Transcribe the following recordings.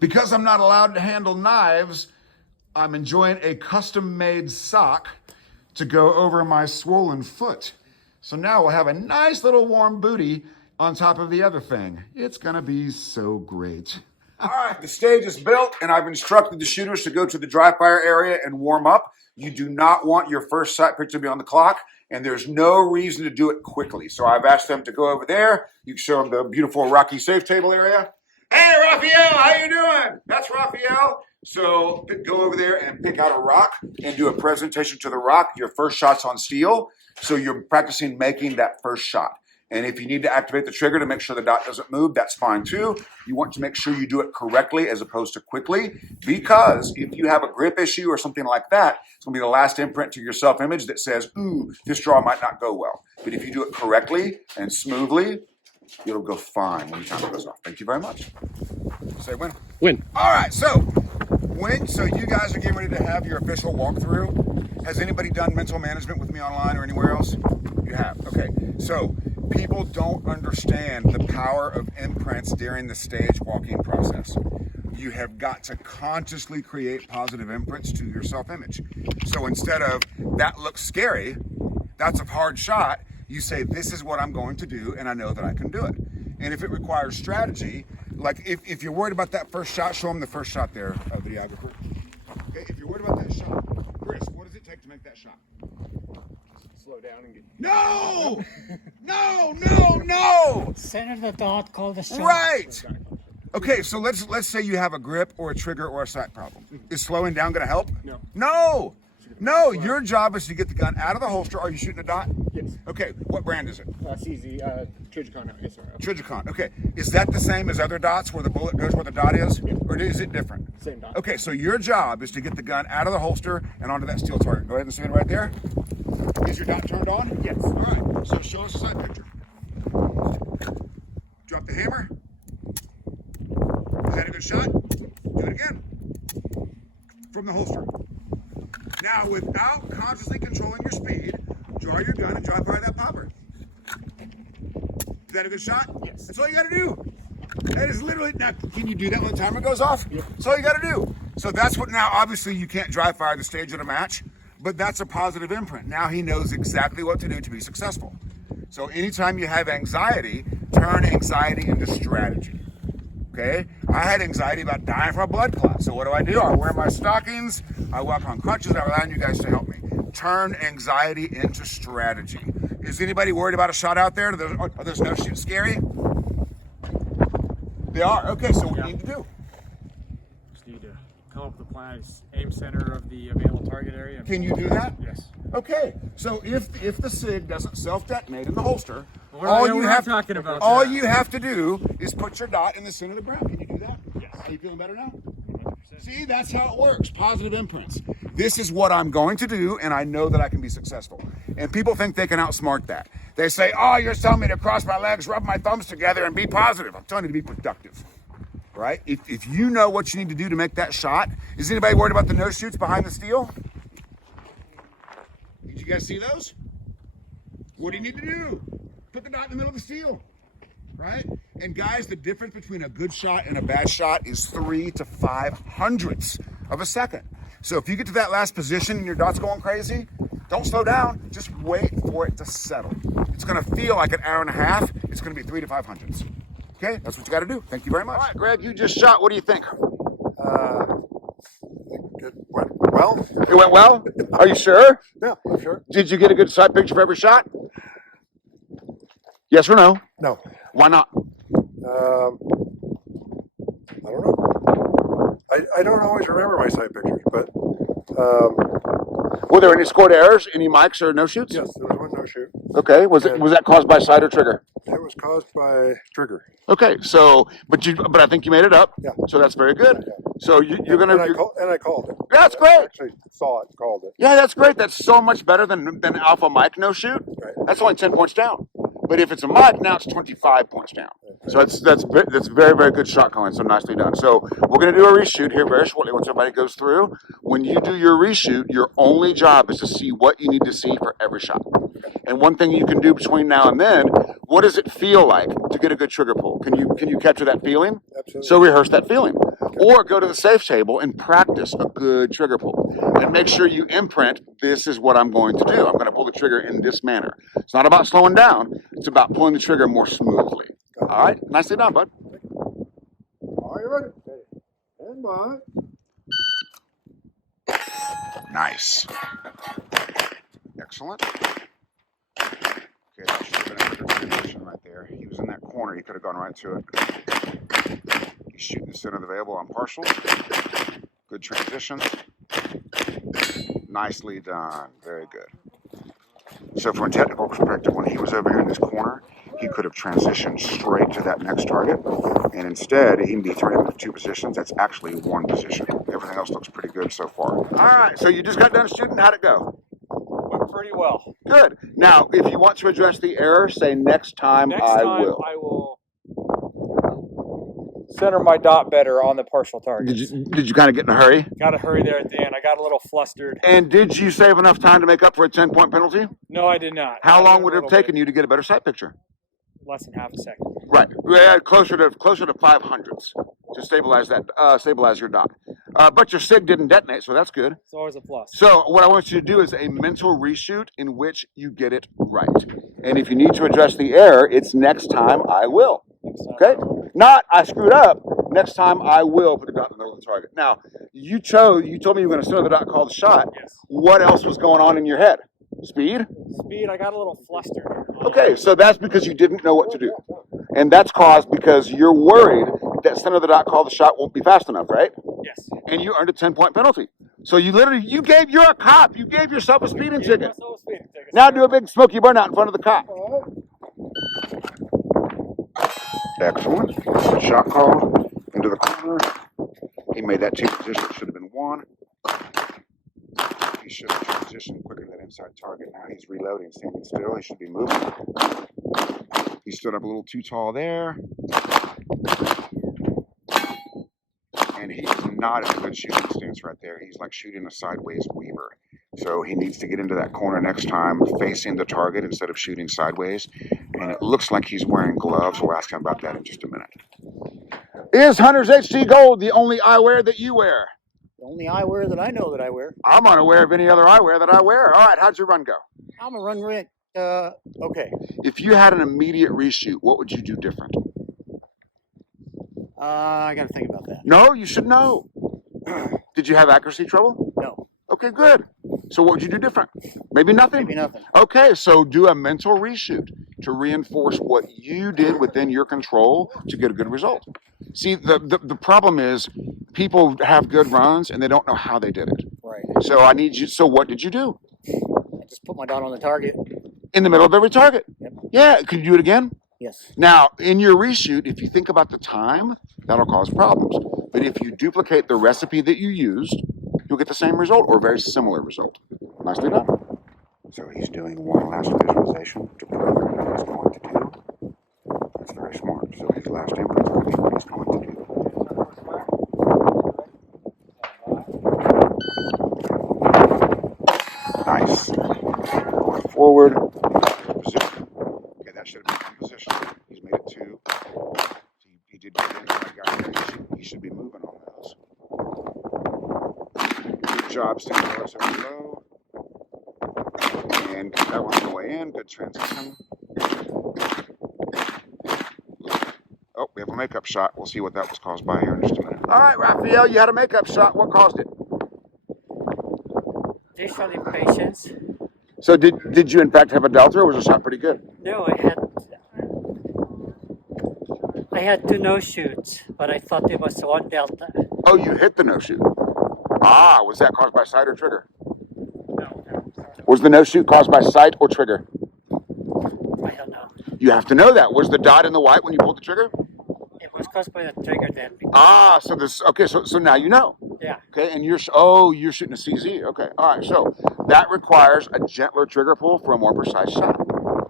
Because I'm not allowed to handle knives, I'm enjoying a custom-made sock to go over my swollen foot. So now we'll have a nice little warm booty on top of the other thing. It's gonna be so great. All right, the stage is built, and I've instructed the shooters to go to the dry fire area and warm up. You do not want your first sight picture to be on the clock, and there's no reason to do it quickly. So I've asked them to go over there. You can show them the beautiful Rocky safe table area. Hey, Raphael, how you doing? That's Raphael. So go over there and pick out a rock and do a presentation to the rock. Your first shot's on steel, so you're practicing making that first shot. And if you need to activate the trigger to make sure the dot doesn't move, that's fine too. You want to make sure you do it correctly as opposed to quickly, because if you have a grip issue or something like that, it's gonna be the last imprint to your self-image that says, ooh, this draw might not go well. But if you do it correctly and smoothly, it'll go fine when the timer goes off. Thank you very much. Say win. Win. All right, so you guys are getting ready to have your official walkthrough. Has anybody done mental management with me online or anywhere else? You have, okay. So people don't understand the power of imprints during the stage walking process. You have got to consciously create positive imprints to your self-image. So instead of, that looks scary, that's a hard shot, you say, this is what I'm going to do, and I know that I can do it. And if it requires strategy, like if you're worried about that first shot, show them the first shot there, videographer. Okay, if you're worried about that shot, Chris, what does it take to make that shot? Slow down and get... No! No! Center the dot, call the shot. Right! Okay, so let's say you have a grip or a trigger or a sight problem. Is slowing down gonna help? No. No, your job is to get the gun out of the holster. Are you shooting a dot? Yes. Okay, what brand is it? CZ, Trigicon, SRL. Trigicon, okay. Is that the same as other dots where the bullet goes where the dot is? Yeah. Or is it different? Same dot. Okay, so your job is to get the gun out of the holster and onto that steel target. Go ahead and stand right there. Is your dot turned on? Yes. All right, so show us a side picture. Drop the hammer. Is that a good shot? Do it again. From the holster. Now, without consciously controlling your speed, draw your gun and dry fire that popper. Is that a good shot? Yes. That's all you gotta do. That is literally, now can you do that when the timer goes off? Yep. That's all you gotta do. So that's what, now obviously you can't dry fire the stage of a match, but that's a positive imprint. Now he knows exactly what to do to be successful. So anytime you have anxiety, turn anxiety into strategy. Okay? I had anxiety about dying from a blood clot. So what do? I wear my stockings, I walk on crutches, I rely on you guys to help me. Turn anxiety into strategy. Is anybody worried about a shot out there? Are those no shoots scary? They are. Okay, so what do you need to do? Just need to come up with a plan, aim center of the available target area. Can you do that? Yes. Okay, so if the SIG doesn't self-detonate in the holster, We're all not you have to do is put your dot in the center of the ground. Can you do that? Yes. Are you feeling better now? 100%. See, that's how it works. Positive imprints. This is what I'm going to do, and I know that I can be successful. And people think they can outsmart that. They say, oh, you're telling me to cross my legs, rub my thumbs together, and be positive. I'm telling you to be productive. Right? If you know what you need to do to make that shot, is anybody worried about the no shoots behind the steel? Did you guys see those? What do you need to do? Put the dot in the middle of the steel, right? And guys, the difference between a good shot and a bad shot is 3 to 5 hundredths of a second. So if you get to that last position and your dot's going crazy, don't slow down, just wait for it to settle. It's gonna feel like an hour and a half. It's gonna be 3 to 5 hundredths. Okay, that's what you gotta do. Thank you very much. All right, Greg, you just shot. What do you think? It went well. It went well? Are you sure? Yeah, I'm sure. Did you get a good sight picture for every shot? Yes or no? No. Why not? I don't know. I don't always remember my sight pictures, but Were there any scored errors, any mics or no shoots? yes, there was one no shoot. Okay, was that caused by sight or trigger? It was caused by trigger. Okay, so but I think you made it up. Yeah. So that's very good. Yeah. So you're gonna. And I called it. That's I great. actually saw it and called it. Yeah, that's great. That's so much better than Alpha Mike no shoot. Right. That's only 10 points down. But if it's a Mike, now it's 25 points down. So that's very, very good shot calling. So nicely done. So we're gonna do a reshoot here very shortly once everybody goes through. When you do your reshoot, your only job is to see what you need to see for every shot. And one thing you can do between now and then, what does it feel like to get a good trigger pull? Can you capture that feeling? Absolutely. So rehearse that feeling. Or go to the safe table and practice a good trigger pull. And make sure you imprint, this is what I'm going to do. I'm going to pull the trigger in this manner. It's not about slowing down. It's about pulling the trigger more smoothly. All right? Nicely done, bud. Are you ready? And by. Nice. Excellent. Okay, that should have been a good transition right there. He was in that corner. He could have gone right to it. He's shooting the center of the variable on partial. Good transition. Nicely done. Very good. So from a technical perspective, when he was over here in this corner, he could have transitioned straight to that next target. And instead, he can be thrown into 2 positions. That's actually 1 position. Everything else looks pretty good so far. All right, so you just got done shooting. How'd it go? Went pretty well. Good. Now, if you want to address the error, say next time I will. I will center my dot better on the partial target. Did you kind of get in a hurry? Got to hurry there at the end. I got a little flustered. And did you save enough time to make up for a 10-point penalty? No, I did not. How long would it have taken you to get a better sight picture? Less than half a second. Right. Yeah, closer to 500ths to stabilize that, stabilize your dot. But your SIG didn't detonate, so that's good. It's always a plus. So what I want you to do is a mental reshoot in which you get it right. And if you need to address the error, it's next time I will. Okay? Not I screwed up. Next time I will put the dot in the middle of the target. Now, you told me you were going to center the dot and call the shot. Yes. What else was going on in your head? Speed? Speed, I got a little flustered. Okay, so that's because you didn't know what to do. And that's caused because you're worried that center of the dot call the shot won't be fast enough, right? Yes. And you earned a 10-point penalty. So you're a cop. You gave yourself a speeding ticket. Now do a big smoky burnout in front of the cop. Excellent. Shot call into the corner. He made that 2 position. It should have been 1. He should have transitioned quicker to that inside target. Now he's reloading, standing still. He should be moving. He stood up a little too tall there. And he's not in a good shooting stance right there. He's like shooting a sideways weaver. So he needs to get into that corner next time, facing the target instead of shooting sideways. And it looks like he's wearing gloves. We'll ask him about that in just a minute. Is Hunter's HD Gold the only eyewear that you wear? The only eyewear that I know that I wear. I'm unaware of any other eyewear that I wear. All right, how'd your run go? I'm a run rent. Okay. If you had an immediate reshoot, what would you do different? I got to think about that. No, you should know. Did you have accuracy trouble? No. Okay, good. So what would you do different? Maybe nothing? Maybe nothing. Okay, so do a mental reshoot to reinforce what you did within your control to get a good result. See, the problem is people have good runs and they don't know how they did it. Right. So what did you do? I just put my dot on the target. In the middle of every target. Yep. Yeah, could you do it again? Yes. Now, in your reshoot, if you think about the time, that'll cause problems. But if you duplicate the recipe that you used, you'll get the same result or a very similar result. Nicely done. So he's doing one last visualization to program what he's going to do. That's very smart. So his last imprint is what he's going to do. Nice. Going forward. Position. Okay, that should have been in position. He's made it 2. He did good things. He should be moving on those. Good job staying relatively low. And that one's the way in. Good transition. Oh, we have a makeup shot. We'll see what that was caused by here in just a minute. All right, Raphael, you had a makeup shot. What caused it? Visual impatience. So did you in fact have a delta, or was the shot pretty good? No, I had 2 no shoots, but I thought it was 1 delta. Oh, you hit the no-shoot. Ah, was that caused by sight or trigger? No. Was the no-shoot caused by sight or trigger? I don't know. You have to know that. Was the dot in the white when you pulled the trigger? It was caused by the trigger then. Ah, so this, okay, so now you know. Yeah. Okay, and you're shooting a CZ. Okay, all right, so that requires a gentler trigger pull for a more precise shot.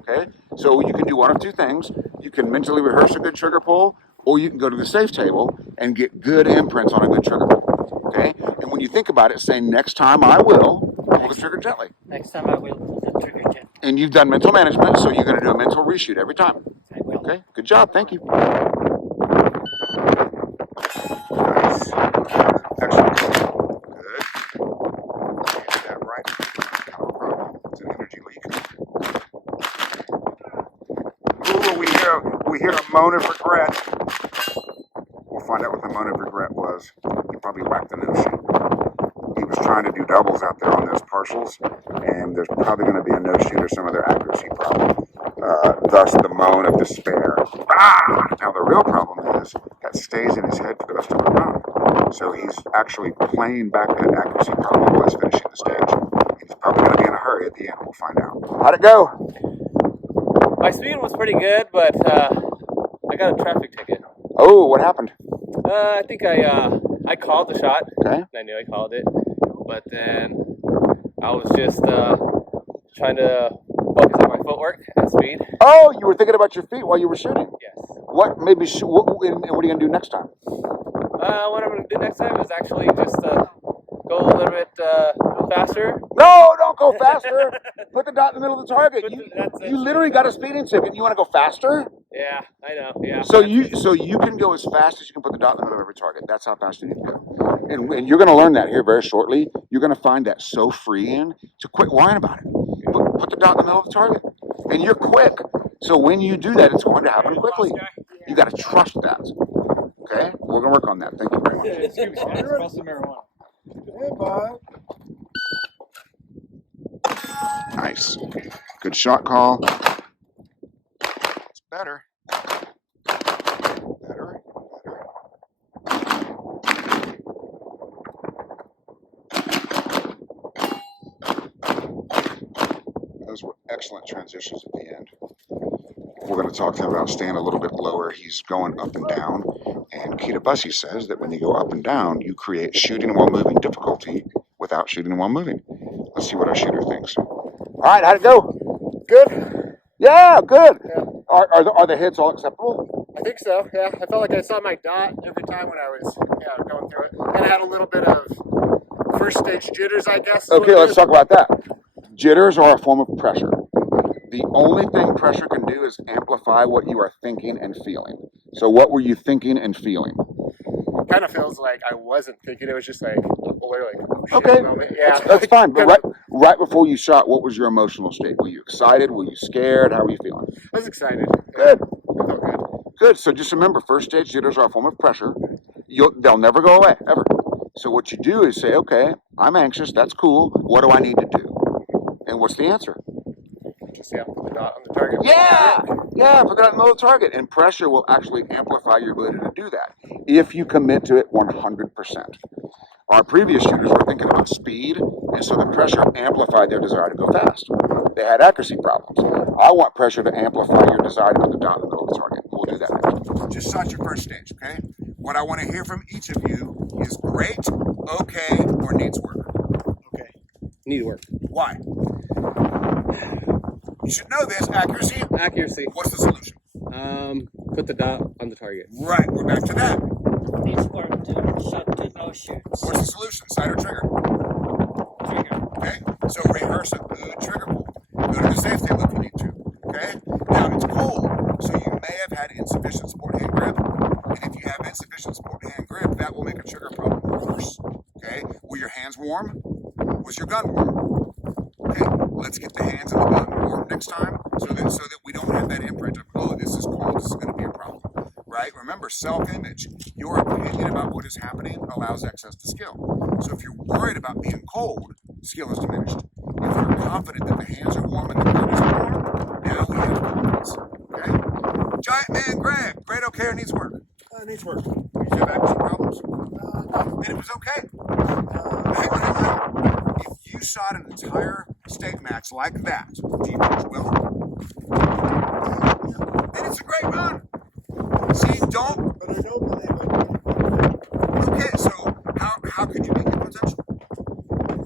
Okay, so you can do one of 2 things. You can mentally rehearse a good trigger pull, or you can go to the safe table and get good imprints on a good trigger pull. Okay, and when you think about it, say next time I will pull the trigger gently. Next time I will pull the trigger gently. And you've done mental management, so you're going to do a mental reshoot every time. I will. Okay, good job, thank you. Nice. moan of regret. We'll find out what the moan of regret was. He probably whacked the no shoot. He was trying to do doubles out there on those partials, and there's probably going to be a no shoot or some other accuracy problem. Thus the moan of despair. Ah! Now the real problem is that stays in his head for the rest of the run. So he's actually playing back that accuracy problem while he's finishing the stage. He's probably going to be in a hurry at the end. We'll find out. How'd it go? My speed was pretty good, but I got a traffic ticket. Oh, what happened? I think I called the shot. Okay. I knew I called it, but then I was just trying to focus on my footwork and speed. Oh, you were thinking about your feet while you were shooting. Yes. What are you going to do next time? What I'm going to do next time is actually just go a little bit faster. No, don't go faster. Put the dot in the middle of the target. You literally got a speeding ticket. You want to go faster? Yeah, I know. Yeah. So you can go as fast as you can put the dot in the middle of every target. That's how fast you need to go. And you're going to learn that here very shortly. You're going to find that so freeing to quit whining about it. Put the dot in the middle of the target. And you're quick. So when you do that, it's going to happen quickly. You got to trust that. Okay? We're going to work on that. Thank you very much. Hey, bud. Nice. Good shot call. It's better. Better. Those were excellent transitions at the end. We're going to talk to him about staying a little bit lower. He's going up and down. And Kita Busse says that when you go up and down, you create shooting while moving difficulty without shooting while moving. Let's see what our shooter thinks. All right, how'd it go? Good. Yeah, good. Yeah. Are the hits all acceptable? I think so. Yeah. I felt like I saw my dot every time when I was going through it. And I had a little bit of first stage jitters, I guess. Okay, let's talk about that. Jitters are a form of pressure. The only thing pressure can do is amplify what you are thinking and feeling. So what were you thinking and feeling? Kind of feels like I wasn't thinking. It was just like a blur, like, oh shit, Okay, moment. Yeah. that's fine. But right before you shot, what was your emotional state? Were you excited? Were you scared? How were you feeling? I was excited. Good. I felt good. Good. So just remember, first stage jitters are a form of pressure. They'll never go away, ever. So what you do is say, okay, I'm anxious. That's cool. What do I need to do? And what's the answer? Just put the dot on the target. Yeah, put that in the middle of the target. And pressure will actually amplify your ability to do that if you commit to it 100%. Our previous shooters were thinking about speed, and so the pressure amplified their desire to go fast. They had accuracy problems. I want pressure to amplify your desire to put the dot in the middle of the target. We'll do that next. Just shot your first stage, okay? What I want to hear from each of you is great, okay, or needs work. Okay. Need work. Why? You should know this. Accuracy. Accuracy. What's the solution? Put the dot on the target. Right, we're back to that. Needs work to shot 2 no shoots. What's the solution? Side or trigger? Trigger. Okay, so rehearse a good trigger pull. Go to the safe state loop if you need to. Okay, now it's cold, so you may have had insufficient support hand grip. And if you have insufficient support hand grip, that will make a trigger problem worse. Okay, were your hands warm? Was your gun warm? Okay, let's get the hands and the gun warm next time so that we don't have that imprint of, oh, this is cold, this is going to be a problem. Right? Remember, self-image. Your opinion about what is happening allows access to skill. So if you're worried about being cold, skill is diminished. If you're confident that the hands are warm and the gun is warm, now we have confidence. Okay? Giant man Greg, great, okay, or needs work? Needs work. Did you have accuracy problems? No. Then it was okay. Hang on. If you shot an entire state match like that, do you think you will? Then it's a great run. See, don't. But I don't believe I Okay, so how could you make it potential?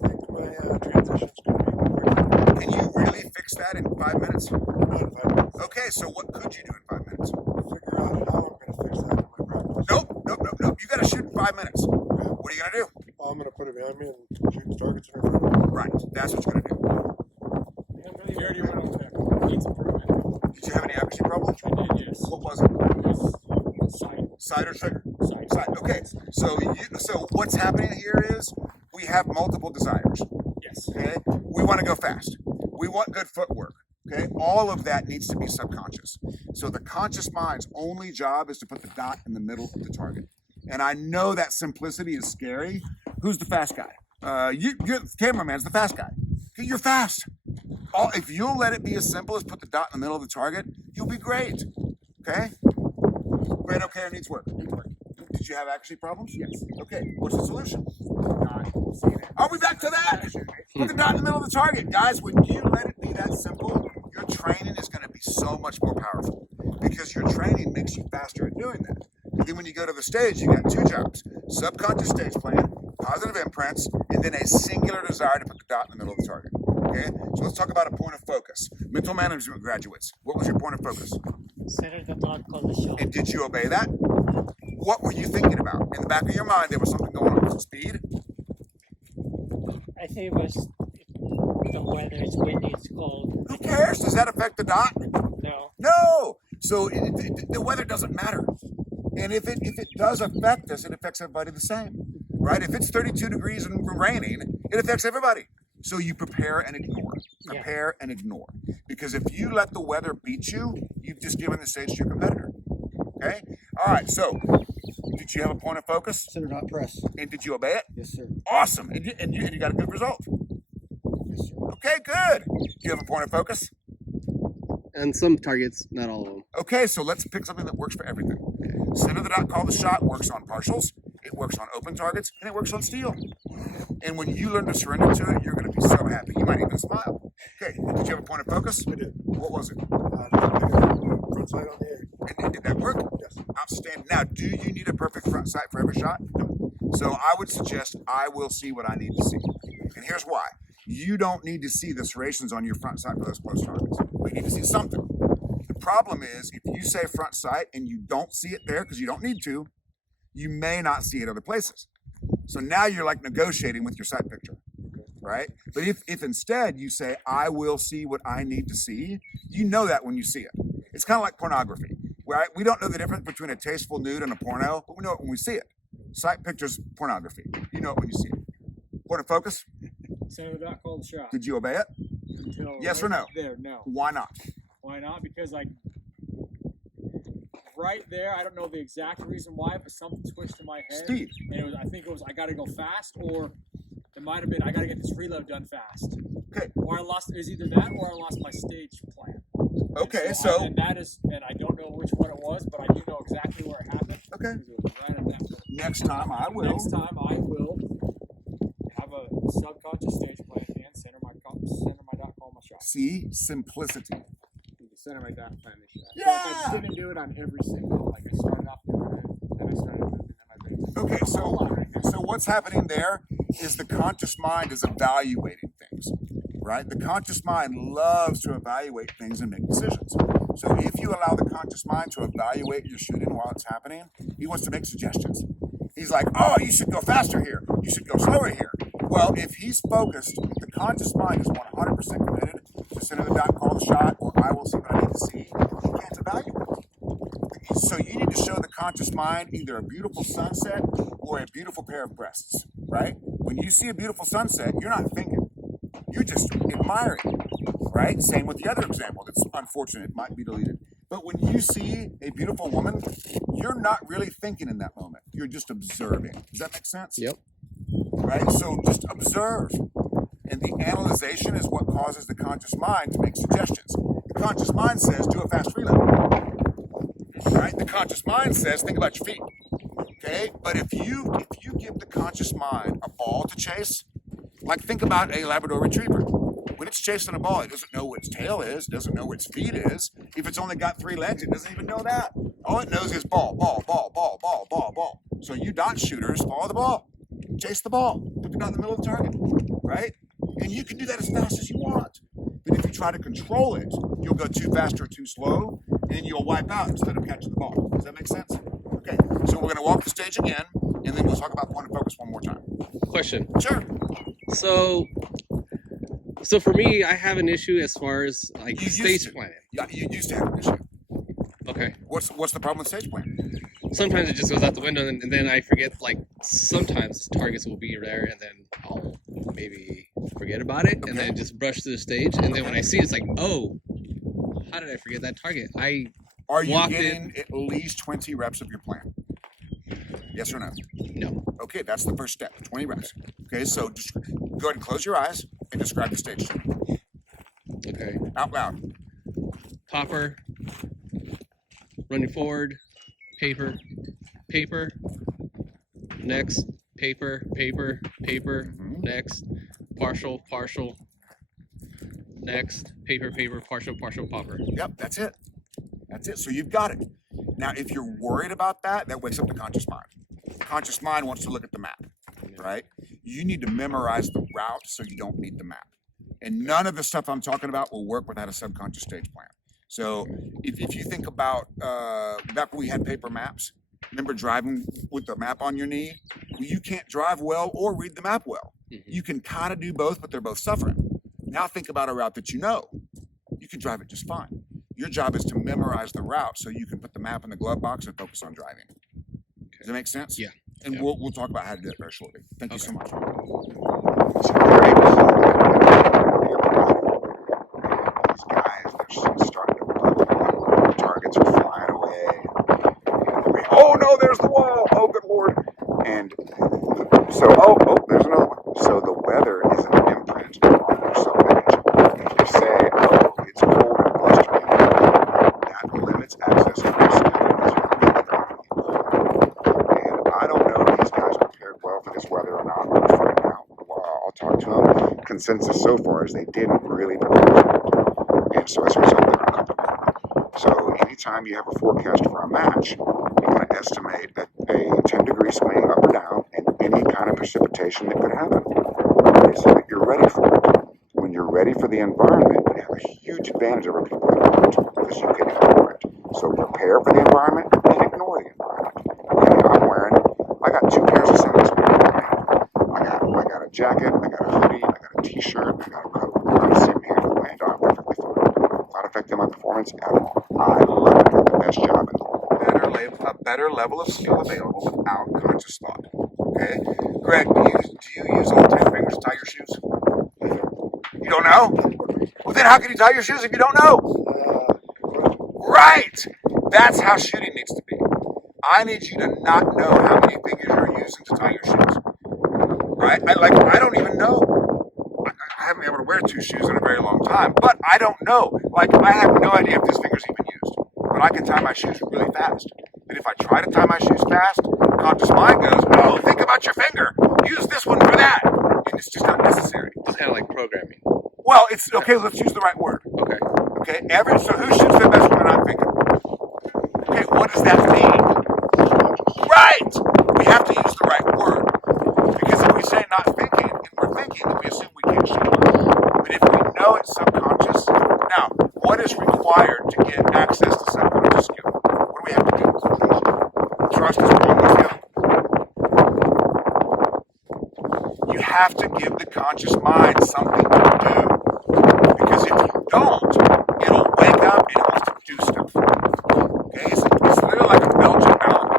think my transition's going to be quicker. Can you really fix that in 5 minutes? Not if I Okay, so what could you do in 5 minutes? figure out how I'm going to fix that in my practice. Nope. You got to shoot in 5 minutes. What are you going to do? I'm going to put it behind me and shoot the targets in front of me. Right, that's what you're going to do. Jared, you went on to needs improvement. Did you have any accuracy problems? I did, yes. What was it? Side. Side or trigger? Side. Okay, so what's happening here is we have multiple desires. Yes. Okay, we want to go fast. We want good footwork. Okay, all of that needs to be subconscious. So the conscious mind's only job is to put the dot in the middle of the target. And I know that simplicity is scary. Who's the fast guy? You're the cameraman's the fast guy. Okay, you're fast. If you'll let it be as simple as put the dot in the middle of the target, you'll be great. Okay? Great, okay, needs work. Did you have accuracy problems? Yes. Okay, what's the solution? Not seeing it. Are we back to that? Put the dot in the middle of the target. Guys, when you let it be that simple, your training is going to be so much more powerful because your training makes you faster at doing that. And then when you go to the stage, you got 2 jobs: subconscious stage plan, positive imprints, and then a singular desire to put the dot in the middle of the target. Okay, so let's talk about a point of focus. Mental management graduates, what was your point of focus? Center the dot, call the shot. And did you obey that? What were you thinking about? In the back of your mind, there was something going on. Was it speed? I think it was the weather. It's windy. It's cold. Who cares? Does that affect the dot? No. No. So the weather doesn't matter. And if it does affect us, it affects everybody the same, right? If it's 32 degrees and raining, it affects everybody. So you prepare and ignore. Prepare and ignore. Because if you let the weather beat you, you've just given the stage to your competitor. Okay? All right, so did you have a point of focus? Center dot press. And did you obey it? Yes, sir. Awesome. And you got a good result. Yes, sir. Okay, good. Do you have a point of focus? And some targets, not all of them. Okay, so let's pick something that works for everything. Center the dot, call the shot works on partials, it works on open targets, and it works on steel. And when you learn to surrender to it, you're going to be so happy. You might even smile. Okay, did you have a point of focus? I did. What was it? Front side on the egg. And did that work? Yes. Outstanding. Now, do you need a perfect front sight for every shot? No. So I would suggest I will see what I need to see. And here's why. You don't need to see the serrations on your front sight for those close targets. We need to see something. The problem is if you say front sight and you don't see it there because you don't need to, you may not see it other places. So now you're like negotiating with your sight picture, right? But if instead you say, I will see what I need to see, you know that when you see it. It's kind of like pornography, right? We don't know the difference between a tasteful nude and a porno, but we know it when we see it. Sight picture's pornography. You know it when you see it. Point of focus? Center the dot, call the shot. Did you obey it? Until Yes or no? There, no. Why not? Why not? Because like right there, I don't know the exact reason why, but something switched in my head. Speed. And it was, I think it was I got to go fast, or it might have been I got to get this reload done fast. Okay. Or I lost. It was either that or I lost my stage plan. Okay, and so and that is, and I don't know which one it was, but I do know exactly where it happened. Okay. It was right at that point. Next time I will. Next time I will have a subconscious stage plan and center my dot, call my shot. See, simplicity. The center my dot plan this year. Yeah! So I didn't do it on every single. Like I started off doing it, then I started moving in my brain. Okay, so what's happening there is the conscious mind is evaluating things, right? The conscious mind loves to evaluate things and make decisions. So if you allow the conscious mind to evaluate your shooting while it's happening, he wants to make suggestions. He's like, oh, you should go faster here. You should go slower here. Well, if he's focused, if the conscious mind is 100% committed to center the dot, call the shot, or I will see what I need to see, he can't evaluate. So you need to show the conscious mind either a beautiful sunset or a beautiful pair of breasts, right? When you see a beautiful sunset, you're not thinking. You're just admiring, right? Same with the other example that's unfortunate, it might be deleted. But when you see a beautiful woman, you're not really thinking in that moment. You're just observing. Does that make sense? Yep. Right? So just observe. And the analyzation is what causes the conscious mind to make suggestions. The conscious mind says, do a fast reload. Right? The conscious mind says, think about your feet. Okay? But if you give the conscious mind a ball to chase, like think about a Labrador Retriever. When it's chasing a ball, it doesn't know what its tail is, doesn't know what its feet is. If it's only got 3 legs, it doesn't even know that. All it knows is ball, ball, ball, ball, ball, ball, ball. So you dot shooters, follow the ball. Chase the ball. Put the dot in the middle of the target. Right? And you can do that as fast as you want. But if you try to control it, you'll go too fast or too slow, and you'll wipe out instead of catching the ball. Does that make sense? Okay, so we're going to walk the stage again, and then we'll talk about point of focus one more time. Question. Sure. So for me, I have an issue as far as like You used stage to. planning. Yeah, you used to have an issue. Okay. What's the problem with stage plan? Sometimes it just goes out the window, and then I forget. Like sometimes targets will be there, and then I'll maybe forget about it, and then just brush to the stage. And then when I see it, it's like, oh, how did I forget that target? I Are you walked getting at least 20 reps of your plan? Yes or no? No. Okay, that's the first step, 20 reps. Okay, so just go ahead and close your eyes and describe the stage to me. Okay. Out loud. Popper. Running forward. Paper. Paper. Next. Paper. Paper. Paper. Next. Partial. Partial. Next. Paper. Paper. Partial. Partial. Popper. Yep, that's it. That's it. So you've got it. Now, if you're worried about that, that wakes up the conscious mind. Conscious mind wants to look at the map, right? You need to memorize the route so you don't need the map. And none of the stuff I'm talking about will work without a subconscious stage plan. So if you think about back when we had paper maps, remember driving with the map on your knee? Well, you can't drive well or read the map well. You can kind of do both, but they're both suffering. Now think about a route that you know. You can drive it just fine. Your job is to memorize the route so you can put the map in the glove box and focus on driving. Does that make sense? Yeah. And Yeah. we'll talk about how to do it very shortly. Thank you so much. These guys, they're starting to pop. Targets are flying away. Oh no, there's the wall. Oh, good Lord. And so, there's another one. So the weather is an imprint on your self-image. If you say, oh, it's cold and blustering, that limits access to your self-image. And I don't know if these guys prepared well for this weather or not. We'll find out. Well, I'll talk to them. Consensus so far is they didn't really prepare for it. And so as a result, they're uncomfortable. So anytime you have a forecast for a match, you want to estimate a 10-degree swing up or down and any kind of precipitation that could happen. Okay, so that you're ready for it. When you're ready for the environment, you have a huge advantage over people that aren't because you can ignore it. So prepare for the environment and ignore the environment. Okay, I got 2 pairs of sandals. I got a jacket, I got a hoodie, I got a t-shirt, I got a coat. I'm sitting here in the wind, I'm perfectly fine. Not affecting my performance at all. I love it. The best job in the world. A better level of skill available without conscious thought. Okay? Greg, do you use all 10 fingers to tie your shoes? You don't know? Well, then how can you tie your shoes if you don't know? Right! That's how shooting needs to be. I need you to not know how many fingers you're using to tie your shoes. Right? I don't even know. I haven't been able to wear 2 shoes in a very long time, but I don't know. I have no idea if this finger's even used. But I can tie my shoes really fast. And if I try to tie my shoes fast, conscious mind goes, oh, think about your finger. Use this one for that. And it's just not necessary. It's kind of like programming. Well, it's okay, let's use the right word. Okay. Okay, so who shoots the best when I'm thinking? Okay, what does that mean? Right! We have to use the right word. Because if we say not thinking, and we're thinking, then we assume we can't shoot. But if we know it's subconscious, now, what is required to get access to subconscious skill? What do we have to do? Trust is one with skill. You have to give the conscious mind something to do. Because if you don't, it'll wake up and it wants to do stuff. Okay, it's literally like a Belgian mallet.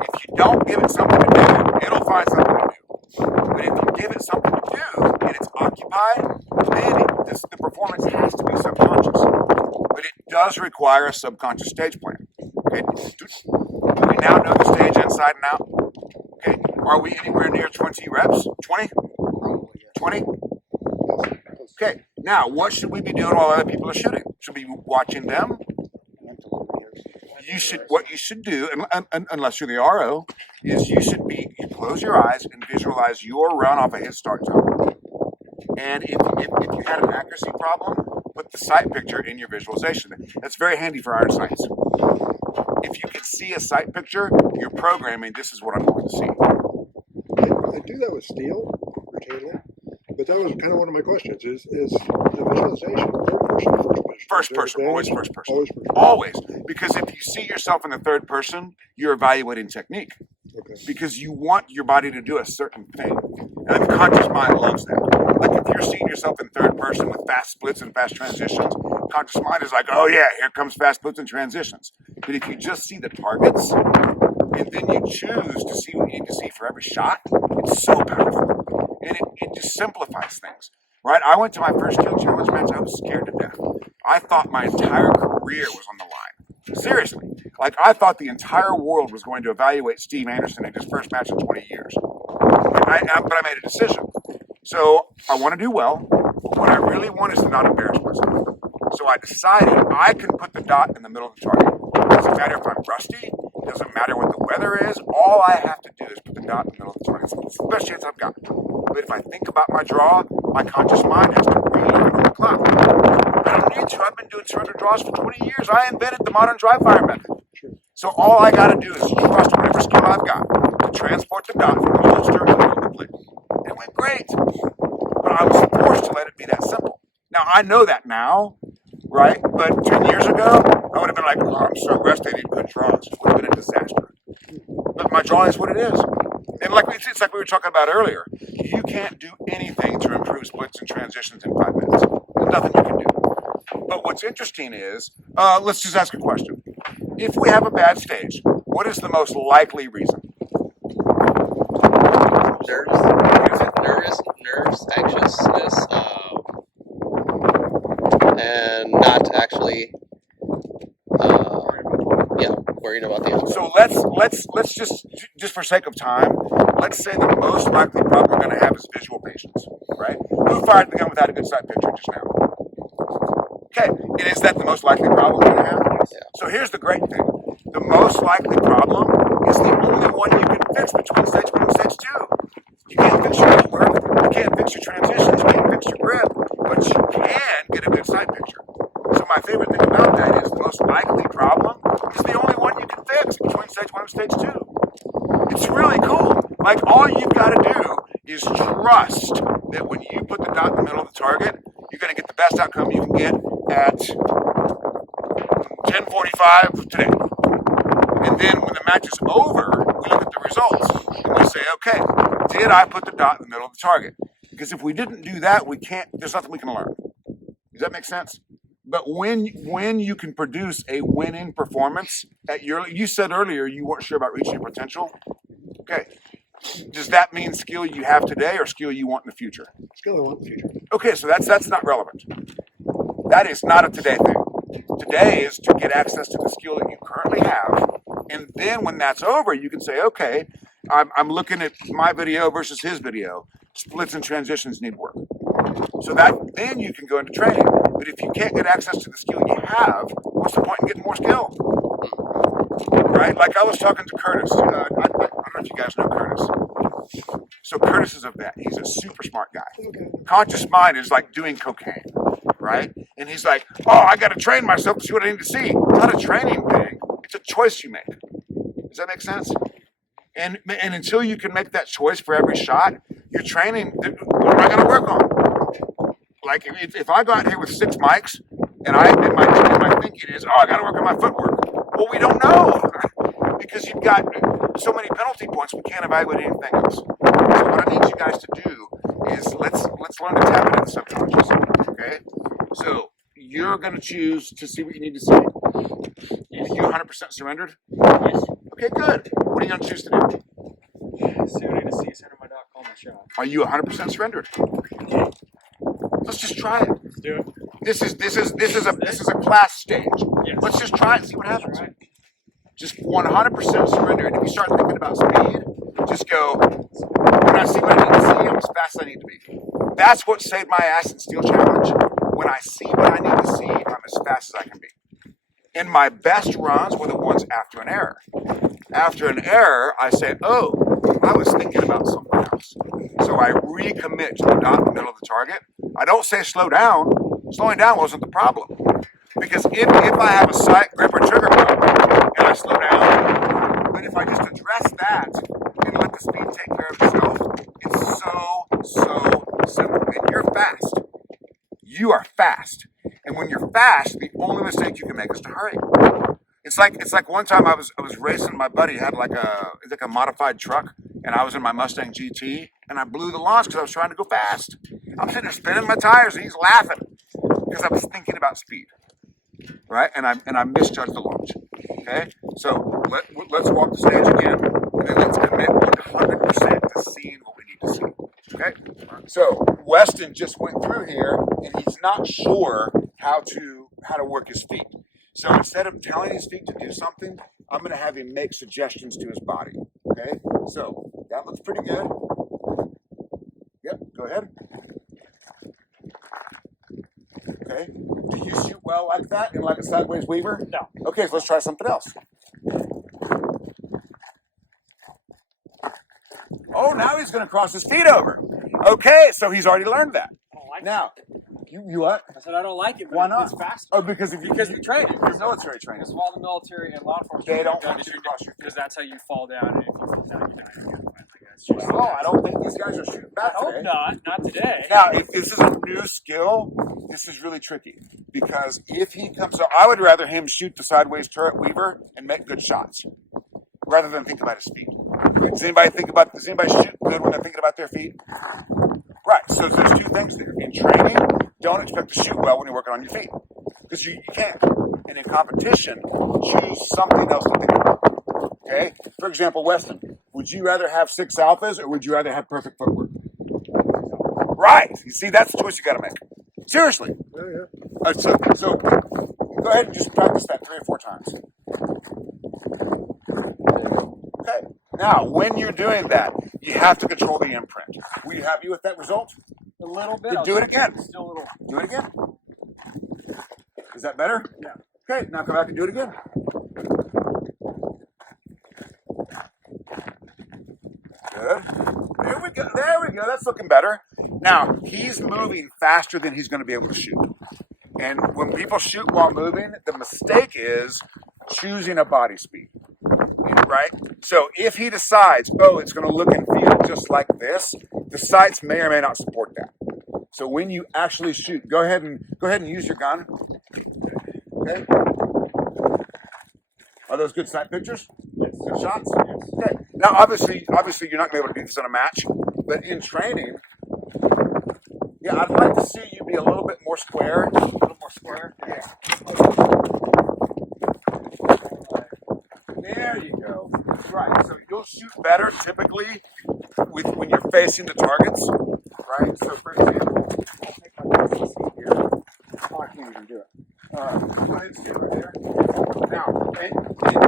If you don't give it something to do, it'll find something to do. But if you give it something to do and it's occupied, then the performance has to be subconscious. But it does require a subconscious stage plan. Okay, do we now know the stage inside and out? Okay, are we anywhere near 20 reps? 20? 20? Okay, now what should we be doing while other people are shooting? Should we be watching them? What you should do, unless you're the RO, is you close your eyes and visualize your run off a hit start zone. And if you had an accuracy problem, put the sight picture in your visualization. That's very handy for iron sights. If you can see a sight picture, you're programming, this is what I'm going to see. I do that with steel routinely, but that was kind of one of my questions. Is the visualization third person or first person? First person, always first person. Always first person. Always. Because if you see yourself in the third person, you're evaluating technique. Okay. Because you want your body to do a certain thing. And the conscious mind loves that. Like if you're seeing yourself in third person with fast splits and fast transitions, conscious mind is like, oh yeah, here comes fast splits and transitions. But if you just see the targets, and then you choose to see what you need to see for every shot, it's so powerful. And it just simplifies things. Right? I went to my first kill challenge match, I was scared to death. I thought my entire career career was on the line. Seriously. Like, I thought the entire world was going to evaluate Steve Anderson in his first match in 20 years. But I made a decision. So I want to do well. But what I really want is to not embarrass myself. So I decided I can put the dot in the middle of the target. It doesn't matter if I'm rusty. It doesn't matter what the weather is. All I have to do is put the dot in the middle of the target. It's the best chance I've got. But if I think about my draw, my conscious mind has to relearn on the clock. I don't need to. I've been doing surrender draws for 20 years. I invented the modern dry fire method. So all I got to do is trust whatever skill I've got to transport the dot from the holster to the plate. It went great. But I was forced to let it be that simple. Now, I know that now, right? But 10 years ago, I would have been like, oh, I'm so rusty, I need good draws. It would have been a disaster. But my draw is what it is. And it's like we were talking about earlier. You can't do anything to improve splits and transitions in 5 minutes. There's nothing you can do. But what's interesting is, let's just ask a question. If we have a bad stage, what is the most likely reason? Nerves, anxiousness, and not actually, worried about the outcome. So let's just for sake of time, let's say the most likely problem we're going to have is visual patience, right? Who fired the gun without a good sight picture just now? Okay, and is that the most likely problem we're going to have? Yeah. So here's the great thing. The most likely problem is the only one you can fix between stage 1 and stage 2. You can't fix your footwork, you can't fix your transitions, you can't fix your grip, but you can get a good sight picture. So my favorite thing about that is the most likely problem is the only one you can fix between stage 1 and stage 2. It's really cool. Like, all you've got to do is trust that when you put the dot in the middle of the target, you're going to get the best outcome you can get at 10:45 today. And then when the match is over, we look at the results and we say, okay, did I put the dot in the middle of the target? Because if we didn't do that, there's nothing we can learn. Does that make sense? But when you can produce a winning performance you said earlier you weren't sure about reaching your potential. Okay. Does that mean skill you have today or skill you want in the future? Skill I want in the future. Okay, so that's not relevant. That is not a today thing. Today is to get access to the skill that you currently have, and then when that's over, you can say, okay, I'm looking at my video versus his video. Splits and transitions need work. So then you can go into training. But if you can't get access to the skill you have, what's the point in getting more skill? Right? Like I was talking to Curtis. I don't know if you guys know Curtis. So Curtis is a vet. He's a super smart guy. Conscious mind is like doing cocaine, right? And he's like, oh, I got to train myself to see what I need to see. It's not a training thing. It's a choice you make. Does that make sense? And until you can make that choice for every shot, you're training. What am I going to work on? Like if I go out here with 6 mics and my thinking is, oh, I got to work on my footwork. Well, we don't know because you've got so many penalty points. We can't evaluate anything else. So what I need you guys to do is let's learn to tap into the subconscious. Okay. So you're going to choose to see what you need to see. Are you 100% surrendered? Yes. Okay, good. What are you going to choose to do? See what I need to see, center my dot, call my shot. Are you 100% surrendered? Let's just try it. Let's do it. This is a class stage. Yes. Let's just try it and see what happens. Just 100% surrender. And if you start thinking about speed, just go, when I see what I need to see, I'm as fast as I need to be. That's what saved my ass in Steel Challenge. When I see what I need to see, I'm as fast as I can be. And my best runs were the ones after an error. After an error, I say, oh, I was thinking about something else. So I recommit to the dot in the middle of the target. I don't say slow down. Slowing down wasn't the problem. Because if I have a sight, grip, or trigger problem, and I slow down, but if I just address that and let the speed take care of itself, it's so simple. And you're fast. You are fast. And when you're fast, the only mistake you can make is to hurry. It's like one time I was racing. My buddy had like a modified truck, and I was in my Mustang GT, and I blew the launch because I was trying to go fast. I'm sitting there spinning my tires, and he's laughing because I was thinking about speed, right? And I misjudged the launch. Okay, so let's walk the stage again, and then let's commit 100% to seeing what we need to see. Okay, so Weston just went through here, and he's not sure how to work his feet. So instead of telling his feet to do something, I'm going to have him make suggestions to his body. Okay, so that looks pretty good. Yep, go ahead. Okay, do you shoot well like that in like a sideways weaver? No. Okay, so let's try something else. Oh, now he's going to cross his feet over. Okay, so he's already learned that. I don't like Now, you what? it. I said I don't like it. But Why not? It's faster. Oh, because if you we train it. you're military training. Because while the military and law enforcement, They don't want you to cross your feet. because that's how you fall down, and if you fall down, you die. It's just, Oh, I don't think these guys are shooting I back hope today. not today. Now, if this is a new skill, this is really tricky because if he comes up, I would rather him shoot the sideways turret weaver and make good shots rather than think about his feet. Does anybody shoot good when they're thinking about their feet? Right. So there's two things there. In training, don't expect to shoot well when you're working on your feet because you can't. And in competition, choose something else to think about. Okay. For example, Weston, would you rather have 6 alphas or would you rather have perfect footwork? Right. You see, that's the choice you got to make. Seriously. Yeah. So go ahead and just practice that 3 or 4 times. Okay. Now, when you're doing that, you have to control the imprint. Were you happy with that result? A little bit. Then do it again. Still a little. Do it again. Is that better? Yeah. Okay, now come back and do it again. Good. There we go. There we go. That's looking better. Now, he's moving faster than he's going to be able to shoot. And when people shoot while moving, the mistake is choosing a body speed. Right? So if he decides, oh, it's going to look and feel just like this, the sights may or may not support that. So when you actually shoot, go ahead and use your gun. Okay. Are those good sight pictures? Yes. Good shots? Yes. Okay. Now, obviously, you're not going to be able to do this in a match, but in training, yeah, I'd like to see you be a little bit more square. A little more square. Yeah. There you go. Right. So you'll shoot better typically when you're facing the targets. Right. So for example, I'll take my glasses here. Oh, I can't even do it. Go ahead and stand right there. Now, hit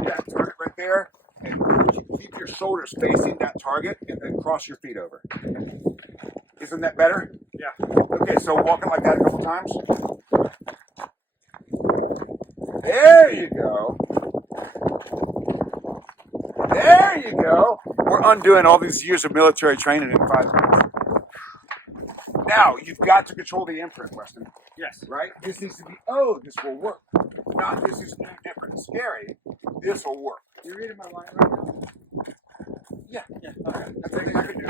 that target right there, and keep your shoulders facing that target, and then cross your feet over. Isn't that better? Yeah. Okay. So walk it like that a couple times. There you go. There you go. We're undoing all these years of military training in 5 minutes. Now, you've got to control the imprint, Weston. Yes. Right? This needs to be, oh, this will work. Not this is new, different, and scary. This will work. You're reading my line right now? Yeah. Okay. That's everything I can do.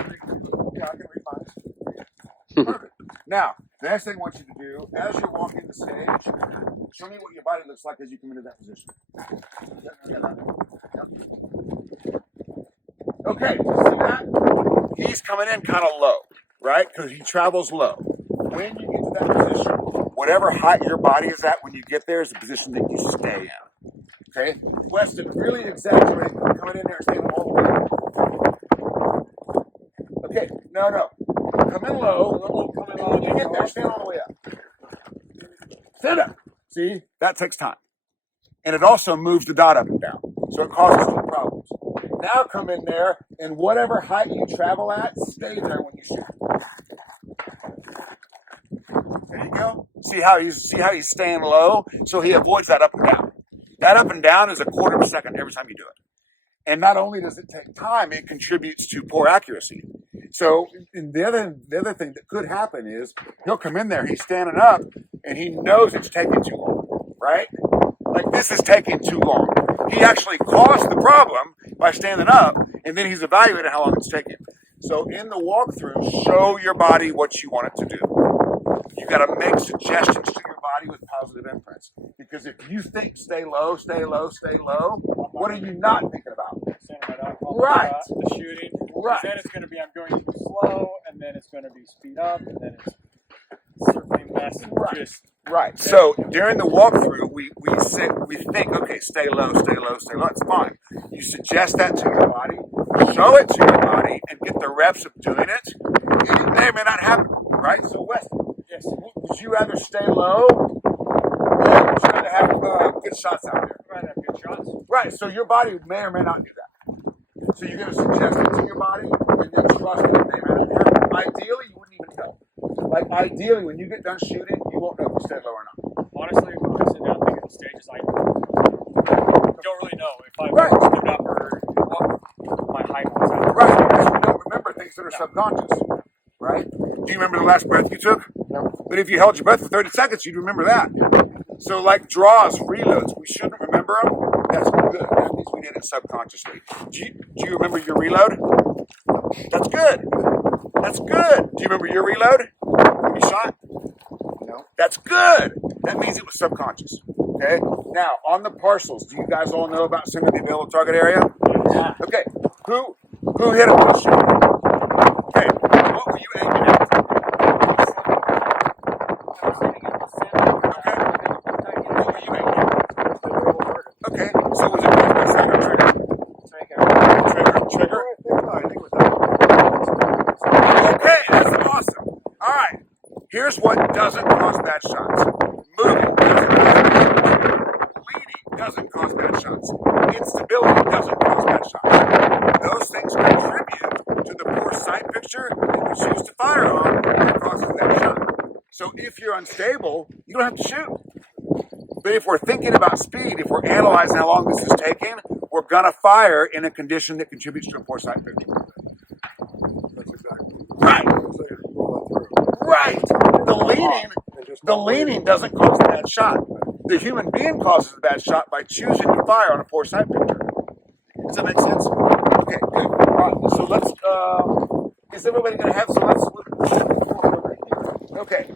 Yeah, I can read mine. Perfect. Now, the next thing I want you to do, as you're walking the stage, show me what your body looks like as you come into that position. Yep, yeah, that one. Yep. Okay, see that? He's coming in kind of low, right? Because he travels low. When you get to that position, whatever height your body is at when you get there is the position that you stay in. Okay? Weston, really exaggerate coming in there and staying all the way up. Okay, no. Come in low. When you get there, stand all the way up. Stand up. See? That takes time. And it also moves the dot up and down. So it causes some problems. Now come in there, and whatever height you travel at, stay there when you shoot. There you go. See how he's staying low? So he avoids that up and down. That up and down is a quarter of a second every time you do it. And not only does it take time, it contributes to poor accuracy. So the other thing that could happen is he'll come in there, he's standing up, and he knows it's taking too long, right? Like this is taking too long. He actually caused the problem by standing up, and then he's evaluating how long it's taking. So in the walkthrough, show your body what you want it to do. You got to make suggestions to your body with positive imprints. Because if you think stay low, what are you not thinking about? Right. The shooting. Right. Then it's going to be I'm going too slow, and then it's going to be speed up, and then it's certainly less. Right. So during the walkthrough, we think, okay, stay low. It's fine. You suggest that to your body, show it to your body, and get the reps of doing it. It may or may not happen. Right. So Weston, Yes. would you rather stay low or you're going to have good shots out there. Right, have good shots. Right, so your body may or may not do that. So you're going to suggest it to your body and then trust that it may or may not happen. Ideally, you wouldn't even know. Like, ideally, when you get done shooting, you won't know if you stayed low or not. Honestly, when I sit down thinking of stages, I don't really know if I stood up or what my height was at. Right, because you don't remember things that are subconscious. Right? Do you remember the last breath you took? No. But if you held your breath for 30 seconds, you'd remember that. So like draws, reloads, we shouldn't remember them. That's good. That means we did it subconsciously. Do you remember your reload? That's good. That's good. Do you remember your reload when you shot? No. That's good. That means it was subconscious. Okay? Now, on the parcels, do you guys all know about center of the available target area? Yeah. Okay. Who hit it with a shot? Okay. What were you aiming at? Okay, so was it first or trigger? Trigger? Okay, that's awesome. All right, here's what doesn't cause bad shots. Moving doesn't cause bad shots. Leaning doesn't cause bad shots. Instability doesn't cause bad shots. Those things contribute to the poor sight picture that you choose to fire on that causes that shot. So if you're unstable, you don't have to shoot. But if we're thinking about speed, if we're analyzing how long this is taking, we're going to fire in a condition that contributes to a poor sight picture. That's exactly. Right. So you roll it through. Right. The leaning doesn't cause the bad shot. The human being causes the bad shot by choosing to fire on a poor sight picture. Does that make sense? Okay, good. All right, so let's, is everybody going to have, so let's, okay.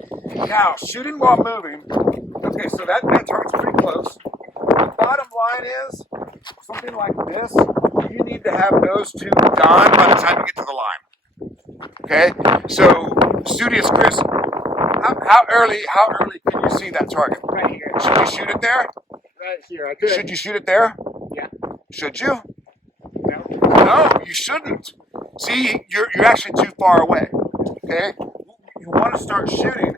Now, shooting while moving. Okay, so that target's pretty close. The bottom line is, something like this, you need to have those two done by the time you get to the line. Okay? So, Studious Chris, how early can you see that target? Right here. Should you shoot it there? Right here. I could. Should you shoot it there? Yeah. Should you? No. No, you shouldn't. See, you're actually too far away. Okay? You want to start shooting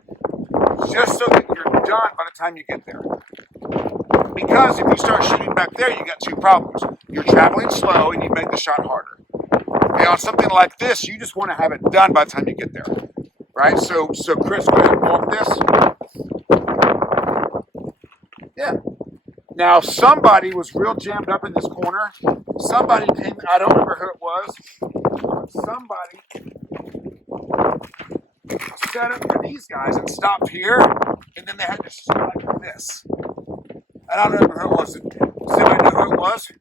just so that you're done by the time you get there. Because if you start shooting back there, you got two problems. You're traveling slow and you make the shot harder. Okay, on something like this, you just want to have it done by the time you get there. Right? So Chris, go ahead and walk this. Yeah. Now, somebody was real jammed up in this corner. Somebody came, I don't remember who it was. Somebody set up for these guys and stopped here, and then they had to shoot like this. And I don't remember who it was. Does anybody know who it was?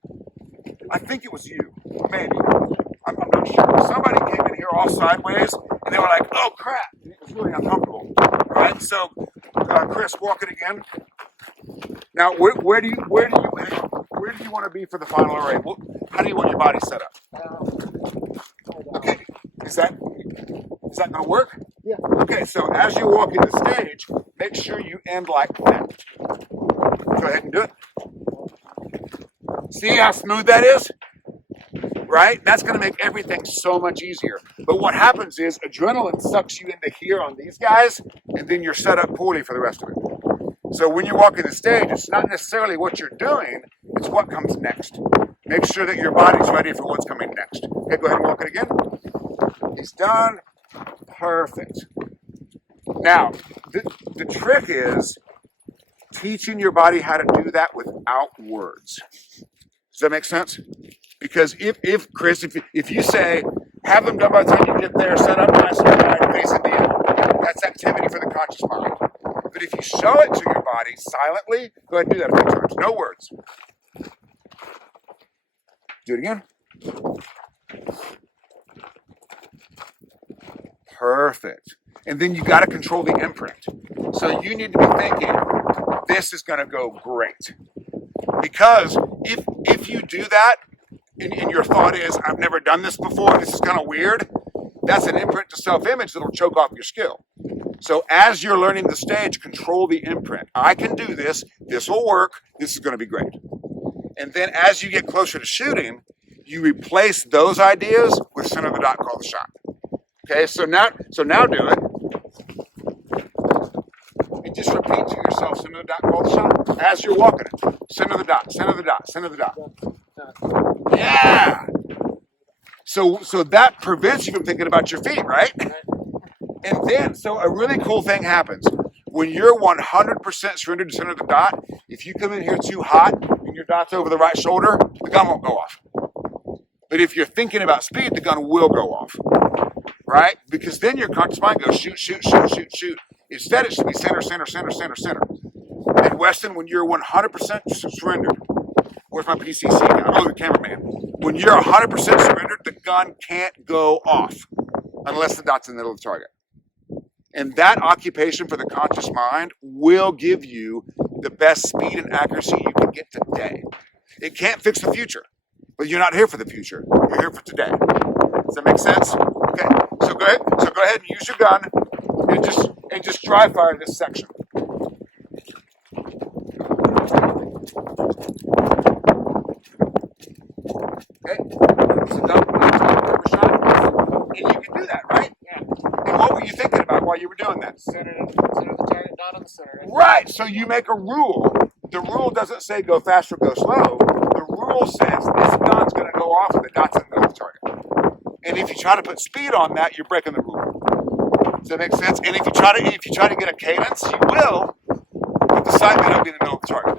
I think it was you, maybe. I'm not sure. Somebody came in here all sideways, and they were like, "Oh crap!" And it was really uncomfortable. Right? So, Chris, walk it again. Now, where do you want to be for the final array? How do you want your body set up? Okay, is that going to work? Yeah. Okay, so as you walk in the stage, make sure you end like that. Go ahead and do it. See how smooth that is? Right? That's going to make everything so much easier. But what happens is adrenaline sucks you into here on these guys, and then you're set up poorly for the rest of it. So when you're walking the stage, it's not necessarily what you're doing, it's what comes next. Make sure that your body's ready for what's coming next. Okay, go ahead and walk it again. He's done. Perfect. Now, the trick is teaching your body how to do that without words. Does that make sense? Because if Chris, if you say, have them done by the time you get there, set up nice and wide, facing the end, that's activity for the conscious mind. But if you show it to your body silently, go ahead and do that a few times. No words. Do it again. Perfect. And then you got to control the imprint. So you need to be thinking, this is going to go great. Because if you do that, and your thought is, I've never done this before, this is kind of weird, that's an imprint to self-image that'll choke off your skill. So as you're learning the stage, control the imprint. I can do this. This will work. This is going to be great. And then as you get closer to shooting, you replace those ideas with center of the dot, call the shot. Okay, so now do it. and just repeat to yourself, center the dot, call the shot. As you're walking it, center the dot, center the dot, center the dot. Yeah. So that prevents you from thinking about your feet, right? And then, so a really cool thing happens. When you're 100% surrendered to center the dot, if you come in here too hot and your dot's over the right shoulder, the gun won't go off. But if you're thinking about speed, the gun will go off, right? Because then your conscious mind goes shoot, shoot, shoot, shoot, shoot. Instead, it should be center, center, center, center, center. And Weston, when you're 100% surrendered, where's my PCC guy? Oh, the cameraman. When you're 100% surrendered, the gun can't go off unless the dot's in the middle of the target. And that occupation for the conscious mind will give you the best speed and accuracy you can get today. It can't fix the future, but you're not here for the future. You're here for today. Does that make sense? Okay. So go ahead and use your gun and just dry fire this section. Okay. So double shot. And you can do that, right? Yeah. And what were you thinking about while you were doing that? Center the target, dot on the center. Right. So you make a rule. The rule doesn't say go fast or go slow. The rule says this gun's going to go off with the dot's in the middle of the target. And if you try to put speed on that, you're breaking the rule. Does that make sense? And if you try to get a cadence, you will, but the sight may not be in the middle of the target.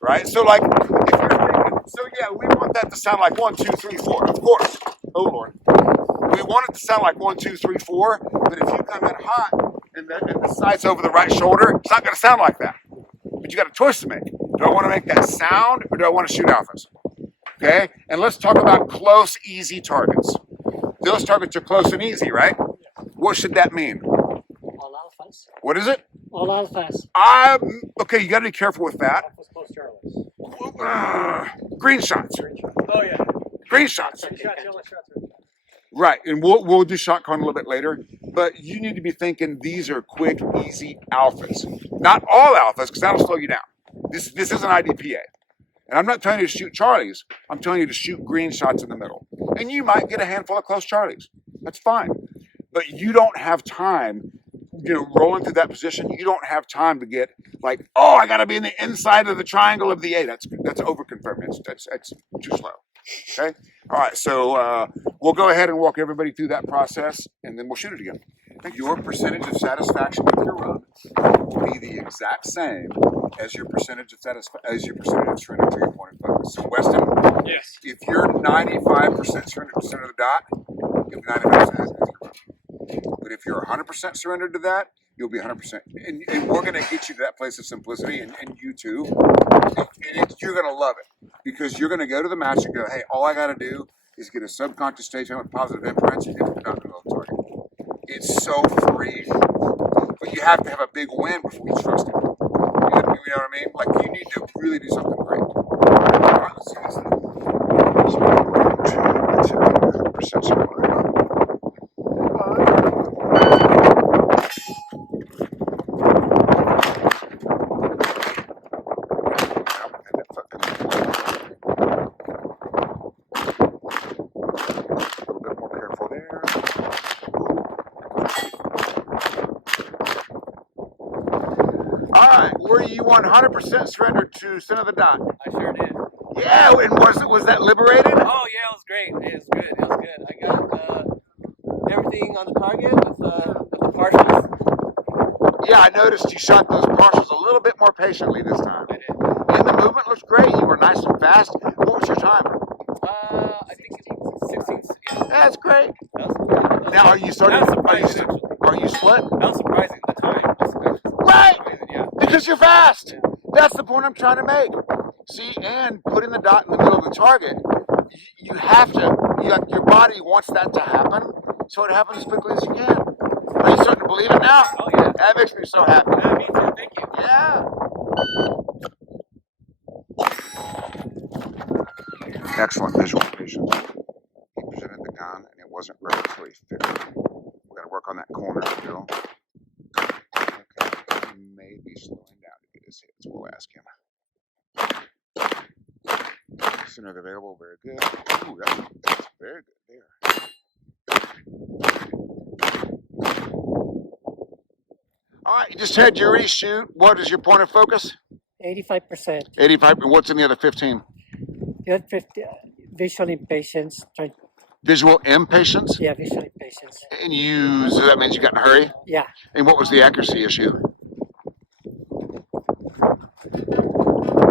Right? So like if you're thinking, so yeah, we want that to sound like 1, 2, 3, 4. Of course. Oh Lord. We want it to sound like 1, 2, 3, 4, but if you come in hot and the sight's over the right shoulder, it's not going to sound like that. But you got a choice to make. Do I want to make that sound or do I want to shoot alphas? Okay? And let's talk about close, easy targets. Those targets are close and easy, right? What should that mean? All alphas. What is it? All alphas. Okay, you got to be careful with that. Alphas close Charlies. Green shots. Oh yeah. Green shots. Shots, yellow shots. Right, and we'll do shot con a little bit later, but you need to be thinking these are quick, easy alphas. Not all alphas, because that'll slow you down. This is an IDPA. And I'm not telling you to shoot Charlies, I'm telling you to shoot green shots in the middle. And you might get a handful of close Charlies. That's fine. But you don't have time, rolling through that position, you don't have time to get like, oh, I gotta be in the inside of the triangle of the A. That's over confirmed. That's too slow. Okay? All right, so we'll go ahead and walk everybody through that process, and then we'll shoot it again. Your percentage of satisfaction with your run will be the exact same as your percentage of surrender to your point of focus. So, Weston, Yes. if you're 95% surrendered to center of the dot, you'll be 95% as your run. But if you're 100% surrendered to that, you'll be 100%. And we're going to get you to that place of simplicity, and you too. And you're going to love it because you're going to go to the match and go, hey, all I got to do is get a subconscious stage with positive imprints and get the dot below the target. It's so free, but you have to have a big win before you trust it. You know what I mean? Like you need to really do something great. All right, let's see this thing. 100% surrender. Were you 100% surrendered to center of the dot? I sure did. Yeah, and was that liberated? Oh yeah, it was great. It was good. It was good. I got everything on the target with the partials. Yeah, I noticed you shot those partials a little bit more patiently this time. I did. And the movement looks great. You were nice and fast. What was your time? I think it's 16. Yeah. That's great. That was Now, are you starting? That was surprising, Are you split? That was surprising. The time was Right. surprising, yeah. Because you're fast. That's the point I'm trying to make. See, and putting the dot in the middle of the target, you have to. Your body wants that to happen, so it happens as quickly as you can. Are you starting to believe it now? Oh yeah. That makes me so happy. Yeah, me too. Thank you. Yeah. Excellent visualization. He presented the gun, and it wasn't ready until he fixed it. We're going to work on that corner still. Okay, he may be slowing down to get his hits. We'll ask him. Center available, very good. Ooh, that's very good there. All right, you just had your reshoot. What is your point of focus? 85%. 85. What's in the other 15? The other 50, visual impatience. Visual impatience? Yeah, visual impatience. And so that means you got in a hurry? Yeah. And what was the accuracy issue?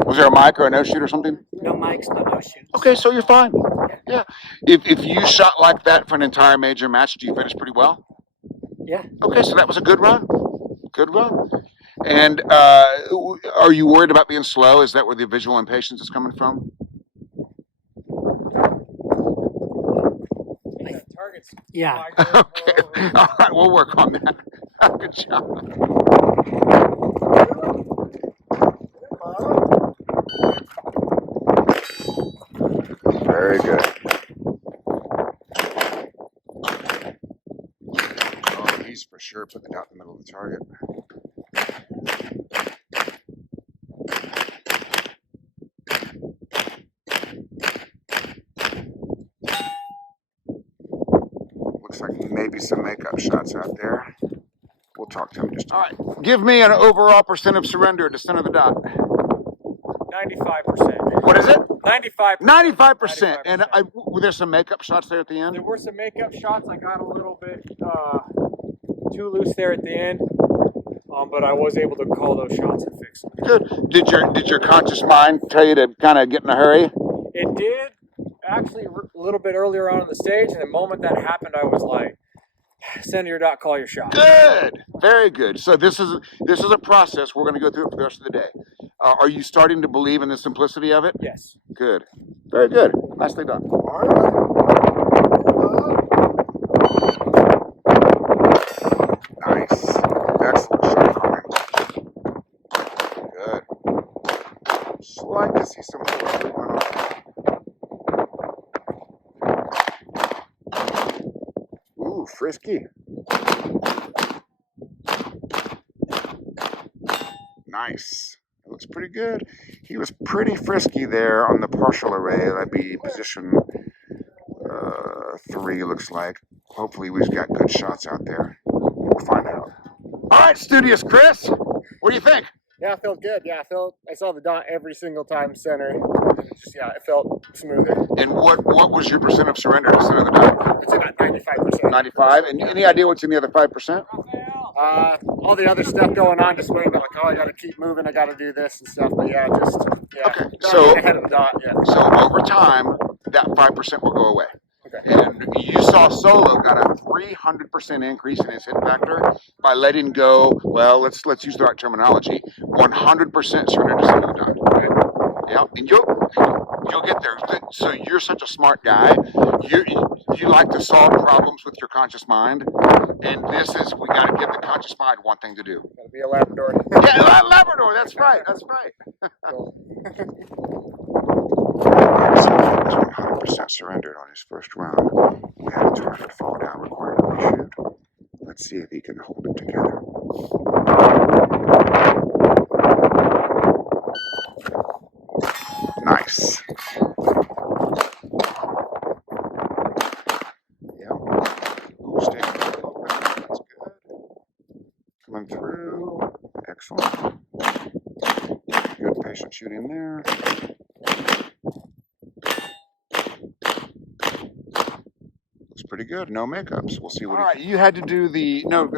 Was there a mic or a no shoot or something? No mics, no shoots. Okay, so you're fine. Yeah. If you shot like that for an entire major match, do you finish pretty well? Yeah. Okay, so that was a good run. Good run. And are you worried about being slow? Is that where the visual impatience is coming from? Targets. Yeah. Okay. All right, we'll work on that. Good job. Very good. Oh, he's for sure putting it out in the middle of the target. Looks like maybe some makeup shots out there. We'll talk to him just. All right. Give me an overall percent of surrender at the center of the dot. 95%. What is it? 95%. 95%. And were there some makeup shots there at the end? There were some makeup shots. I got a little bit too loose there at the end, but I was able to call those shots and fix them. Good. Did your conscious mind tell you to kind of get in a hurry? It did, actually, a little bit earlier on in the stage, and the moment that happened, I was like, send your dot, call your shot. Good. Very good. So this is a process. We're going to go through it for the rest of the day. Are you starting to believe in the simplicity of it? Yes. Good. Very good. Nicely done. Nice. Excellent shot calling. Good. Just like to see some force going on. Ooh, frisky. Nice. It looks pretty good. He was pretty frisky there on the partial array. That'd be position 3, looks like. Hopefully we've got good shots out there. We'll find out. All right, Studious Chris. What do you think? Yeah, it felt good. Yeah, I saw the dot every single time center. It felt smoother. And what was your percent of surrender to center of the dot? It's about 95%. 95. And any idea what's in the other 5%? All the other stuff going on, just waiting, like, oh, I got to keep moving, I got to do this and stuff. But yeah, Okay. So ahead of the dot. Yeah. So over time, that 5% will go away. Okay. And you saw Solo got a 300% increase in his hit factor by letting go. Well, let's use the right terminology. 100% surrender to center of the dot. Yeah, and you'll get there. So you're such a smart guy. You like to solve problems with your conscious mind, and we got to give the conscious mind one thing to do. Got to be a Labrador. Yeah, Labrador. That's right. That's right. Cool. 100% surrendered on his first round. We had a target fall down, required a reshoot. Let's see if he can hold it together. Nice. Yep. Ooh, staying open. That's good. Coming through. Excellent. Good patient shooting there. Looks pretty good. No makeups. We'll see what. All right, you had to do the go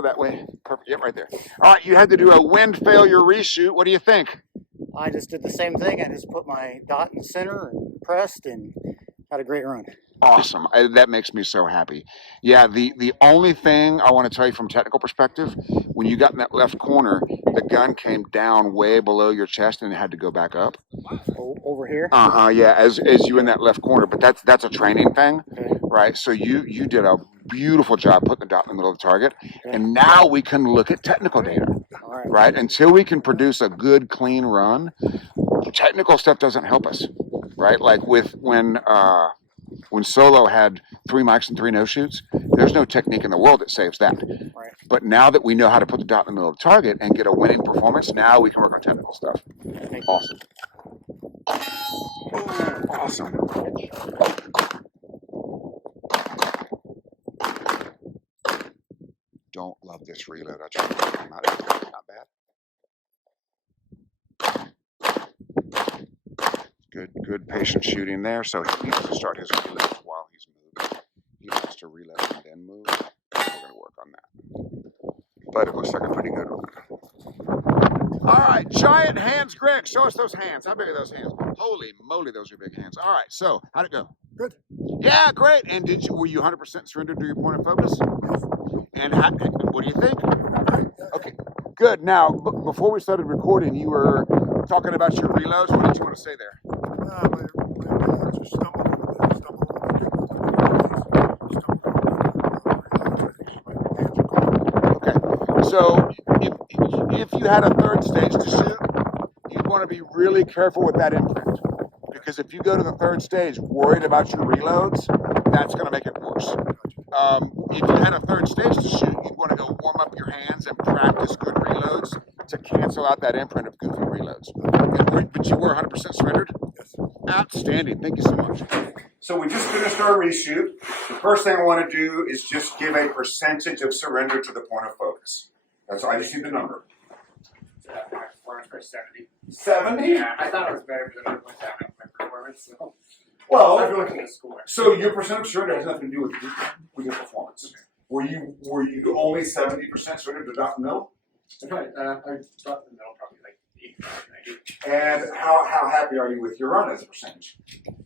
that way. Perfect. Yep, right there. All right, you had to do a wind failure reshoot. What do you think? I just did the same thing. I just put my dot in the center and pressed and had a great run. Awesome. That makes me so happy. Yeah, the only thing I want to tell you from a technical perspective, when you got in that left corner, the gun came down way below your chest and it had to go back up. Over here? Yeah, as you in that left corner, but that's a training thing, right? So you did a beautiful job putting the dot in the middle of the target, and now we can look at technical data, right? Until we can produce a good, clean run, technical stuff doesn't help us, right? Like when Solo had 3 mics and 3 no-shoots, there's no technique in the world that saves that. Right. But now that we know how to put the dot in the middle of the target and get a winning performance, now we can work on technical stuff. Awesome. Awesome. don't love this reload. I tried to come out. Not bad. Good patient shooting there. So he needs to start his reload while he's moving. He wants to reload and then move. We're going to work on that. But it looks like a pretty good one. All right, giant hands, Greg. Show us those hands. How big are those hands? Holy moly, those are big hands. All right, so how'd it go? Good. Yeah, great. And were you 100% surrendered to your point of focus? Yes. And what do you think? Okay, good. Now, before we started recording, you were talking about your reloads. What did you want to say there? My just stumbled a little bit. Stumbled a little bit. Okay, so if you had a third stage to shoot, you'd want to be really careful with that imprint. Because if you go to the third stage worried about your reloads, that's going to make it worse. If you had a third stage to shoot, you'd want to go warm up your hands and practice good reloads to cancel out that imprint of goofy reloads. But you were 100% surrendered? Yes. Outstanding. Thank you so much. So we just finished our reshoot. The first thing I want to do is just give a percentage of surrender to the point of focus. That's all. I just need the number. My performance for 70. 70? Yeah, I thought it was better, but then I went down in my performance. So. Well, I'm looking at the score. so your percent of surrender has nothing to do with your performance. Okay. Were you only 70% surrender to Dr. Mill? Right, I thought the middle probably like 80, 90. And how happy are you with your run as a percentage?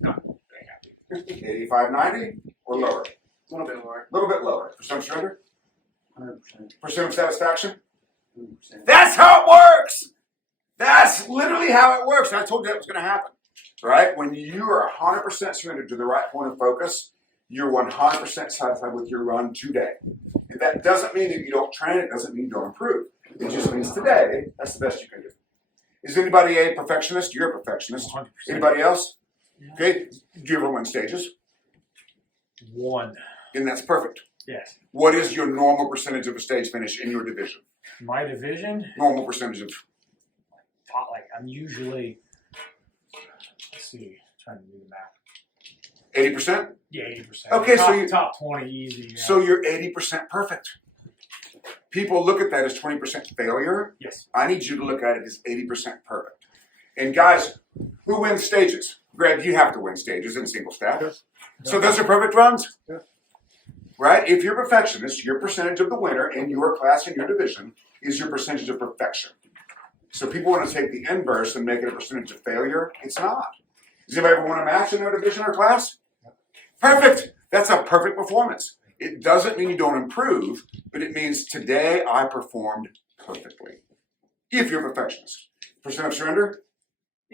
Not very happy. 85, 90 or lower? A little bit lower. A little bit lower. Percent of surrender? 100%. Percent of satisfaction? 100%. That's how it works! That's literally how it works. I told you that was going to happen. Right? When you are 100% surrendered to the right point of focus, you're 100% satisfied with your run today. And that doesn't mean that you don't train, it doesn't mean you don't improve. It just means today, that's the best you can do. Is anybody a perfectionist? You're a perfectionist. 100%. Anybody else? Okay. Do you ever win stages? 1. And that's perfect. Yes. What is your normal percentage of a stage finish in your division? My division, Normal percentage of top, like I'm usually, let's see, trying to do the math. 80%? Yeah, 80%. Okay, top, so you top 20 easy. Yeah. So you're 80% perfect. People look at that as 20% failure. Yes. I need you to look at it as 80% perfect. And guys, who wins stages? Greg, you have to win stages in single staff. Yes. So those are perfect runs. Yeah. Right? If you're a perfectionist, your percentage of the winner in your class, in your division, is your percentage of perfection. So people want to take the inverse and make it a percentage of failure. It's not. Does anybody ever win a match in their division or class? Perfect. That's a perfect performance. It doesn't mean you don't improve, but it means today I performed perfectly. If you're a perfectionist. Percent of surrender?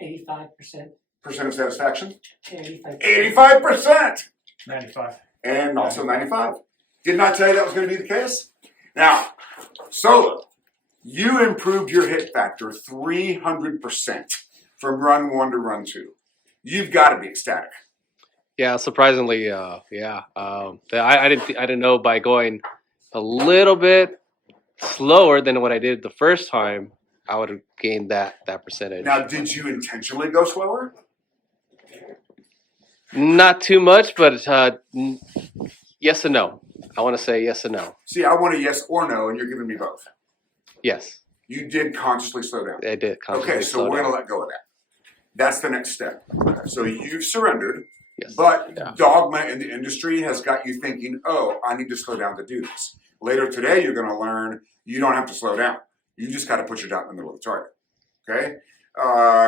85%. Percent of satisfaction? 85%. 85%! 95. And also 95. Didn't I tell you that was going to be the case? Now, Solo, you improved your hit factor 300% from run 1 to run 2. You've got to be ecstatic. Yeah, surprisingly, yeah. I didn't know by going a little bit slower than what I did the first time, I would have gained that percentage. Now, did you intentionally go slower? Not too much, but yes and no. I want to say yes and no. See, I want a yes or no, and you're giving me both. Yes, You did consciously slow down. I did. Okay, so we're going to let go of that. That's the next step. So you've surrendered, Yes. but Yeah. dogma in the industry has got you thinking, oh, I need to slow down to do this. Later today, you're going to learn you don't have to slow down. You just got to put your dot in the middle of the target. Okay?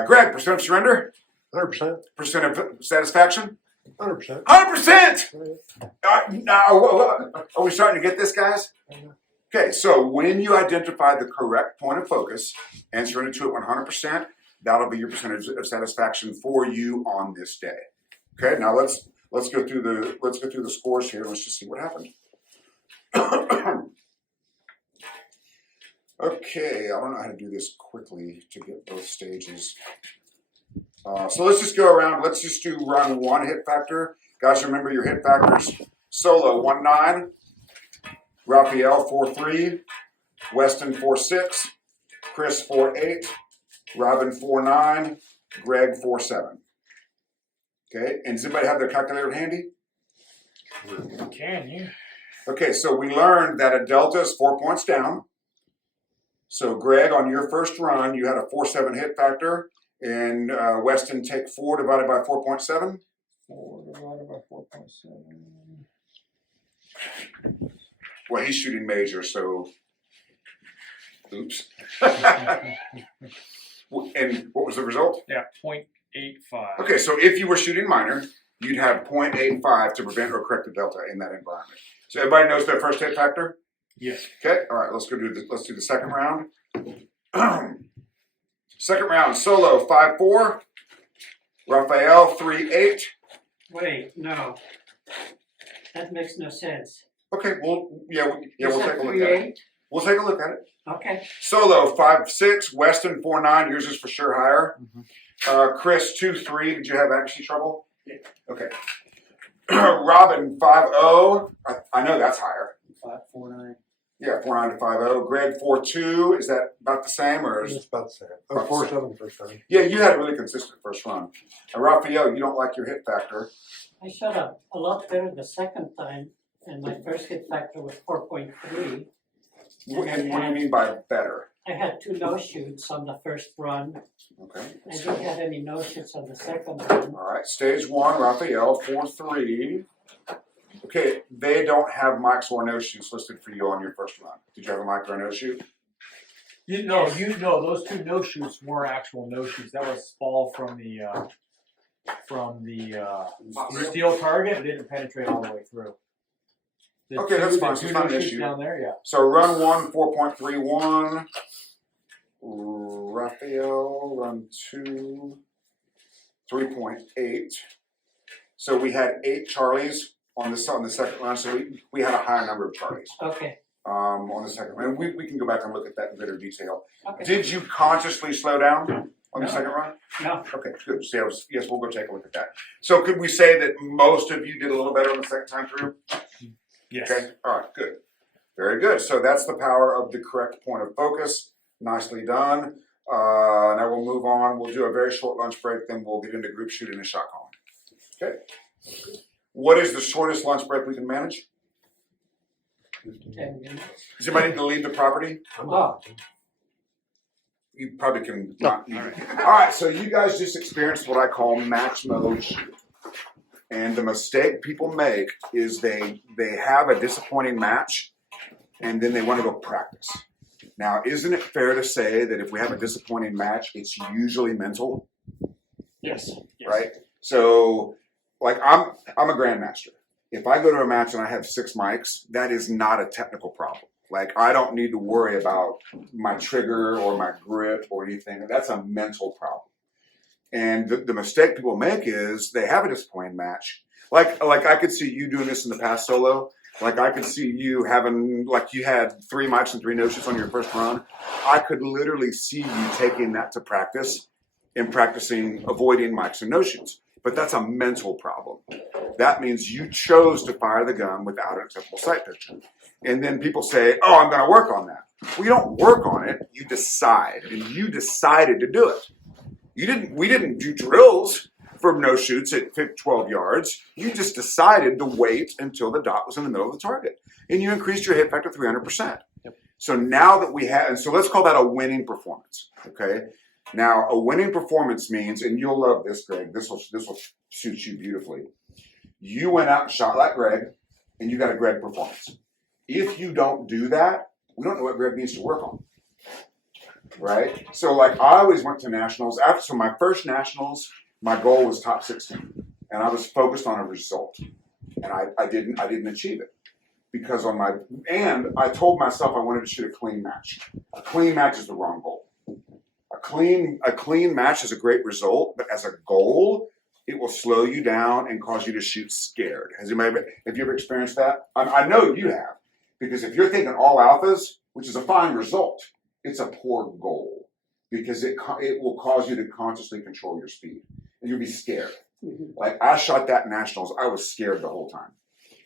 Greg, percent of surrender? 100%. Percent of satisfaction? 100%. 100%! Now, are we starting to get this, guys? Okay, so when you identify the correct point of focus and surrender to it 100%, that'll be your percentage of satisfaction for you on this day. Okay, now let's go through the scores here. Let's just see what happened. Okay, I don't know how to do this quickly to get both stages. So let's just go around. Let's just do run 1 hit factor. Guys, remember your hit factors. Solo 1.9, Raphael 4.3, Weston 4.6, Chris 4.8, Robin 4.9, Greg 4.7. Okay, and does anybody have their calculator handy? Can you? Okay, so we learned that a delta is 4 points down. So Greg, on your first run, you had a 4.7 hit factor, and Weston, take 4 divided by 4.7. 4 divided by 4.7. Well, he's shooting major, so oops. And what was the result? Yeah, 0.85. Okay, so if you were shooting minor, you'd have 0.85 to prevent or correct the delta in that environment. So everybody knows their first hit factor? Yes. Okay, all right, let's do the second round. Second round, solo 5-4, Raphael 3-8. Wait, no. That makes no sense. Okay, well, we'll You take said a look at it. 3-8? We'll take a look at it. Okay. Solo 5-6, Weston 4-9. Yours is for sure higher. Chris 2-3. Did you have accuracy trouble? Yeah. Okay. Robin 5-0. I know that's higher. 5-4-9. Yeah, 4-9 to 5-0. Greg 4-2. Is that about the same, or is It's about the same. Oh, 4.7 first time. Yeah, you had a really consistent first run. And Raphael, you don't like your hit factor. I shot up a lot better the second time, and my first hit factor was 4.3. What do you mean by better? I had 2 no-shoots on the first run. Okay. I didn't have any no-shoots on the second one. All right. Stage 1, Raphael 4-3. Okay, they don't have mics or no shoots listed for you on your first run. Did you have a mic or a no shoot? No, those 2 no shoots weren't actual no shoots. That was fall from the steel target. It didn't penetrate all the way through. Okay, that's fine. So it's not an issue. Down there, yeah. So run 1, 4.31. Raphael, run 2, 3.8. So we had 8 Charlies on the second run. So we had a higher number of Charlies. Okay. On the second run. We can go back and look at that in greater detail. Okay. Did you consciously slow down on the second run? No. Okay, good. So yes, we'll go take a look at that. So could we say that most of you did a little better on the second time through? Yes. Okay, all right, good. Very good. So that's the power of the correct point of focus. Nicely done. Now we'll move on. We'll do a very short lunch break, then we'll get into group shooting and shot calling. Okay. What is the shortest lunch break we can manage? 10 minutes. Does anybody need to leave the property? Oh, You probably can not. All right, so you guys just experienced what I call match mode shoot. And the mistake people make is they have a disappointing match and then they want to go practice. Now, isn't it fair to say that if we have a disappointing match, it's usually mental? Yes. Right? So, like I'm a grandmaster. If I go to a match and I have 6 mics, that is not a technical problem. Like I don't need to worry about my trigger or my grip or anything. That's a mental problem. And the mistake people make is they have a disappointing match. Like I could see you doing this in the past solo. Like I could see you having, like you had 3 mics and 3 no-shoots on your first run. I could literally see you taking that to practice and practicing avoiding mics and no-shoots. But that's a mental problem. That means you chose to fire the gun without an acceptable sight picture. And then people say, oh, I'm going to work on that. Well, you don't work on it. You decide. And you decided to do it. We didn't do drills for no shoots at 12 yards. You just decided to wait until the dot was in the middle of the target. And you increased your hit factor 300%. Yep. So now that we have, and so let's call that a winning performance. Okay. Now a winning performance means, and you'll love this, Greg, this will suit you beautifully. You went out and shot like Greg and you got a Greg performance. If you don't do that, we don't know what Greg needs to work on. Right? So like I always went to nationals. So my first nationals, my goal was top 16. And I was focused on a result. And I didn't achieve it. Because I told myself I wanted to shoot a clean match. A clean match is the wrong goal. A clean match is a great result, but as a goal, it will slow you down and cause you to shoot scared. Have you ever experienced that? I know you have. Because if you're thinking all alphas, which is a fine result, it's a poor goal because it will cause you to consciously control your speed and you'll be scared. Mm-hmm. Like I shot that nationals, I was scared the whole time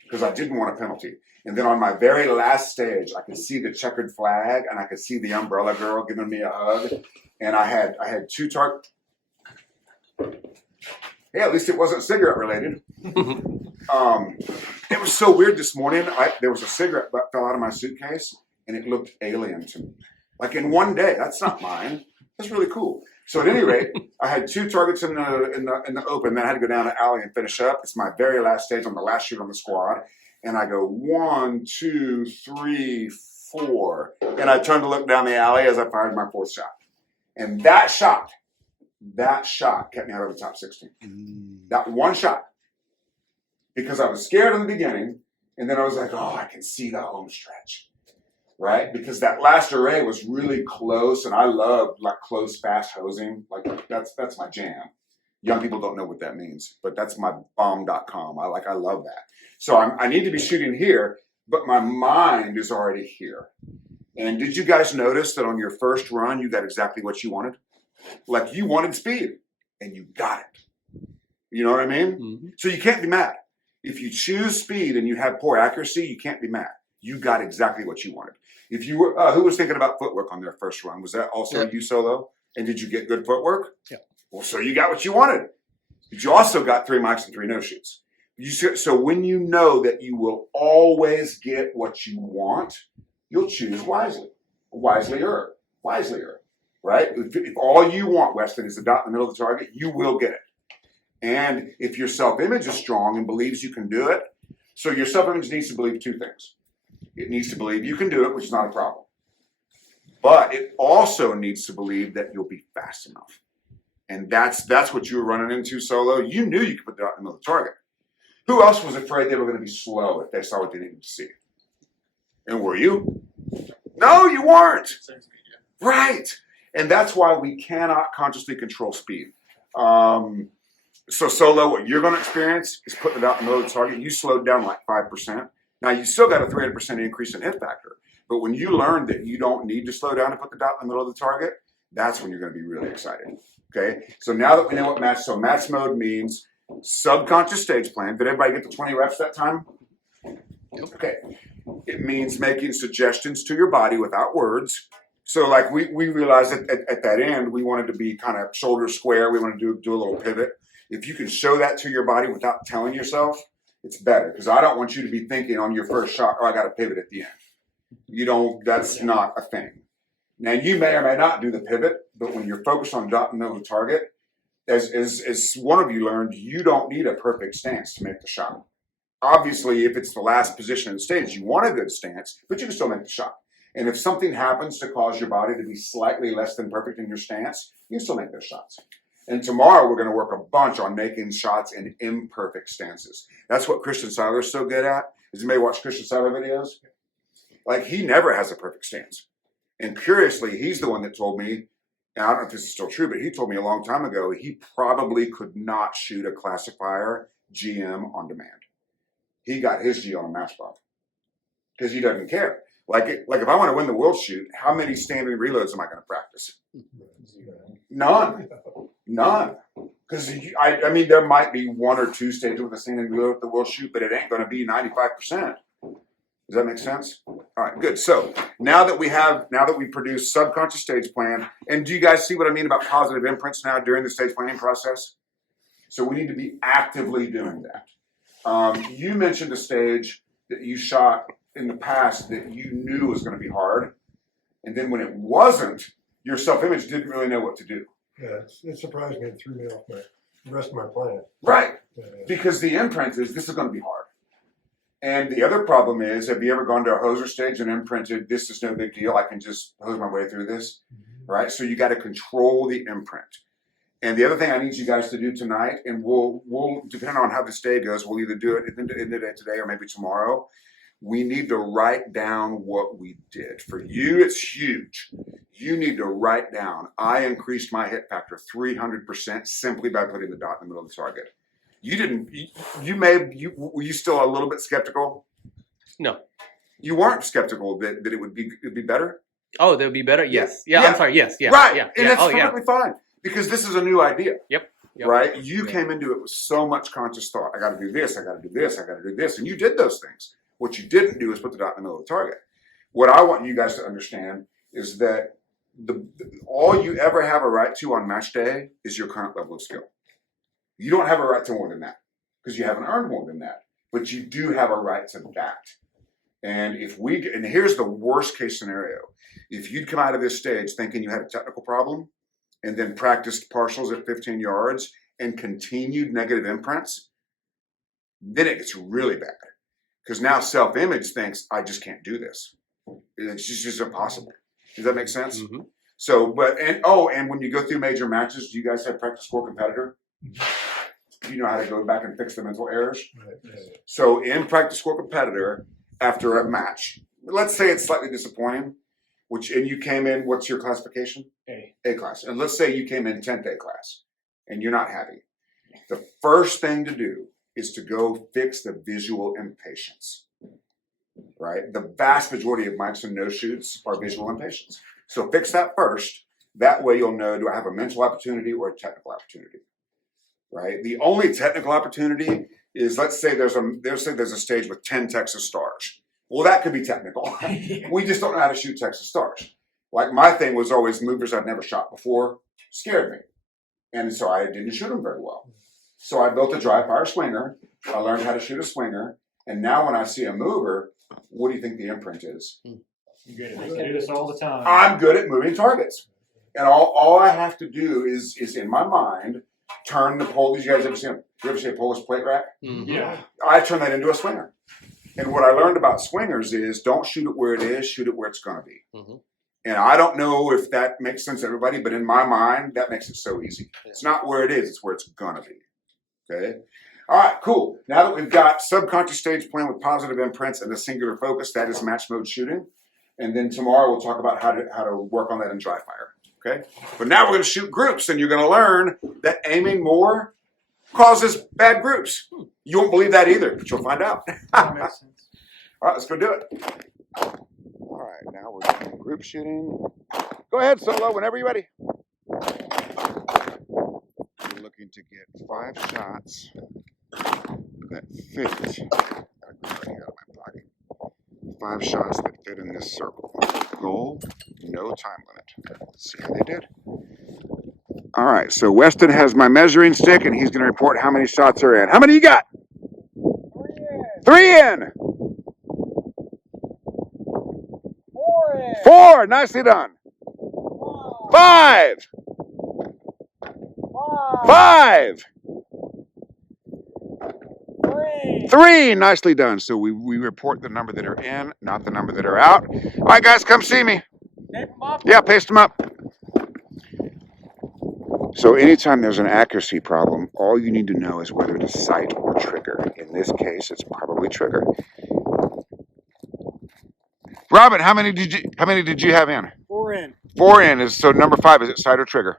because I didn't want a penalty. And then on my very last stage, I could see the checkered flag and I could see the umbrella girl giving me a hug. And I had 2 targets. Hey, at least it wasn't cigarette related. It was so weird this morning. There was a cigarette butt fell out of my suitcase, and it looked alien to me. Like in one day, that's not mine. That's really cool. So at any rate, I had 2 targets in the open. Then I had to go down to alley and finish up. It's my very last stage. I'm the last shooter on the squad, and I go 1, 2, 3, 4, and I turned to look down the alley as I fired my 4th shot. And that shot kept me out of the top 16. That one shot. Because I was scared in the beginning, and then I was like, oh, I can see the home stretch, right? Because that last array was really close, and I love like close, fast hosing. Like that's my jam. Young people don't know what that means, but that's my bomb.com. I love that. So I need to be shooting here, but my mind is already here. And did you guys notice that on your first run, you got exactly what you wanted? Like you wanted speed, and you got it. You know what I mean? Mm-hmm. So you can't be mad. If you choose speed and you have poor accuracy, you can't be mad. You got exactly what you wanted. If you were, who was thinking about footwork on their first run? Was that also you solo? And did you get good footwork? Yeah. Well, so you got what you wanted. But you also got 3 mics and 3 no shoots. So when you know that you will always get what you want, you'll choose wisely, wiselier, right? If all you want, Weston, is the dot in the middle of the target, you will get it. And if your self-image is strong and believes you can do it, so your self-image needs to believe 2 things. It needs to believe you can do it, which is not a problem. But it also needs to believe that you'll be fast enough. And that's what you were running into solo. You knew you could put that in the middle of the target. Who else was afraid they were going to be slow if they saw what they needed to see? And were you? No, you weren't. Right. And that's why we cannot consciously control speed. So solo, what you're going to experience is putting it out in the middle of the target. You slowed down like 5%. Now, you still got a 300% increase in hit factor. But when you learn that you don't need to slow down to put the dot in the middle of the target, that's when you're going to be really excited. Okay? So now that we know what match mode means, subconscious stage plan. Did everybody get the 20 reps that time? Okay. It means making suggestions to your body without words. So like we realized at that end, we wanted to be kind of shoulder square. We want to do a little pivot. If you can show that to your body without telling yourself, it's better. Because I don't want you to be thinking on your first shot, oh, I got to pivot at the end. That's not a thing. Now, you may or may not do the pivot, but when you're focused on dot in the middle of the target, as one of you learned, you don't need a perfect stance to make the shot. Obviously, if it's the last position in the stage, you want a good stance, but you can still make the shot. And if something happens to cause your body to be slightly less than perfect in your stance, you can still make those shots. And tomorrow we're going to work a bunch on making shots in imperfect stances. That's what Christian Seiler's so good at. Has anybody watched Christian Seiler videos? Like, he never has a perfect stance. And curiously, he's the one that told me, and I don't know if this is still true, but he told me a long time ago, he probably could not shoot a classifier GM on demand. He got his G on a match ball because he doesn't care. Like if I want to win the world shoot, how many standing reloads am I going to practice? None. Because I mean, there might be 1 or 2 stages with a standing reload at the world shoot, but it ain't going to be 95%. Does that make sense? All right, good. So now that we produce subconscious stage plan, and do you guys see what I mean about positive imprints now during the stage planning process? So we need to be actively doing that. You mentioned a stage that you shot in the past that you knew was going to be hard, and then when it wasn't, your self-image didn't really know what to do. Yeah, it surprised me and threw me off the rest of my plan. Right, because the imprint is, this is going to be hard. And the other problem is, have you ever gone to a hoser stage and imprinted, this is no big deal, I can just hose my way through this, right? So you got to control the imprint. And the other thing I need you guys to do tonight, and we'll depending on how this day goes, we'll either do it in the day today or maybe tomorrow. We need to write down what we did. For you, it's huge. You need to write down, I increased my hit factor 300% simply by putting the dot in the middle of the target. Were you still a little bit skeptical? No. You weren't skeptical that it would be better? Oh, that would be better? Yes. Yeah, I'm sorry. Yes. Yeah. Right. Yeah. And that's perfectly fine because this is a new idea. Yep. Right? You came into it with so much conscious thought. I got to do this. I got to do this. I got to do this. And you did those things. What you didn't do is put the dot in the middle of the target. What I want you guys to understand is that all you ever have a right to on match day is your current level of skill. You don't have a right to more than that because you haven't earned more than that. but you do have a right to that. And and here's the worst case scenario. If you'd come out of this stage thinking you had a technical problem and then practiced partials at 15 yards and continued negative imprints, then it gets really bad. Because now self-image thinks, I just can't do this. It's just impossible. Does that make sense? Mm-hmm. So, and when you go through major matches, do you guys have practice score competitor? Do you know how to go back and fix the mental errors? Right. So in practice score competitor, after a match, let's say it's slightly disappointing, and you came in, what's your classification? A class. And let's say you came in 10th A class and you're not happy. The first thing to do is to go fix the visual impatience, right? The vast majority of mics and no shoots are visual impatience. So fix that first. That way you'll know, do I have a mental opportunity or a technical opportunity, right? The only technical opportunity is, let's say there's a stage with 10 Texas stars. Well, that could be technical. We just don't know how to shoot Texas stars. Like my thing was always movers I'd never shot before scared me. And so I didn't shoot them very well. So I built a dry fire swinger. I learned how to shoot a swinger. And now when I see a mover, what do you think the imprint is? You're good at this. I do this all the time. I'm good at moving targets. And all I have to do is in my mind, turn the pole. Did you guys ever see a Polish plate rack? Mm-hmm. Yeah. I turn that into a swinger. And what I learned about swingers is don't shoot it where it is, shoot it where it's going to be. Mm-hmm. And I don't know if that makes sense to everybody, but in my mind, that makes it so easy. It's not where it is, it's where it's going to be. Okay? All right, cool. Now that we've got subconscious stage plan with positive imprints and a singular focus, that is match mode shooting. And then tomorrow we'll talk about how to work on that in dry fire. Okay? But now we're going to shoot groups, and you're going to learn that aiming more causes bad groups. You won't believe that either, but you'll find out. All right, let's go do it. All right, now we're doing group shooting. Go ahead, Solo, whenever you're ready. We're looking to get 5 shots that fit. Gotta go right out of my pocket. 5 shots that fit in this circle. Goal, no time limit. Let's see how they did. All right, so Weston has my measuring stick, and he's going to report how many shots are in. How many you got? 3 in. 4 in. 4, nicely done. 5. 5. 3, nicely done. So we report the number that are in, not the number that are out. All right, guys, come see me. Tape them up. Yeah, paste them up. So anytime there's an accuracy problem, all you need to know is whether it is sight or trigger. In this case, it's probably trigger. Robin, how many did you have in? 4 in. 4 in is, so number 5, is it sight or trigger?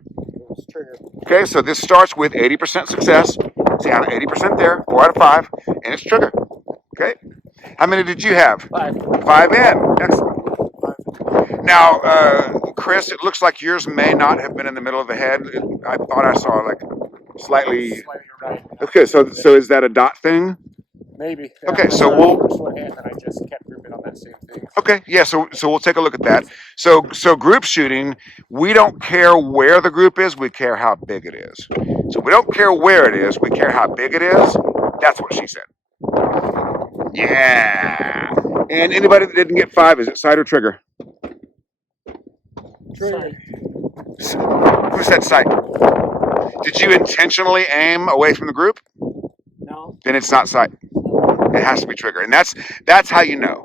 It's trigger. Okay, so this starts with 80% success. See, I'm 80% there, 4 out of 5, and it's trigger. Okay, how many did you have? 5. 5 in, excellent. Now, Chris, it looks like yours may not have been in the middle of the head. I thought I saw like slightly right. Okay, so is that a dot thing? Maybe. Okay, so we'll. First one hit, and I just kept grouping on that same thing. Okay, yeah, so we'll take a look at that. So group shooting, we don't care where the group is, we care how big it is. So we don't care where it is, we care how big it is. That's what she said. Yeah. And anybody that didn't get 5, is it sight or trigger? Trigger. Who said sight? Did you intentionally aim away from the group? No. Then it's not sight. It has to be trigger, and that's how you know.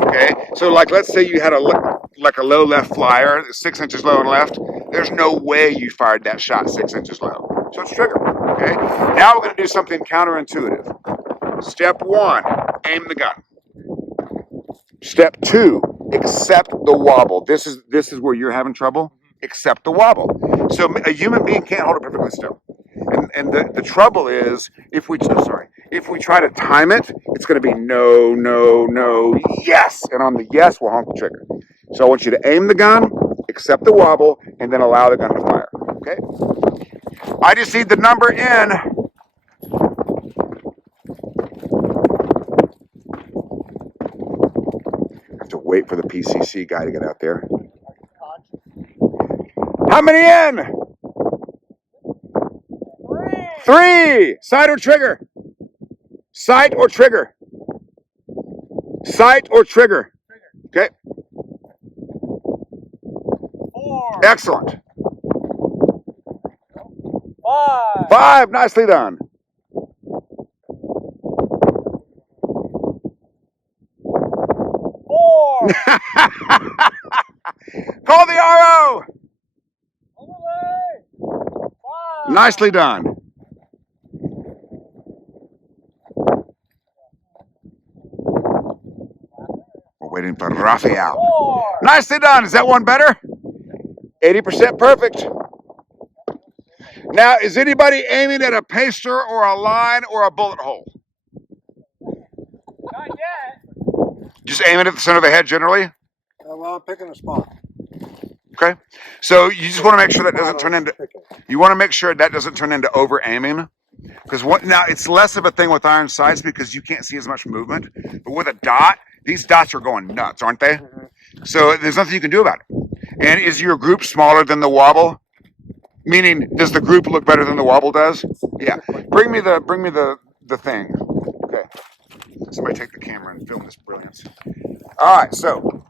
Okay, so like let's say you had a low left flyer, 6 inches low and left. There's no way you fired that shot 6 inches low, so it's trigger. Okay, now we're going to do something counterintuitive. Step 1, aim the gun. Step 2, accept the wobble. This is where you're having trouble. Accept the wobble. So a human being can't hold it perfectly still. And the trouble is, if we try to time it, it's going to be no, no, no, yes. And on the yes, we'll honk the trigger. So I want you to aim the gun, accept the wobble, and then allow the gun to fire. Okay? I just need the number in. I have to wait for the PCC guy to get out there. How many in? 3. Sight or trigger? Sight or trigger? Sight or trigger? Okay. 4, Excellent. 5, 5. Nicely done. 4. Call the RO. Overlay. 5. Nicely done. We're waiting for Raphael. 4. Nicely done. Is that one better? 80% perfect. Now, is anybody aiming at a paster or a line or a bullet hole? Not yet. Just aiming at the center of the head generally? Well, I'm picking a spot. Okay. So you just want to make sure that doesn't turn into, you want to make sure that doesn't turn into over aiming. Because now it's less of a thing with iron sights because you can't see as much movement. But with a dot, these dots are going nuts, aren't they? So there's nothing you can do about it. And is your group smaller than the wobble? Meaning, does the group look better than the wobble does? Yeah. Bring me the thing. Okay. Somebody take the camera and film this brilliance. All right. So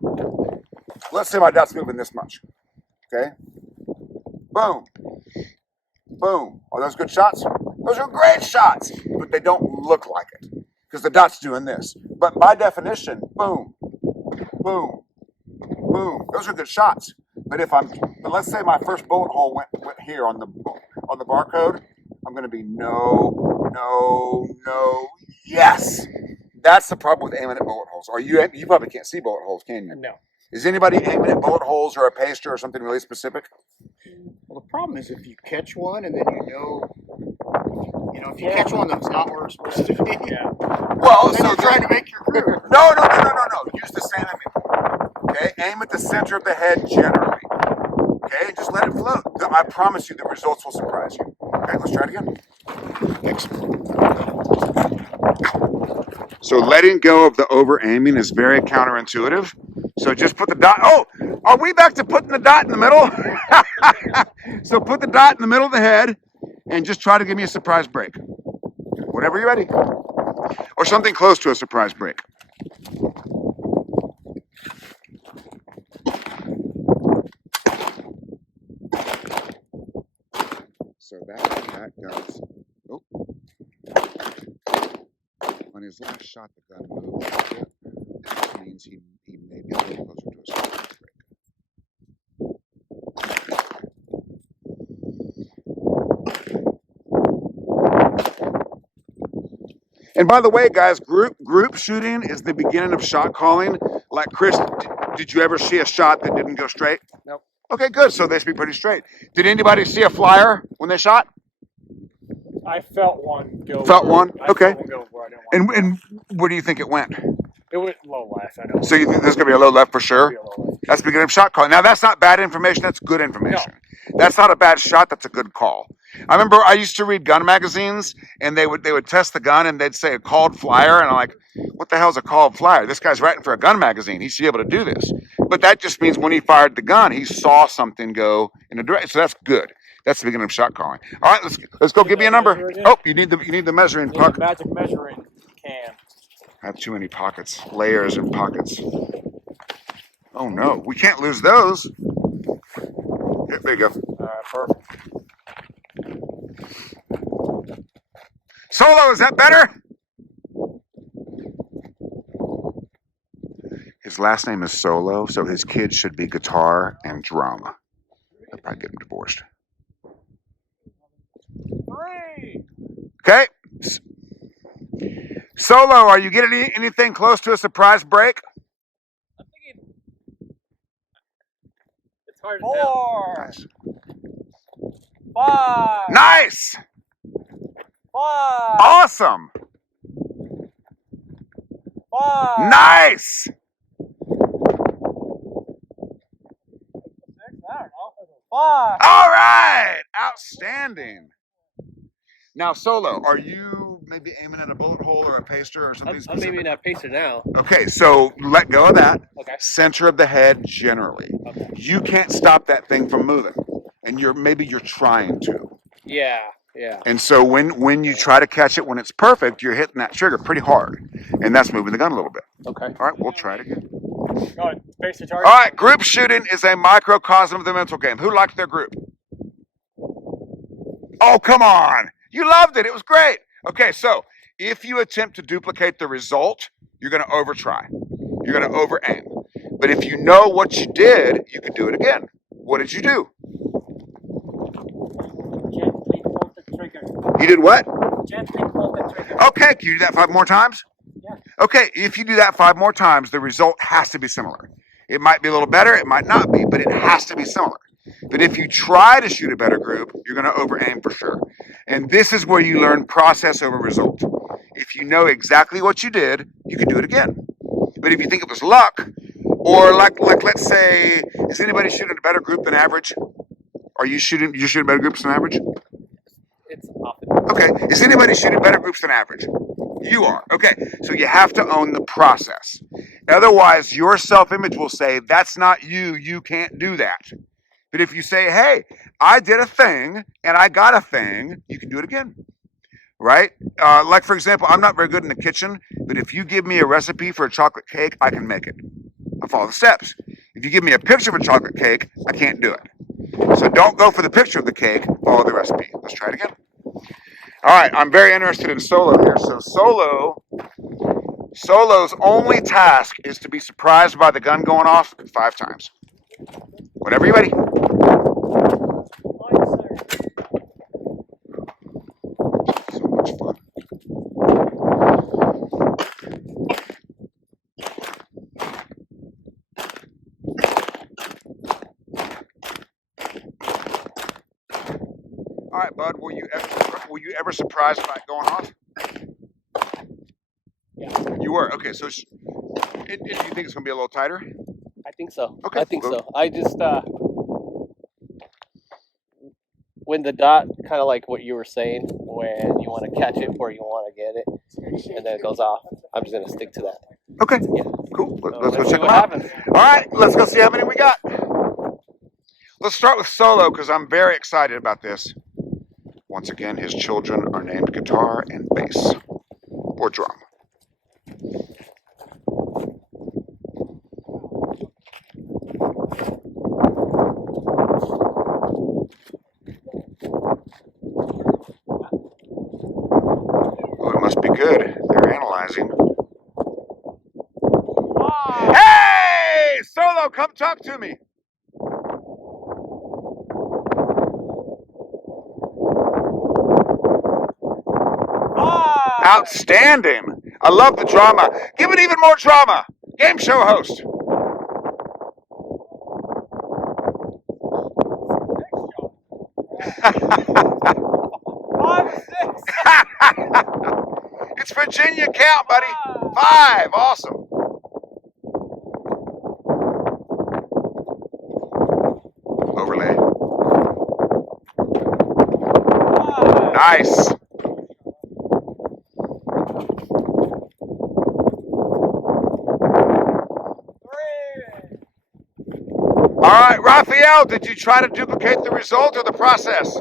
let's say my dot's moving this much. Okay. Boom. Boom. Are those good shots? Those are great shots, but they don't look like it because the dot's doing this. But by definition, boom, boom, boom. Those are good shots. But let's say my first bullet hole went here on the barcode, I'm going to be no, yes. That's the problem with aiming at bullet holes. You probably can't see bullet holes, can you? No. Is anybody aiming at bullet holes or a paster or something really specific? Well, the problem is if you catch one and then if you catch one that's not where it's supposed to be, Yeah. Well, then you're trying to make your groove. No. Use the same aiming. Okay, aim at the center of the head generally. Okay, and just let it float. I promise you the results will surprise you. Okay, let's try it again. Excellent. So letting go of the over aiming is very counterintuitive. So just put the dot. Oh, are we back to putting the dot in the middle? So put the dot in the middle of the head and just try to give me a surprise break. Whenever you're ready. Or something close to a surprise break. So that does. Oh. On his last shot, the gun moved a bit. That means he may be a little closer to a surprise break. And by the way, guys, group shooting is the beginning of shot calling. Like Chris, did you ever see a shot that didn't go straight? Nope. Okay, good. So they should be pretty straight. Did anybody see a flyer when they shot? I felt one go. Felt one? Okay. Felt one go where I didn't want And where do you think it went? it went low left. I know. So you think there's going to be a low left for sure? Be a low left. That's the beginning of shot calling. Now, that's not bad information. That's good information. That's not a bad shot. That's a good call. I remember I used to read gun magazines, and they would test the gun, and they'd say a called flyer, and I'm like, what the hell's a called flyer? This guy's writing for a gun magazine. He should be able to do this. But that just means when he fired the gun, he saw something go in a direction. So that's good. That's the beginning of shot calling. All right, let's go. Give me a number. Oh, you need the measuring Need puck. a magic measuring can. I have too many pockets, layers and pockets. Oh no, we can't lose those. Yeah, there you go. All right, perfect. Solo, is that better? His last name is Solo, so his kids should be guitar and drum. They'll probably get him divorced. 3. Okay. Solo, are you getting anything close to a surprise break? I'm thinking it's hard to 4. Nice. 5. Nice. 5. Awesome. 5. Nice. 6. I don't know. 5. All right. Outstanding. Now, Solo, are you maybe aiming at a bullet hole or a paster or something I'm specific? maybe not pacer now. Okay, so let go of that. Okay. Center of the head generally. Okay. You can't stop that thing from moving, and you're trying to. Yeah. Yeah. And so when you try to catch it when it's perfect, you're hitting that trigger pretty hard, and that's moving the gun a little bit. Okay. All right, we'll try it again. Go ahead. Face the All target. right, group shooting is a microcosm of the mental game. Who liked their group? Oh, come on. You loved it. It was great. Okay, so if you attempt to duplicate the result, you're going to overtry. You're going to over aim. But if you know what you did, you can do it again. What did you do? Gently pull the trigger. You did what? Gently pull the trigger. Okay, can you do that 5 more times? Yeah. Okay, if you do that 5 more times, the result has to be similar. It might be a little better, it might not be, but it has to be similar. But if you try to shoot a better group, you're going to over aim for sure. And this is where you learn process over result. If you know exactly what you did, you can do it again. But if you think it was luck, or like let's say, is anybody shooting a better group than average? Are you shooting better groups than average? It's often. Okay. Is anybody shooting better groups than average? You are. Okay. So you have to own the process. Otherwise, your self-image will say, that's not you. You can't do that. But if you say, hey, I did a thing and I got a thing, you can do it again. Right? Like, for example, I'm not very good in the kitchen, but if you give me a recipe for a chocolate cake, I can make it. I follow the steps. If you give me a picture of a chocolate cake, I can't do it. So don't go for the picture of the cake, follow the recipe. Let's try it again. All right, I'm very interested in Solo here. So Solo's only task is to be surprised by the gun going off 5 times. Whenever you're ready. So much fun. All right, bud. Were you ever surprised by it going off? Yeah. You were. Okay. So, do you think it's gonna be a little tighter? I think so. Okay, I think well, so. I just when the dot, kind of like what you were saying, when you want to catch it where you want to get it, and then it goes off. I'm just gonna stick to that. Okay. Yeah. Cool. So Let's go see check them what out. happens. All right. Let's go see how many we got. Let's start with Solo because I'm very excited about this. Once again, his children are named guitar and bass or drum. Oh, it must be good. They're analyzing. Hey, Solo, come talk to me. Outstanding. I love the drama. Give it even more drama. Game show host. It's Virginia count, buddy. 5. Awesome. Overlay. Nice. All right, Raphael, did you try to duplicate the result or the process?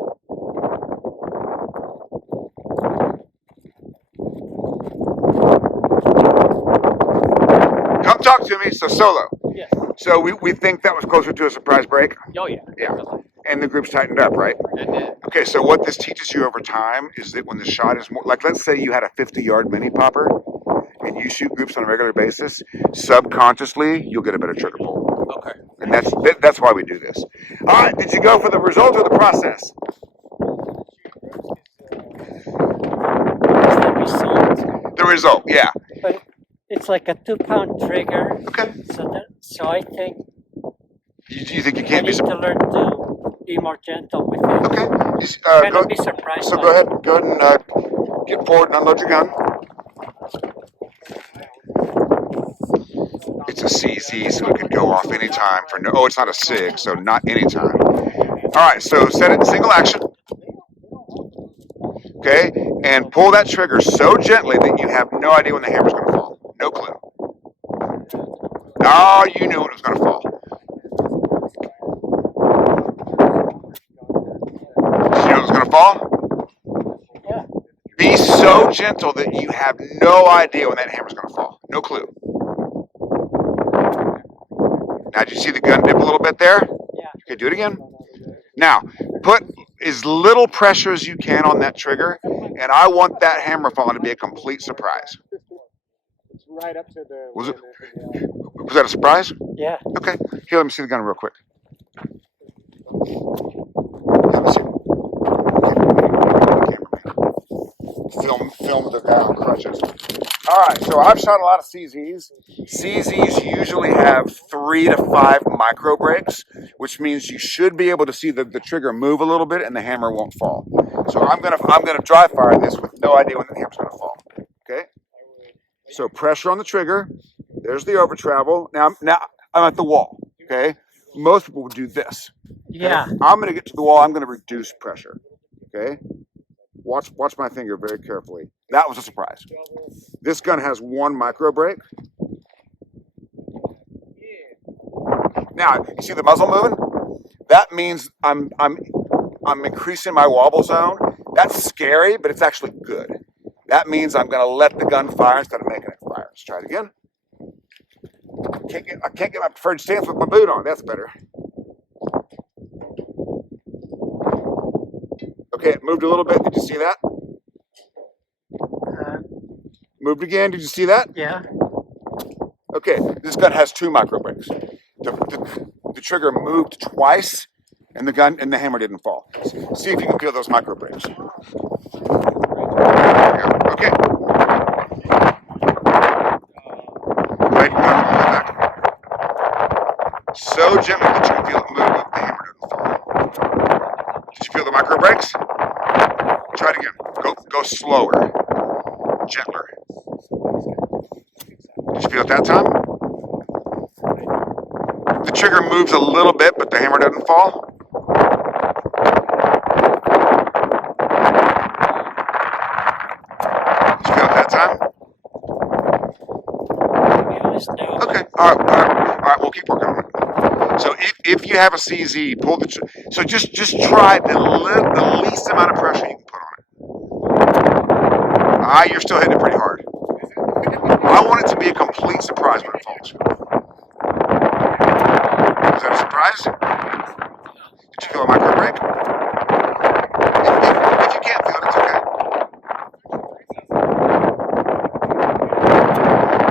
Come talk to me. So Solo. Yes. So we think that was closer to a surprise break? Oh yeah. Yeah. And the group's tightened up, right? It did. Okay, so what this teaches you over time is that when the shot is more, like let's say you had a 50-yard mini popper and you shoot groups on a regular basis, subconsciously you'll get a better trigger pull. Okay. And that's why we do this. All right, did you go for the result or the process? It's the result. The result, yeah. But it's like a 2-pound trigger. Okay. So I think You think you I can't be need to learn to be more gentle with it. Okay. Kind Go, of be surprised. so by go it. ahead and get forward and unload your gun. It's a CZ, so it could go off anytime for no. Oh, it's not a SIG, so not anytime. All right, so set it in single action. Okay, and pull that trigger so gently that you have no idea when the hammer's going to fall. No clue. Oh, you knew it was going to fall. Did you know it was going to fall? so gentle that you have no idea when that hammer's going to fall. No clue. Now, did you see the gun dip a little bit there? Yeah. Okay, do it again. Now, put as little pressure as you can on that trigger, and I want that hammer falling to be a complete surprise. It's right up to the. Was that a surprise? Yeah. Okay. Here, let me see the gun real quick. Let me see. Film the guy on crutches. All right, so I've shot a lot of CZs. CZs usually have 3 to 5 micro breaks, which means you should be able to see the trigger move a little bit and the hammer won't fall. So I'm gonna dry fire this with no idea when the hammer's gonna fall. Okay. So pressure on the trigger. There's the over travel. Now I'm at the wall. Okay. Most people would do this. Okay? Yeah. I'm gonna get to the wall. I'm gonna reduce pressure. Okay. Watch my finger very carefully. That was a surprise. This gun has 1 micro break. Now, you see the muzzle moving? That means I'm increasing my wobble zone. That's scary, but it's actually good. That means I'm gonna let the gun fire instead of making it fire. Let's try it again. I can't get my preferred stance with my boot on. That's better. Okay, it moved a little bit. Did you see that? Moved again. Did you see that? Yeah. Okay, this gun has 2 micro breaks. The trigger moved twice, and the hammer didn't fall. See if you can feel those micro breaks. Okay. Right, back. So gently that you can feel it move, but the hammer didn't fall. Did you feel the micro breaks? Try it again. Go slower, gentler. Did you feel it that time? The trigger moves a little bit, but the hammer doesn't fall. Did you feel it that time? Okay. All right. We'll keep working on it. So if you have a CZ, pull the. So just try the least amount of pressure you can put on it. You're still hitting it pretty hard. I want it to be a complete surprise when it falls. Is that a surprise? Did you feel a micro break? If you can't feel it, it's okay.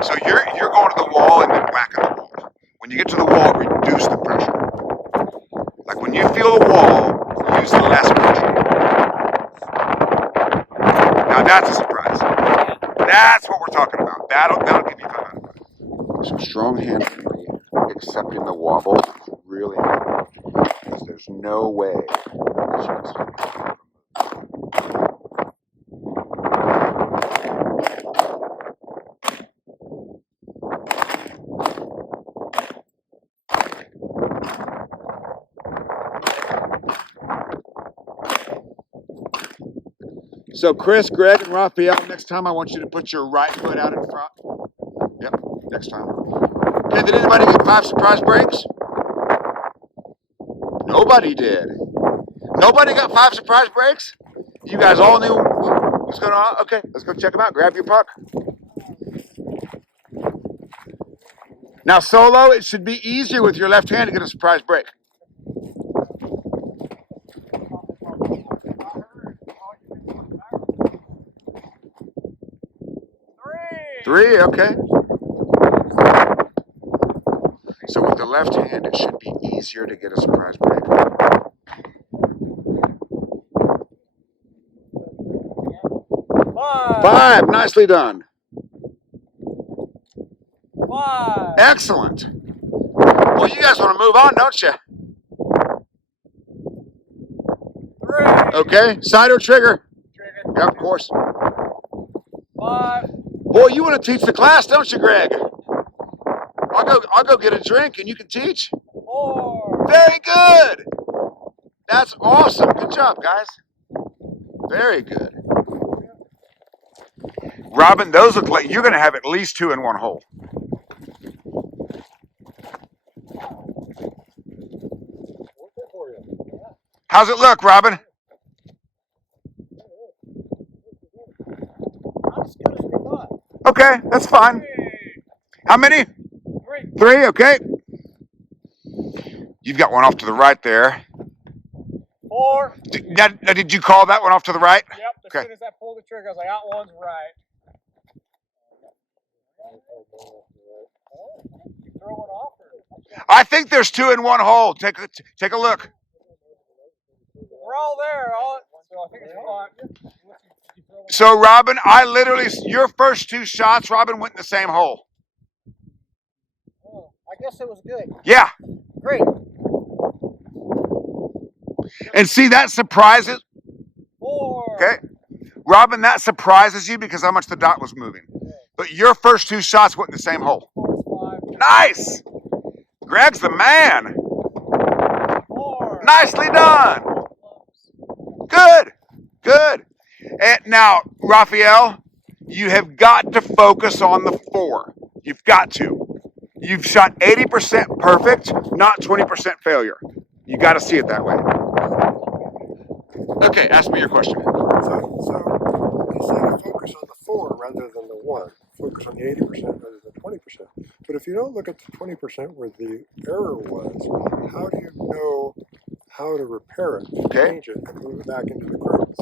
So you're going to the wall and then whacking the wall. When you get to the wall, reduce the pressure. Like when you feel the wall, use less pressure. Now that's a surprise. That's what we're talking about. That'll give you fun. Some strong hand free, accepting the wobble really hard. Because there's no way. So Chris, Greg, and Raphael, next time I want you to put your right foot out in front. Yep, next time. Okay, did anybody get 5 surprise breaks? Nobody did. Nobody got 5 surprise breaks? You guys all knew what was going on? Okay, let's go check them out. Grab your puck. Now solo, it should be easier with your left hand to get a surprise break. Three, okay. So with the left hand, it should be easier to get a surprise break. 5, nicely done. 5. Excellent. Well, you guys want to move on, don't you? 3. Okay, side or trigger? Trigger. Yeah, of course. 5. Boy, you want to teach the class, don't you, Greg? I'll go get a drink and you can teach. 4. Very good. That's awesome. Good job, guys. Very good. Robin, those look like you're going to have at least 2 in one hole. How's it look, Robin? Okay, that's fine. How many? 3, okay. You've got one off to the right there. 4. Now, did you call that one off to the right? Yep. As Okay. soon as I pulled the trigger, I was like, that one's right. You throw it off? I think there's 2 in one hole. Take a look. We're all there. So I think it's fine. So Robin, I literally, your first 2 shots, Robin, went in the same hole. Oh, I guess it was good. Yeah. Great. And see, that surprises. 4. Okay. Robin, that surprises you because how much the dot was moving. But your first 2 shots went in the same hole. 5. Nice. Greg's the man. 4. Nicely done. Good. Good. And now, Raphael, you have got to focus on the 4. You've got to. You've shot 80% perfect, not 20% failure. You got to see it that way. Okay, ask me your question. So instead of focus on the 4 rather than the 1, focus on the 80% rather than 20%. But if you don't look at the 20% where the error was, how do you know how to repair it, change it, and move it back into the groove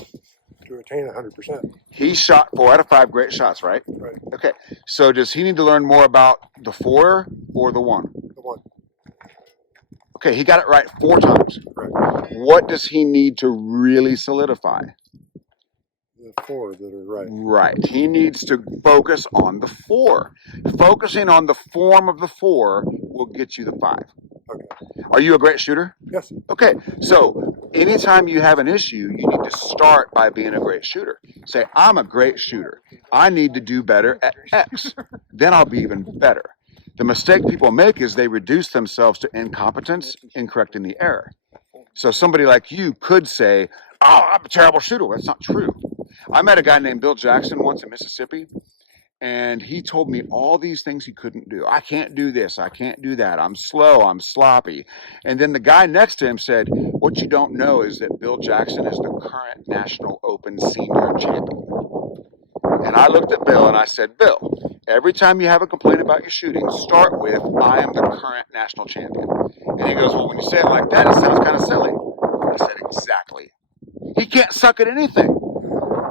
to attain 100%? He shot 4 out of 5 great shots, right? Right. Okay, so does he need to learn more about the 4 or the 1? The 1. Okay, he got it right 4 times. Right. What does he need to really solidify? The 4 that are right. Right. He needs to focus on the 4. Focusing on the form of the 4 will get you the 5. Okay. Are you a great shooter? Yes. Okay, so anytime you have an issue, you need to start by being a great shooter. Say, I'm a great shooter. I need to do better at X. Then I'll be even better. The mistake people make is they reduce themselves to incompetence in correcting the error. So somebody like you could say, oh, I'm a terrible shooter. That's not true. I met a guy named Bill Jackson once in Mississippi, and he told me all these things he couldn't do. I can't do this. I can't do that. I'm slow. I'm sloppy. And then the guy next to him said, what you don't know is that Bill Jackson is the current National Open Senior Champion. And I looked at Bill and I said, Bill, every time you have a complaint about your shooting, start with, I am the current national champion. And he goes, well, when you say it like that, it sounds kind of silly. I said, exactly. He can't suck at anything.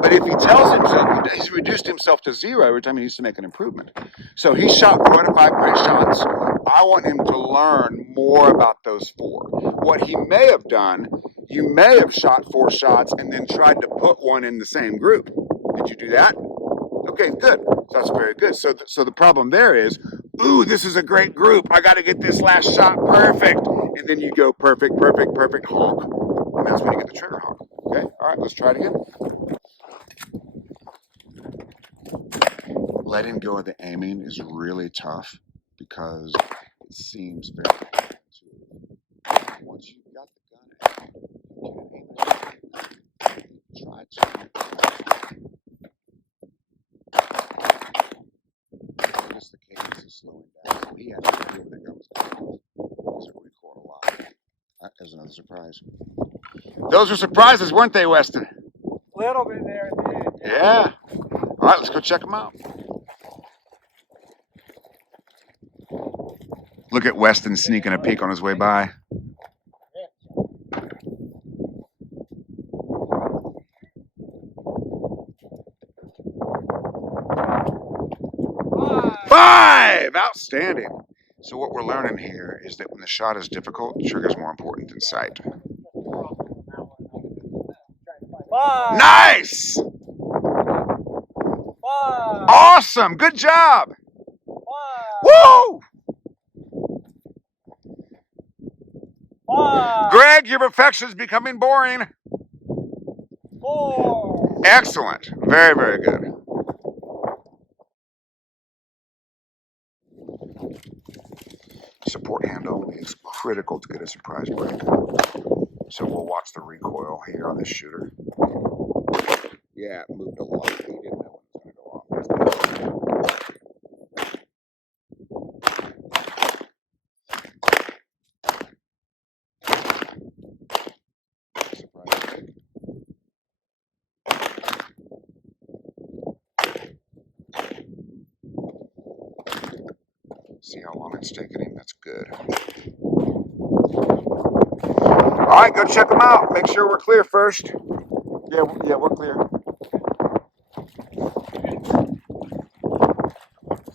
But if he tells himself, he's reduced himself to 0 every time he needs to make an improvement. So he shot 4 out of 5 great shots. I want him to learn more about those 4. What he may have done, you may have shot 4 shots and then tried to put one in the same group. Did you do that? Okay, good. So that's very good. So the problem there is, ooh, this is a great group. I got to get this last shot perfect. And then you go perfect, perfect, perfect, honk. And that's when you get the trigger honk. Okay, all right, let's try it again. Letting go of the aiming is really tough because it seems very counterintuitive. Once you've got the gun out, you can aim it. Try to. Notice the cadence is slowing down. So he had no idea where the gun was going because it recoiled a lot. As another surprise. Those were surprises, weren't they, Weston? A little bit there at the end. Yeah. All right, let's go check them out. Look at Weston sneaking a peek on his way by. Five! Outstanding. So what we're learning here is that when the shot is difficult, trigger is more important than sight. 5. Nice! 5. Awesome! Good job! 5. Woo! 5. Greg, your perfection is becoming boring. 4. Excellent. Very, very good. Support handle is critical to get a surprise break. So we'll watch the recoil here on this shooter. Yeah, it moved a lot. He didn't know when it was going to go off. Surprise break. See how long it's taking him. That's good. All right, go check them out. Make sure we're clear first. Yeah, we're clear.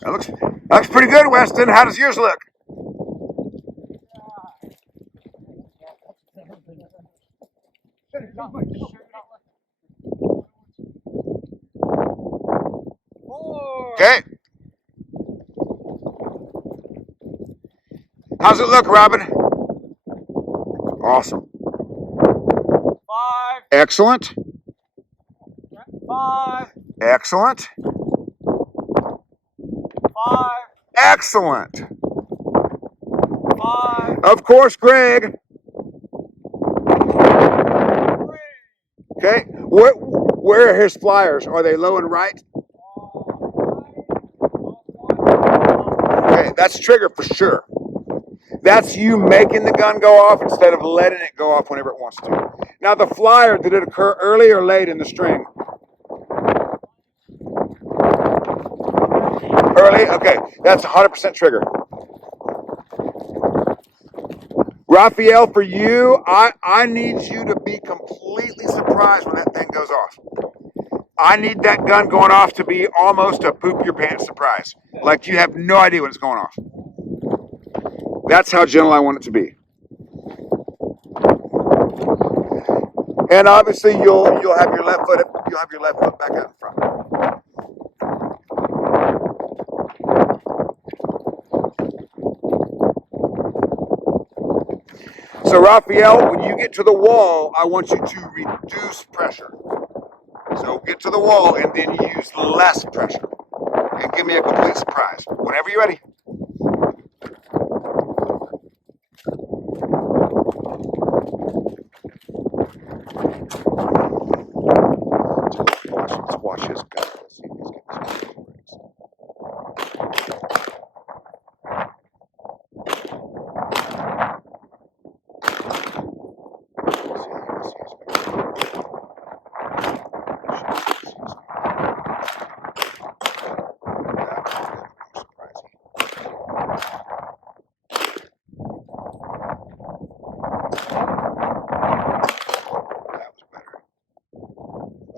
That looks pretty good, Weston. How does yours look? Okay. How's it look, Robin? Awesome. 5. Excellent. 5. Excellent. 5. Excellent. 5. Of course, Greg. Okay. Where are his flyers? Are they low and right? Okay, that's trigger for sure. That's you making the gun go off instead of letting it go off whenever it wants to. Now the flyer, did it occur early or late in the string? Early? Okay, that's 100% trigger. Raphael, for you, I need you to be completely surprised when that thing goes off. I need that gun going off to be almost a poop your pants surprise. Like you have no idea when it's going off. That's how gentle I want it to be. And obviously you'll have your left foot back out in front. So Raphael, when you get to the wall, I want you to reduce pressure. So get to the wall and then use less pressure. And give me a complete surprise. Whenever you're ready. Let's watch his gun. Let's see if he's getting some breaks.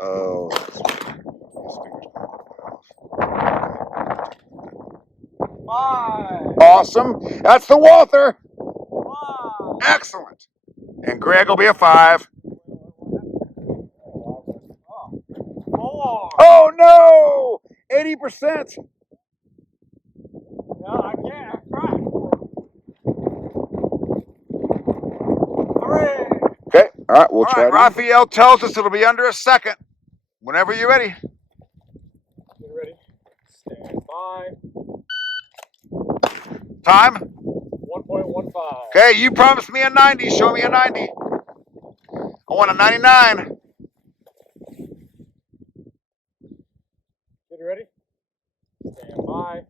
Oh, his fingers going off. 5. Awesome. That's the Walther. 5. Excellent. And Greg will be a 5. 4. Oh no! 80%. No, I can't. I'm trying. 3. Okay. All right. We'll try. Raphael tells us it'll be under a second. Whenever you're ready. Get ready. Stand by. Time. 1.15. Okay. You promised me a 90. Show me a 90. I want a 99. Get ready. Stand by.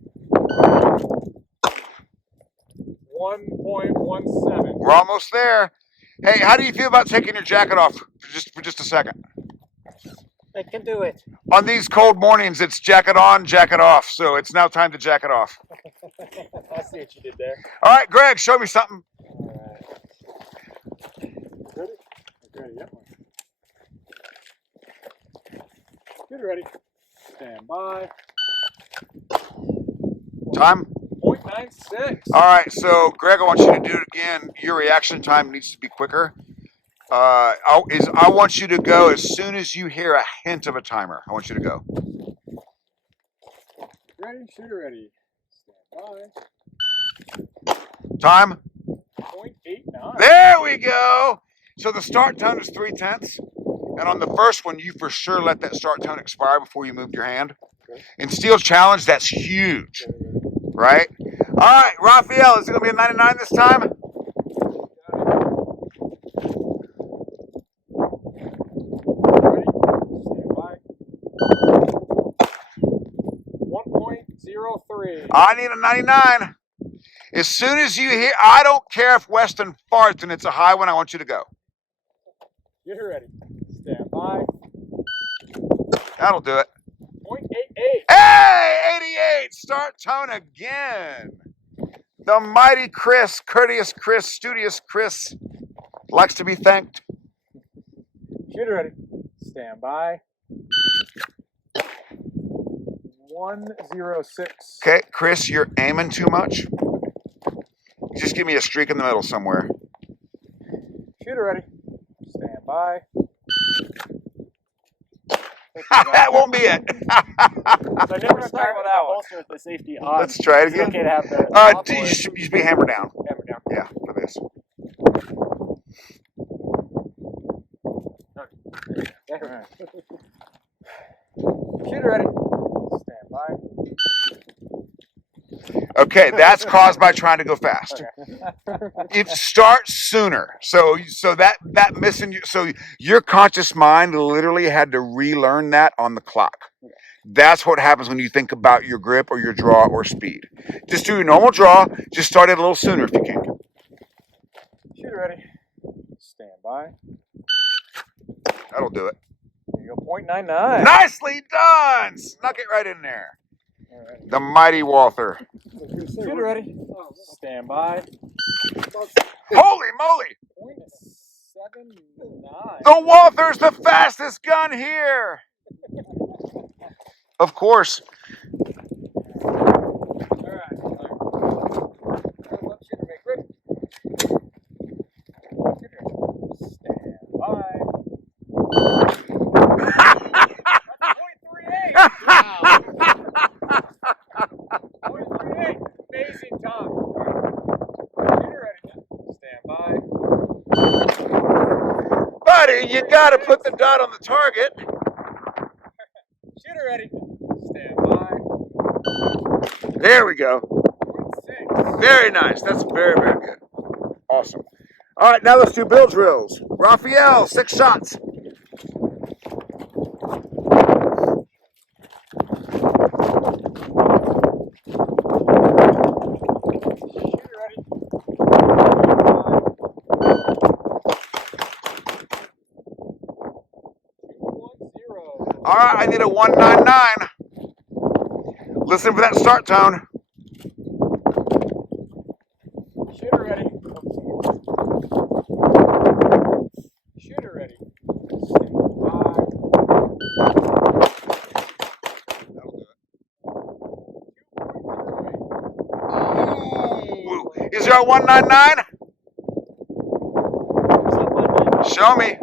1.17. We're almost there. Hey, how do you feel about taking your jacket off for just a second? I can do it. On these cold mornings, it's jacket on, jacket off. So it's now time to jacket off. I see what you did there. All right, Greg, show me something. All right. Ready? Ready, yep. Get ready. Stand by. Time. 0.96. All right, so Greg, I want you to do it again. Your reaction time needs to be quicker. I want you to go as soon as you hear a hint of a timer. I want you to go. Ready? Shooter ready. Stand by. Time. 0.89. There we go. So the start tone is 3/10. And on the first one, you for sure let that start tone expire before you moved your hand. In Steel Challenge, that's huge, right? All right, Raphael, is it going to be a 99 this time? Ready? Stand by. 1.03. I need a 99. As soon as you hear, I don't care if Weston farts and it's a high one, I want you to go. Get ready. Stand by. That'll do it. 0.88. Hey, 88, start tone again. The mighty Chris, courteous Chris, studious Chris, likes to be thanked. Shooter ready. Stand by. 106. Okay, Chris, you're aiming too much. Just give me a streak in the middle somewhere. Shooter ready. Stand by. That won't be it. So I never start with that holster with the safety on. Let's try it It's again. okay to have the You should be hammer down. hammer down. Yeah, for this. Alright. Shooter ready. Stand by. Okay, that's caused by trying to go fast. It starts sooner, so that missing. So your conscious mind literally had to relearn that on the clock. That's what happens when you think about your grip or your draw or speed. Just do your normal draw. Just start it a little sooner if you can. Shooter ready. Stand by. That'll do it. There you go. .99. Nicely done. Snuck it right in there. Alright. The mighty Walther. Shooter ready. Stand by. Holy moly! .79. The Walther's the fastest gun here. Of course. Alright. Shooter make ready. Shooter. Stand by. That's .38. Amazing time. Shooter ready. Stand by. Buddy, you gotta put the dot on the target. Shooter ready. Stand by. There we go. 6. Very nice. That's very, very good. Awesome. All right, now let's do bill drills. Raphael, 6 shots. Shooter ready. All right, I need a 199. Listen for that start tone. Shooter ready. Shooter ready. Stand by. That'll do it. 2.08. Ooh. Is there a 199? Show me.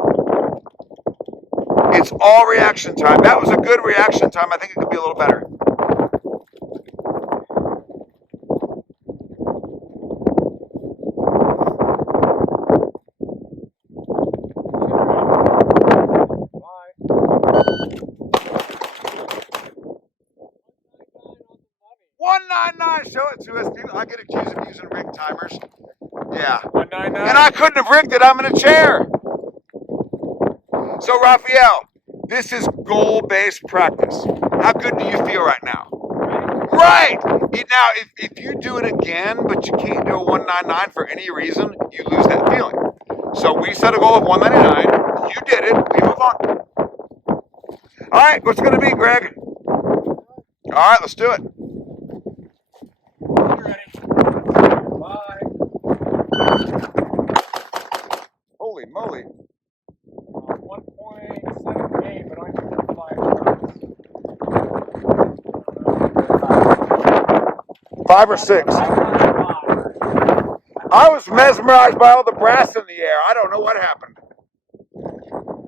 It's all reaction time. That was a good reaction time. I think it could be a little better. Bye. 199. Show it to us. I get accused of using rig timers. Yeah. 199. And I couldn't have rigged it. I'm in a chair. So, Raphael, this is goal-based practice. How good do you feel right now? Right. Now, if you do it again, but you can't do a 199 for any reason, you lose that feeling. So we set a goal of 199. You did it. We move on. All right. What's it going to be, Greg? All right. Let's do it. Shooter ready. Bye. Holy moly. 1.78, but I can get 5 shots. 5 or 6. I was mesmerized by all the brass in the air. I don't know what happened.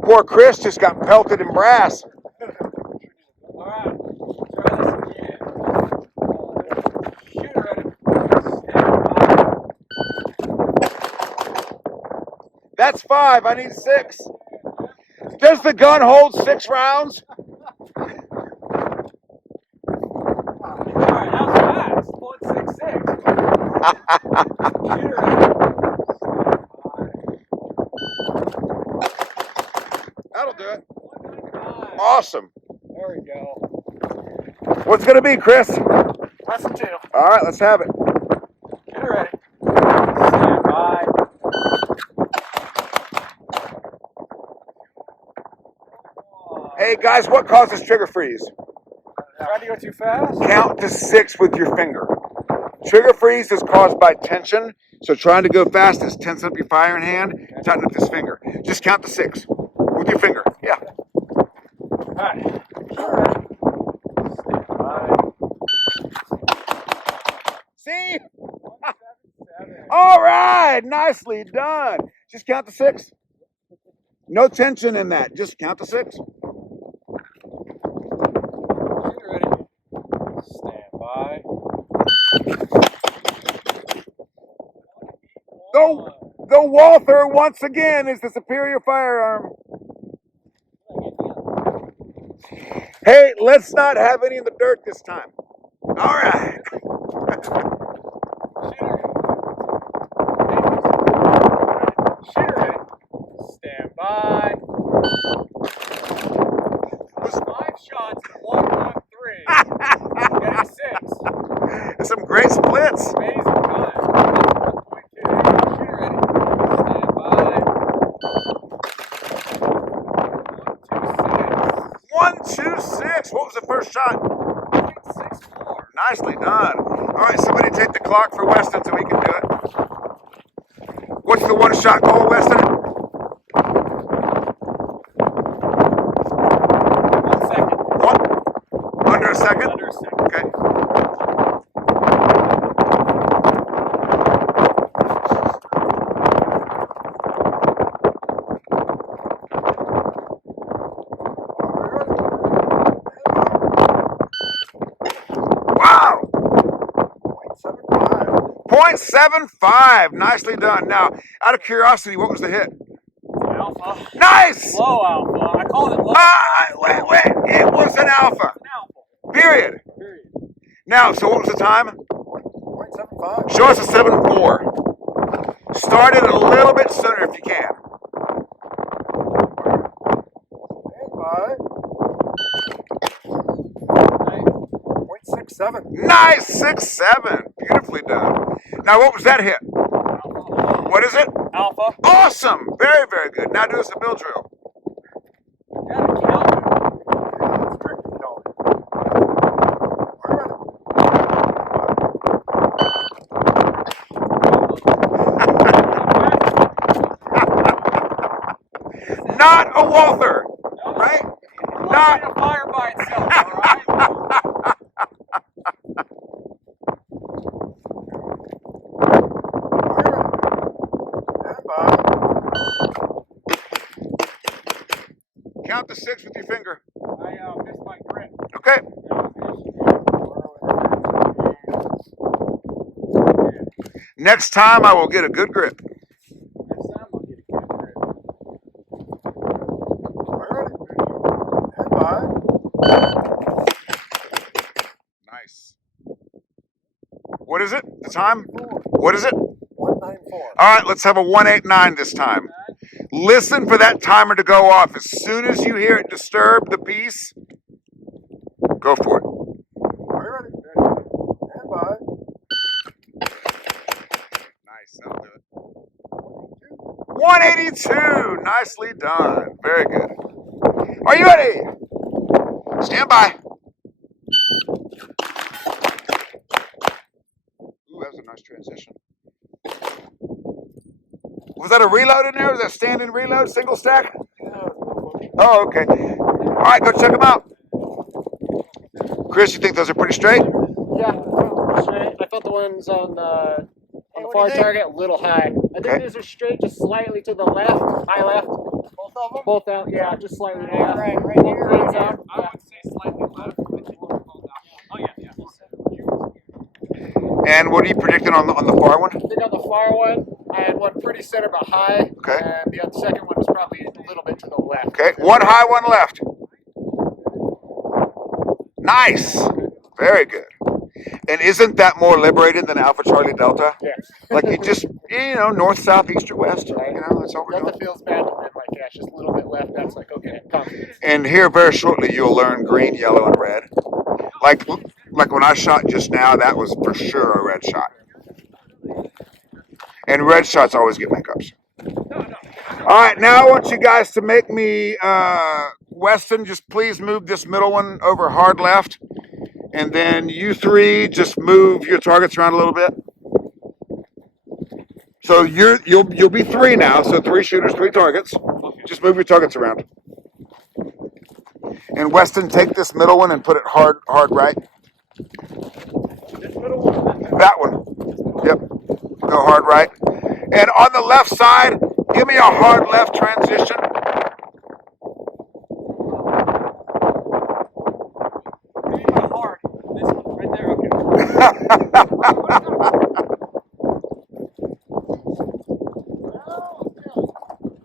Poor Chris just got pelted in brass. Alright, try this again. Shooter ready. Stand by. That's 5. I need 6. Does the gun hold 6 rounds? Alright, that was fast. 166. Shooter ready. That'll do it. 199. Awesome. There we go. What's it going to be, Chris? Lesson 2. All right, let's have it. Shooter ready. Stand by. Hey, guys, what causes trigger freeze? Trying to go too fast? Count to 6 with your finger. Trigger freeze is caused by tension. So trying to go fast is tense up your firing hand, tighten up this finger. Just count to 6 with your finger. Yeah. All right. See? All right, nicely done. Just count to 6. No tension in that. Just count to 6. Ready. Stand by. The Walther once again is the superior firearm. Hey, let's not have any in the dirt this time. All right. Shooter ready. Stand by. 5 shots and 1 on 3. Getting a 6. There's some great splits. Amazing time. 1.2. Shooter ready. Stand by. 1-2-6. What was the first shot? 1.64. Nicely done. All right, somebody take the clock for Weston so we can do it. What's the one shot goal, Weston? 1 second. What? Under a second? Under a second. Okay. Wow! 0.75. Nicely done. Now, out of curiosity, what was the hit? Alpha. Nice! Low alpha. I called it low. Wait. It was an alpha. An alpha. Period. Period. Now, so what was the time? 0.75. Show us a 7.4. Start it a little bit sooner if you can. Stand by. 0.67. Nice, 6-7. Beautifully done. Now, what was that hit? What is it? Alpha. Awesome. Very, very good. Now do us a bill drill. Gotta count. That's tricky, no. Not a Walther, right? Not a fire by itself, all right? Stand by. Count to 6 with your finger. I missed my grip. Okay. Next time I will get a good grip. Next time I'll get a good grip. Stand by. Nice. What is it? The time? What is it? 194. All right, let's have a 189 this time. Listen for that timer to go off. As soon as you hear it disturb the piece, go for it. Are you ready? Stand by. Nice, that'll do it. 182, nicely done. Very good. Are you ready? Stand by. Ooh, that was a nice transition. Was that a reload in there? Was that standing reload, single stack? Oh, okay. All right, go check them out. Chris, you think those are pretty straight? Yeah, straight. I felt the ones on the far target a little high. I think Okay. these are straight, just slightly to the left, high left. Both of them? Both out, yeah, just slightly to the All left. right, right Both here, cranes right out. I would say slightly left. I think we're both out. Oh, yeah. And what are you predicting on the far one? I think on the far one, I had one pretty center but high. Okay. And the second one was probably a little bit to the left. Okay, one high, one left. Nice. Very good. And isn't that more liberated than Alpha Charlie Delta? Yes. Like you just, north, south, east, or west. Right. That's all we're doing. Nothing feels bad to them like that. Just a little bit left. That's like, okay, confidence. And here very shortly you'll learn green, yellow, and red. Like when I shot just now, that was for sure a red shot. And red shots always get makeups. All right, now I want you guys to make me, Weston, just please move this middle one over hard left. And then you three just move your targets around a little bit. So you'll be three now. So 3 shooters, 3 targets. Just move your targets around. And Weston, take this middle one and put it hard right. That one. Yep. Go hard right. And on the left side, give me a hard left transition. Hard. This one right there. Okay.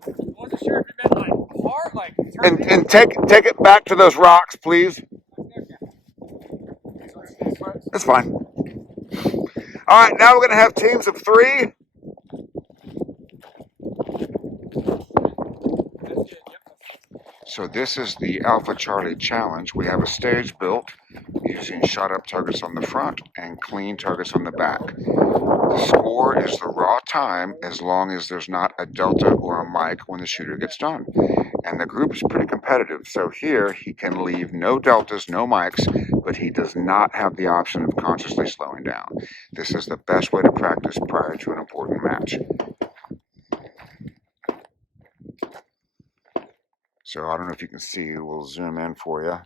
I wasn't sure if you meant like hard, like. And take it back to those rocks, please. That's fine. All right, now we're going to have teams of 3. So this is the Alpha Charlie Challenge. We have a stage built using shot up targets on the front and clean targets on the back. The score is the raw time as long as there's not a delta or a mic when the shooter gets done. And the group is pretty competitive. So here he can leave no deltas, no mics, but he does not have the option of consciously slowing down. This is the best way to practice prior to an important match. So I don't know if you can see, we'll zoom in for you.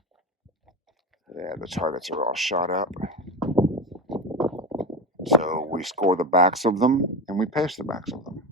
Yeah, the targets are all shot up. So we score the backs of them and we pace the backs of them.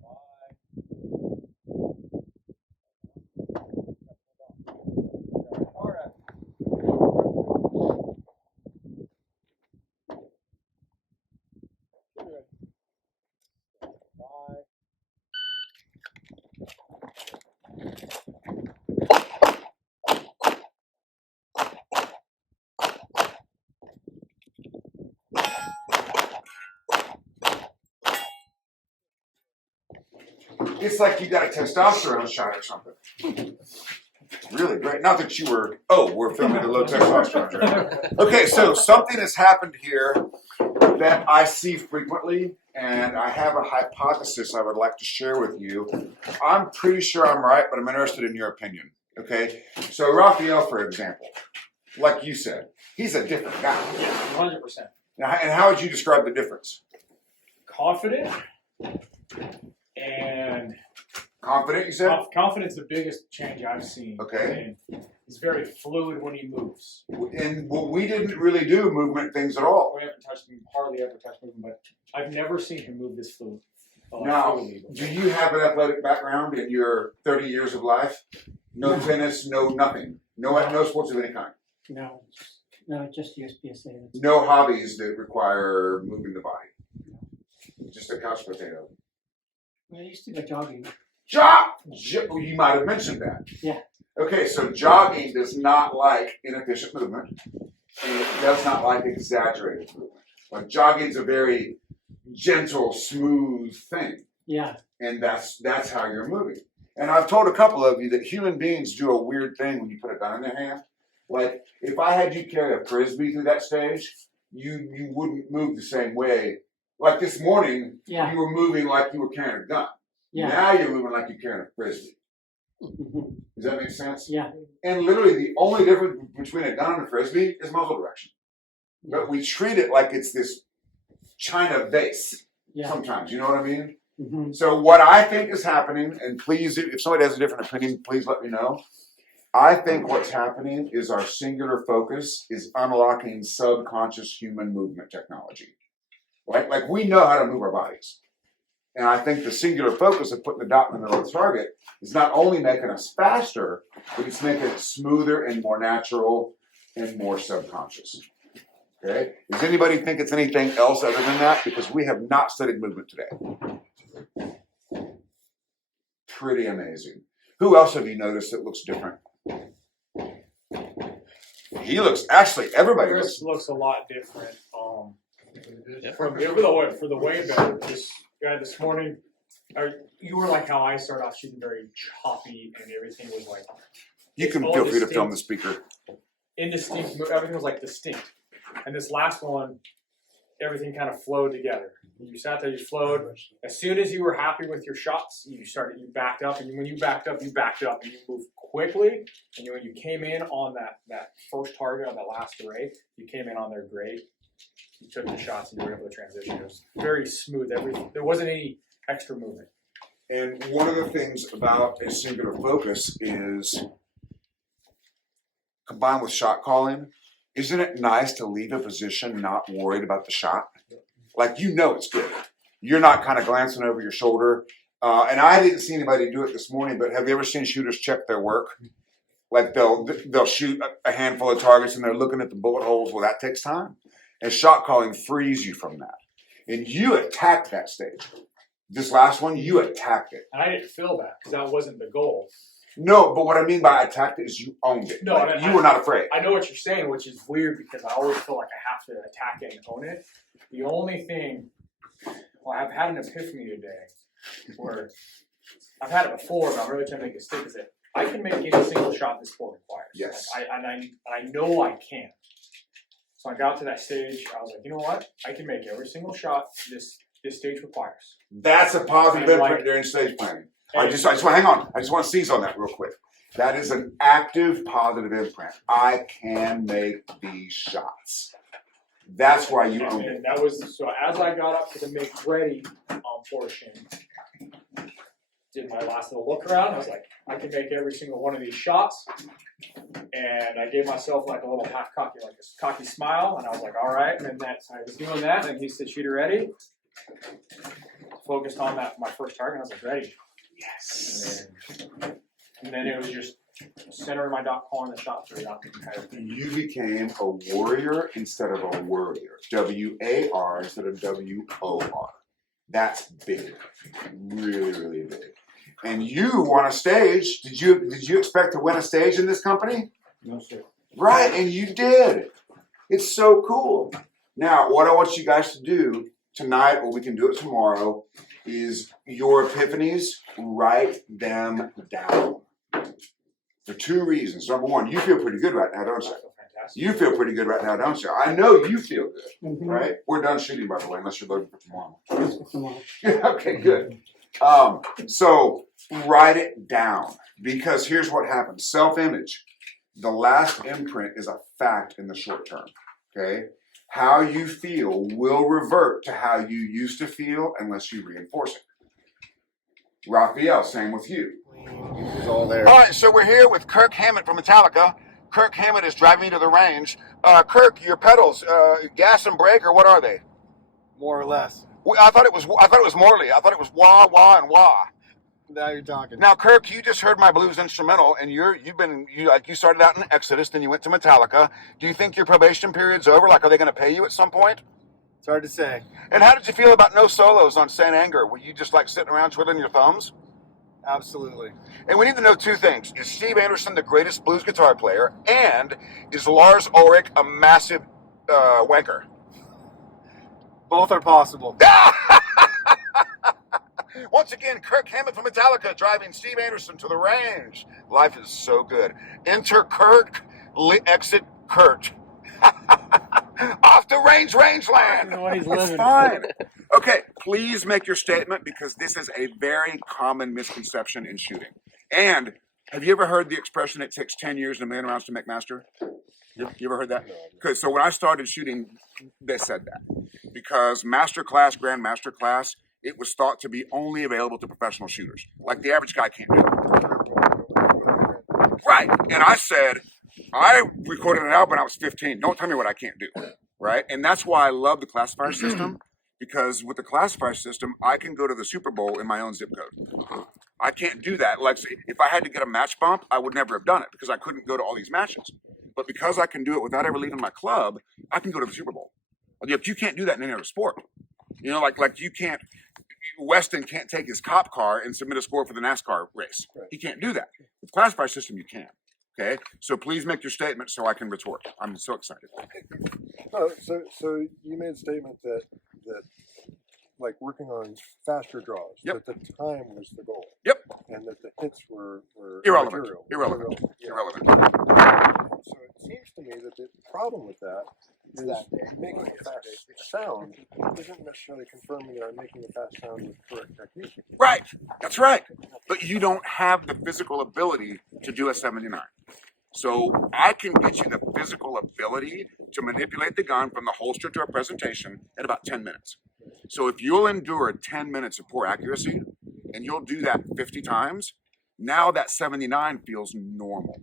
It's like you got a testosterone shot or something. Really great. Not that you were, we're filming a low testosterone right now. Okay, so something has happened here that I see frequently, and I have a hypothesis I would like to share with you. I'm pretty sure I'm right, but I'm interested in your opinion. Okay, so Raphael, for example, like you said, he's a different guy. Yeah, 100%. Now, and how would you describe the difference? Confident and Confident, you said? confidence is the biggest change I've seen. Okay. And he's very fluid when he moves. And well, we didn't really do movement things at all. We haven't touched him, hardly ever touched movement, but I've never seen him move this fluid. Now, do you have an athletic background in your 30 years of life? No tennis, no nothing. No sports of any kind. No, just USPSA. No hobbies that require moving the body. Just a couch potato. I used to go jogging. You might have mentioned that. Yeah. Okay, so jogging does not like inefficient movement, and it does not like exaggerated movement. Like jogging is a very gentle, smooth thing. Yeah. And that's how you're moving. And I've told a couple of you that human beings do a weird thing when you put a gun in their hand. Like if I had you carry a frisbee through that stage, you wouldn't move the same way. Like this morning, Yeah. you were moving like you were carrying a gun. Yeah. Now you're moving like you're carrying a frisbee. Does that make sense? Yeah. And literally the only difference between a gun and a frisbee is muzzle direction. But we treat it like it's this china vase sometimes, you know what I mean? Mm-hmm. So what I think is happening, and please, if somebody has a different opinion, please let me know. I think what's happening is our singular focus is unlocking subconscious human movement technology. Right? Like we know how to move our bodies. And I think the singular focus of putting the dot in the middle of the target is not only making us faster, but it's making it smoother and more natural and more subconscious. Okay? Does anybody think it's anything else other than that? Because we have not studied movement today. Pretty amazing. Who else have you noticed that looks different? He looks, actually, everybody Chris looks. looks a lot different. For the way better. This guy this morning, you were like how I started off shooting very choppy, and everything was like. You can feel free to film the speaker. Indistinct. Everything was like distinct, and this last one, everything kind of flowed together. You sat there, you flowed. As soon as you were happy with your shots, you backed up, and when you backed up, and you moved quickly. And when you came in on that first target on that last array, you came in on there great. You took the shots and you were able to transition. It was very smooth. There wasn't any extra movement. And one of the things about a singular focus is, combined with shot calling, isn't it nice to leave a position not worried about the shot? Like, you know it's good. You're not kind of glancing over your shoulder. And I didn't see anybody do it this morning, but have you ever seen shooters check their work? Like they'll shoot a handful of targets and they're looking at the bullet holes. Well, that takes time. And shot calling frees you from that. And you attacked that stage. This last one, you attacked it. And I didn't feel that because that wasn't the goal. No, but what I mean by attacked it is you owned it. No, like, you were not afraid. I know what you're saying, which is weird because I always feel like I have to attack it and own it. The only thing, well, I've had an epiphany today where I've had it before, but I'm really trying to make it stick, is that I can make any single shot this sport requires. Yes. Like, I know I can. So I got to that stage, I was like, you know what? I can make every single shot this stage requires. That's a positive And imprint like- during stage planning. I just want to hang on. I just want to seize on that real quick. That is an active positive imprint. I can make these shots. That's why you own it. And that was, so as I got up to the make ready portion, did my last little look around, I was like, I can make every single one of these shots. And I gave myself like a little half cocky, like a cocky smile, and I was like, all right. And then I was doing that, and he said, shooter ready. Focused on that for my first target, and I was like, ready. Yes. And then it was just centering my dot, calling the shot throughout the entire thing. You became a warrior instead of a worrier. W-A-R instead of W-O-R. That's big. Really, really big. And you won a stage. Did you expect to win a stage in this company? No, sir. Right, and you did. It's so cool. Now, what I want you guys to do tonight, or we can do it tomorrow, is your epiphanies, write them down. For two reasons. Number one, you feel pretty good right now, don't you? Fantastic. You feel pretty good right now, don't you? I know you feel good, right? We're done shooting, by the way, unless you're loading for tomorrow. Okay, good. So write it down, because here's what happens. Self-image. The last imprint is a fact in the short term, okay? How you feel will revert to how you used to feel unless you reinforce it. Raphael, same with you. It's all there. All right, so we're here with Kirk Hammett from Metallica. Kirk Hammett is driving me to the range. Kirk, your pedals, gas and brake, or what are they? More or less. I thought it was Morley. I thought it was wah, wah, and wah. Now you're talking. Now, Kirk, you just heard my blues instrumental, and you started out in Exodus, then you went to Metallica. Do you think your probation period's over? Like, are they going to pay you at some point? It's hard to say. And how did you feel about no solos on Saint Anger? Were you just like sitting around twiddling your thumbs? Absolutely. And we need to know two things. Is Steve Anderson the greatest blues guitar player? And is Lars Ulrich a massive wanker? Both are possible. Once again, Kirk Hammett from Metallica driving Steve Anderson to the range. Life is so good. Enter Kirk, exit Kurt. Off to rangeland. It's fine. Okay, please make your statement, because this is a very common misconception in shooting. And have you ever heard the expression, it takes 10 years and a million rounds to make master? You ever heard that? Because so when I started shooting, they said that. Because master class, grand master class, it was thought to be only available to professional shooters. Like the average guy can't do it. Right. And I said, I recorded an album when I was 15. Don't tell me what I can't do. Right. And that's why I love the classifier system, because with the classifier system, I can go to the Super Bowl in my own zip code. I can't do that. Like, if I had to get a match bump, I would never have done it because I couldn't go to all these matches. But because I can do it without ever leaving my club, I can go to the Super Bowl. You can't do that in any other sport. You know, like you can't, Weston can't take his cop car and submit a score for the NASCAR race. He can't do that. With the classifier system, you can. Okay, so please make your statement so I can retort. I'm so excited. No, so you made a statement that like working on faster draws, Yep. that the time was the goal. Yep. And that the hits were Irrelevant. material. Irrelevant. Yeah. Irrelevant. So it seems to me that the problem with that is making a fast sound isn't necessarily confirming that I'm making a fast sound with correct technique. Right, that's right. But you don't have the physical ability to do a 79. So I can get you the physical ability to manipulate the gun from the holster to a presentation in about 10 minutes. So if you'll endure 10 minutes of poor accuracy, and you'll do that 50 times, now that 79 feels normal.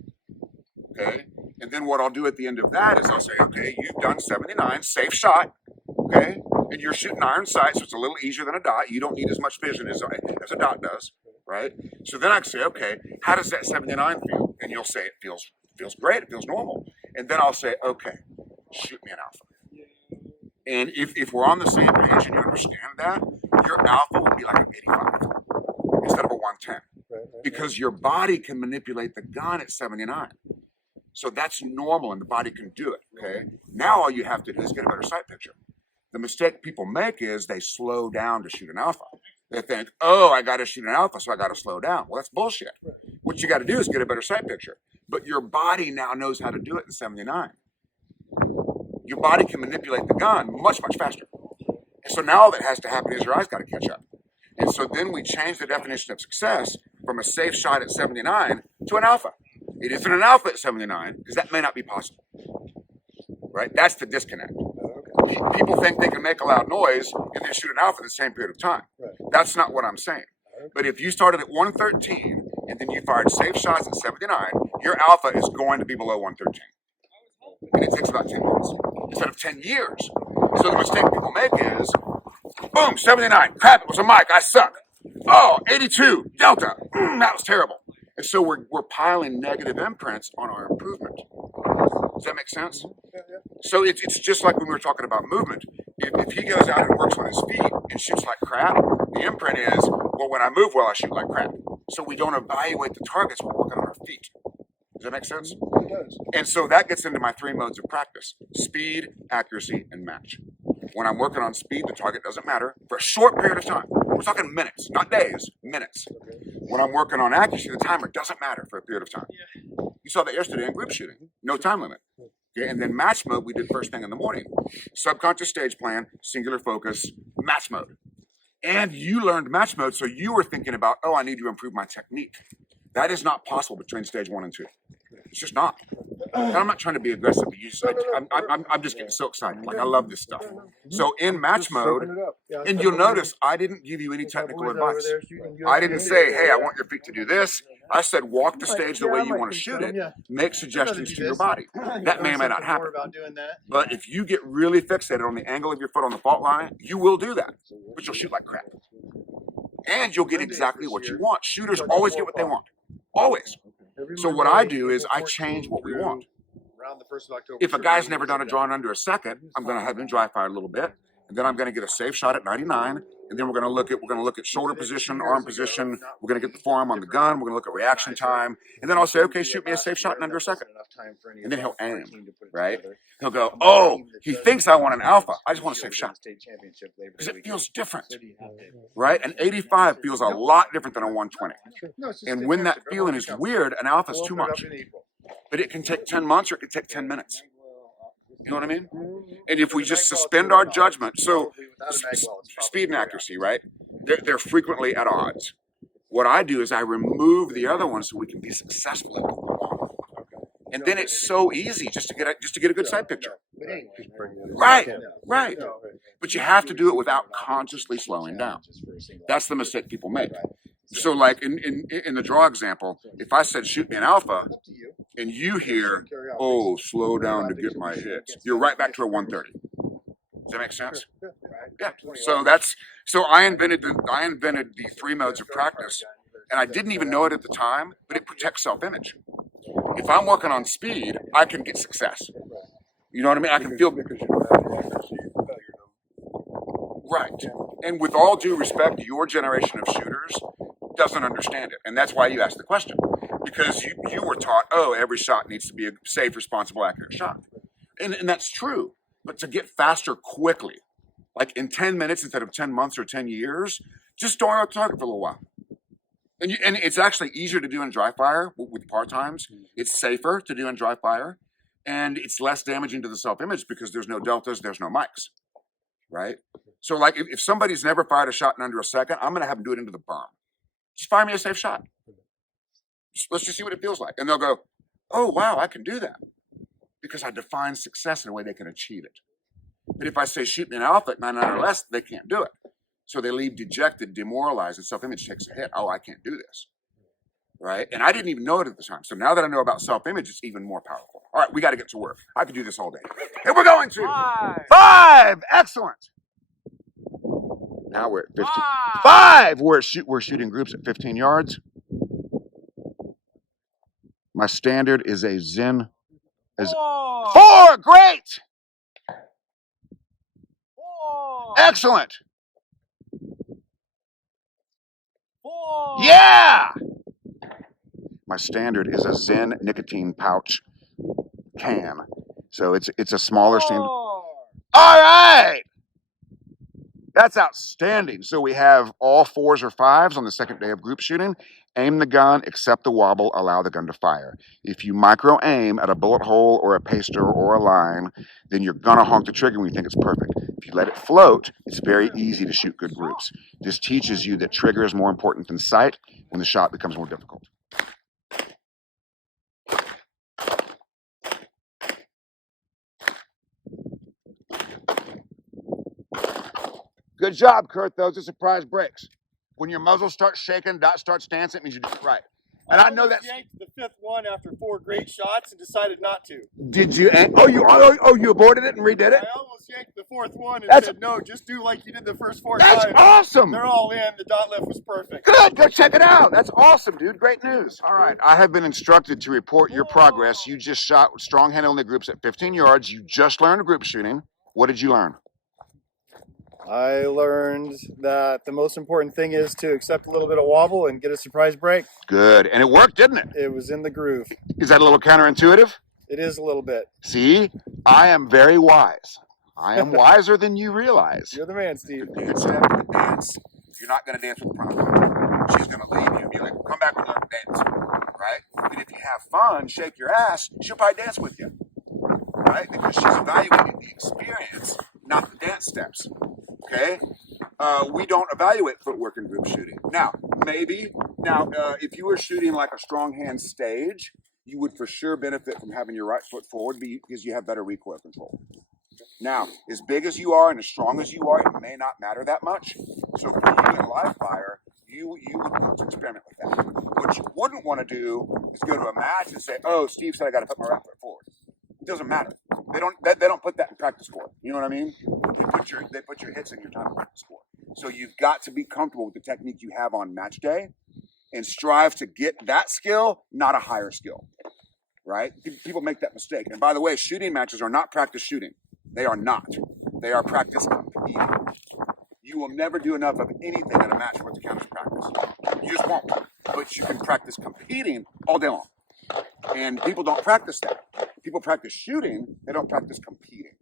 Okay? And then what I'll do at the end of that is I'll say, okay, you've done 79, safe shot, okay? And you're shooting iron sight, so it's a little easier than a dot. You don't need as much vision as a dot does, right? So then I can say, okay, how does that 79 feel? And you'll say it feels great, it feels normal. And then I'll say, okay, shoot me an alpha. And if we're on the same page and you understand that, your alpha will be like an 85 instead of a 110. Because your body can manipulate the gun at 79. So that's normal and the body can do it, okay? Now all you have to do is get a better sight picture. The mistake people make is they slow down to shoot an alpha. They think, oh, I got to shoot an alpha, so I got to slow down. Well, that's bullshit. What you got to do is get a better sight picture. But your body now knows how to do it in 79. Your body can manipulate the gun much, much faster. And so now all that has to happen is your eyes got to catch up. And so then we change the definition of success from a safe shot at 79 to an alpha. It isn't an alpha at 79 because that may not be possible. Right? That's the disconnect. People think they can make a loud noise and then shoot an alpha in the same period of time. That's not what I'm saying. But if you started at 113 and then you fired safe shots at 79, your alpha is going to be below 113. And it takes about 10 minutes instead of 10 years. So the mistake people make is, boom, 79, crap, it was a mic, I suck. Oh, 82, delta, that was terrible. And so we're piling negative imprints on our improvement. Does that make sense? So it's just like when we were talking about movement. If he goes out and works on his feet and shoots like crap, the imprint is, well, when I move well, I shoot like crap. So we don't evaluate the targets, we're working on our feet. Does that make sense? It does. And so that gets into my 3 modes of practice: speed, accuracy, and match. When I'm working on speed, the target doesn't matter for a short period of time. We're talking minutes, not days, minutes. When I'm working on accuracy, the timer doesn't matter for a period of time. You saw that yesterday in group shooting, no time limit. Okay, and then match mode, we did first thing in the morning. Subconscious stage plan, singular focus, match mode. And you learned match mode, so you were thinking about, oh, I need to improve my technique. That is not possible between stage 1 and 2. It's just not. And I'm not trying to be aggressive, but I'm just getting so excited. Like, I love this stuff. So in match mode, and you'll notice I didn't give you any technical advice. I didn't say, hey, I want your feet to do this. I said, walk the stage the way you want to shoot it. Make suggestions to your body. That may or may not happen. But if you get really fixated on the angle of your foot on the fault line, you will do that. But you'll shoot like crap. And you'll get exactly what you want. Shooters always get what they want. Always. So what I do is I change what we want. If a guy's never done a draw in under a second, I'm going to have him dry fire a little bit, and then I'm going to get a safe shot at 99, and then we're going to look at shoulder position, arm position. We're going to get the forearm on the gun. We're going to look at reaction time, and then I'll say, okay, shoot me a safe shot in under a second, and then he'll aim, right? He'll go, oh, he thinks I want an alpha. I just want a safe shot because it feels different, right? An 85 feels a lot different than a 120, and when that feeling is weird, an alpha is too much. But it can take 10 months or it can take 10 minutes. You know what I mean? And if we just suspend our judgment, so speed and accuracy, right? They're frequently at odds. What I do is I remove the other ones so we can be successful at what we want. And then it's so easy just to get a good sight picture. Right. But you have to do it without consciously slowing down. That's the mistake people make. So like in the draw example, if I said shoot me an alpha and you hear, oh, slow down to get my hits, you're right back to a 130. Does that make sense? Yeah. So I invented the 3 modes of practice, and I didn't even know it at the time, but it protects self-image. If I'm working on speed, I can get success. You know what I mean? I can feel right. And with all due respect, your generation of shooters doesn't understand it. And that's why you asked the question. Because you were taught, oh, every shot needs to be a safe, responsible, accurate shot. And that's true. But to get faster quickly, like in 10 minutes instead of 10 months or 10 years, just store out the target for a little while. And it's actually easier to do in dry fire with par times. It's safer to do in dry fire. And it's less damaging to the self-image because there's no deltas, there's no mics, right? So like if somebody's never fired a shot in under a second, I'm gonna have them do it into the berm. Just fire me a safe shot. Let's just see what it feels like. And they'll go, oh, wow, I can do that. Because I define success in a way they can achieve it. But if I say shoot me an alpha at 99 or less, they can't do it. So they leave dejected, demoralized, and self-image takes a hit. Oh, I can't do this. Right? And I didn't even know it at the time. So now that I know about self-image, it's even more powerful. All right, we got to get to work. I could do this all day. And we're going to 5. Excellent. Now we're at 15. 5. We're shooting groups at 15 yards. My standard is a Zen. 4. Great. 4. Excellent. 4. Yeah. My standard is a Zen nicotine pouch can. So it's a smaller standard. 4. All right. That's outstanding. So we have all 4s or 5s on the second day of group shooting. Aim the gun, accept the wobble, allow the gun to fire. If you micro aim at a bullet hole or a paster or a line, then you're gonna honk the trigger when you think it's perfect. If you let it float, it's very easy to shoot good groups. This teaches you that trigger is more important than sight when the shot becomes more difficult. Good job, Kurt. Those are surprise breaks. When your muzzle starts shaking, dot starts dancing, it means you did it right. And I know that's. Yanked the 5th one after 4 great shots and decided not to. Did you? You aborted it and redid it? I almost yanked the 4th one and That's- said, no, just do like you did the first 4 That's times. awesome. They're all in. The dot lift was perfect. Good. Go check it out. That's awesome, dude. Great news. All right. I have been instructed to report your progress. You just shot strong handle in the groups at 15 yards. You just learned group shooting. What did you learn? I learned that the most important thing is to accept a little bit of wobble and get a surprise break. Good. And it worked, didn't it? It was in the groove. Is that a little counterintuitive? It is a little bit. See, I am very wise. I am wiser than you realize. You're the man, Steve. You can set up the dance. You're not going to dance with the prom. She's going to leave you and be like, come back with her dance. Right? But if you have fun, shake your ass, she'll probably dance with you. Right? Because she's evaluating the experience, not the dance steps. Okay? We don't evaluate footwork in group shooting. Now, if you were shooting like a strong hand stage, you would for sure benefit from having your right foot forward because you have better recoil control. Now, as big as you are and as strong as you are, it may not matter that much. So for you in live fire, you would want to experiment with that. What you wouldn't want to do is go to a match and say, oh, Steve said I got to put my right foot forward. It doesn't matter. They don't put that in practice score. You know what I mean? They put your hits in your time practice score. So you've got to be comfortable with the technique you have on match day and strive to get that skill, not a higher skill. Right? People make that mistake. And by the way, shooting matches are not practice shooting. They are not. They are practice competing. You will never do enough of anything in a match where it's counts as practice. You just won't. But you can practice competing all day long. And people don't practice that. People practice shooting, they don't practice competing.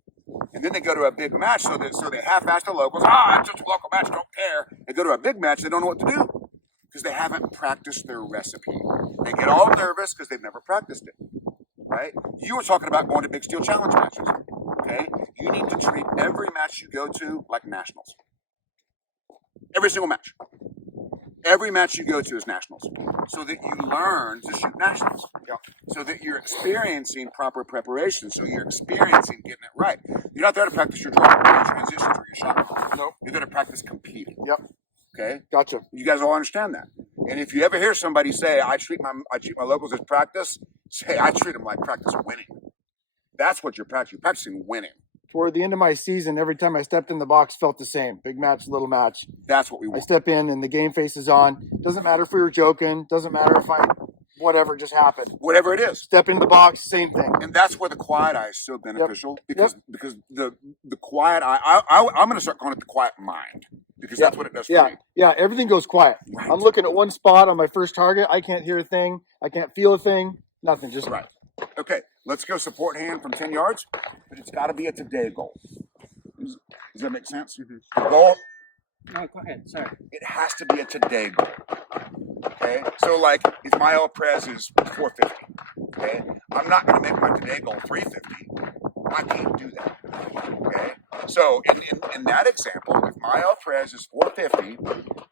And then they go to a big match, so they half-ass the locals. It's just a local match, don't care. They go to a big match, they don't know what to do because they haven't practiced their recipe. They get all nervous because they've never practiced it, right? You were talking about going to big steel challenge matches, okay? You need to treat every match you go to like nationals. Every single match. Every match you go to is nationals, so that you learn to shoot nationals. So that you're experiencing proper preparation, so you're experiencing getting it right. You're not there to practice your draw, your transitions, or your shot. No, you're there to practice competing. Yep. Okay. Gotcha. You guys all understand that. And if you ever hear somebody say, "I treat my locals as practice," say, "I treat them like practice winning." That's what you're practicing. You're practicing winning. Toward the end of my season, every time I stepped in the box, felt the same. Big match, little match. That's what we I want. step in and the game face is on. Doesn't matter if we were joking. Doesn't matter if whatever just happened. Whatever it is. Step into the box, same thing. And that's where the quiet eye is so beneficial because the quiet eye, I'm going to start calling it the quiet mind because that's what it does for me. Yeah, everything goes quiet. Right. I'm looking at one spot on my first target. I can't hear a thing. I can't feel a thing. Nothing. Just Right. Okay, let's go support hand from 10 yards, but it's got to be a today goal. Does that make sense? The goal, No, go ahead. Sorry. it has to be a today goal. Okay, so like if my L pres is 450, okay, I'm not going to make my today goal 350. I can't do that. Okay? So in that example, if my L-Pres is 450,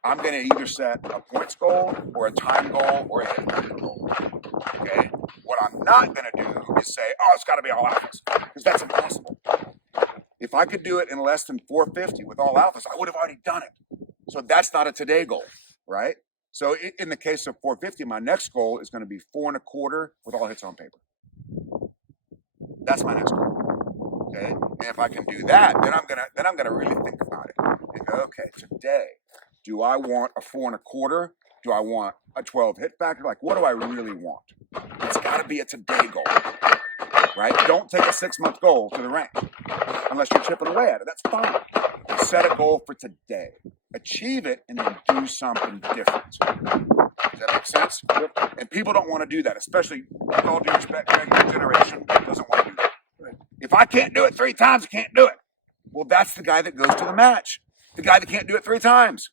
I'm going to either set a points goal or a time goal or a hit factor goal. Okay? What I'm not going to do is say, oh, it's got to be all alphas, because that's impossible. If I could do it in less than 450 with all alphas, I would have already done it. So that's not a today goal, right? So in the case of 450, my next goal is going to be 4 1/4 with all hits on paper. That's my next goal. Okay, and if I can do that, then I'm gonna really think about it and go, okay, today, do I want a 4 1/4? Do I want a 12 hit factor? Like, what do I really want? It's got to be a today goal, right? Don't take a 6-month goal to the rank unless you're chipping away at it. That's fine. Set a goal for today, achieve it, and then do something different. Does that make sense? And people don't want to do that, especially with all due respect, Greg, your generation doesn't want to do that. If I can't do it 3 times, I can't do it. Well, that's the guy that goes to the match. The guy that can't do it 3 times.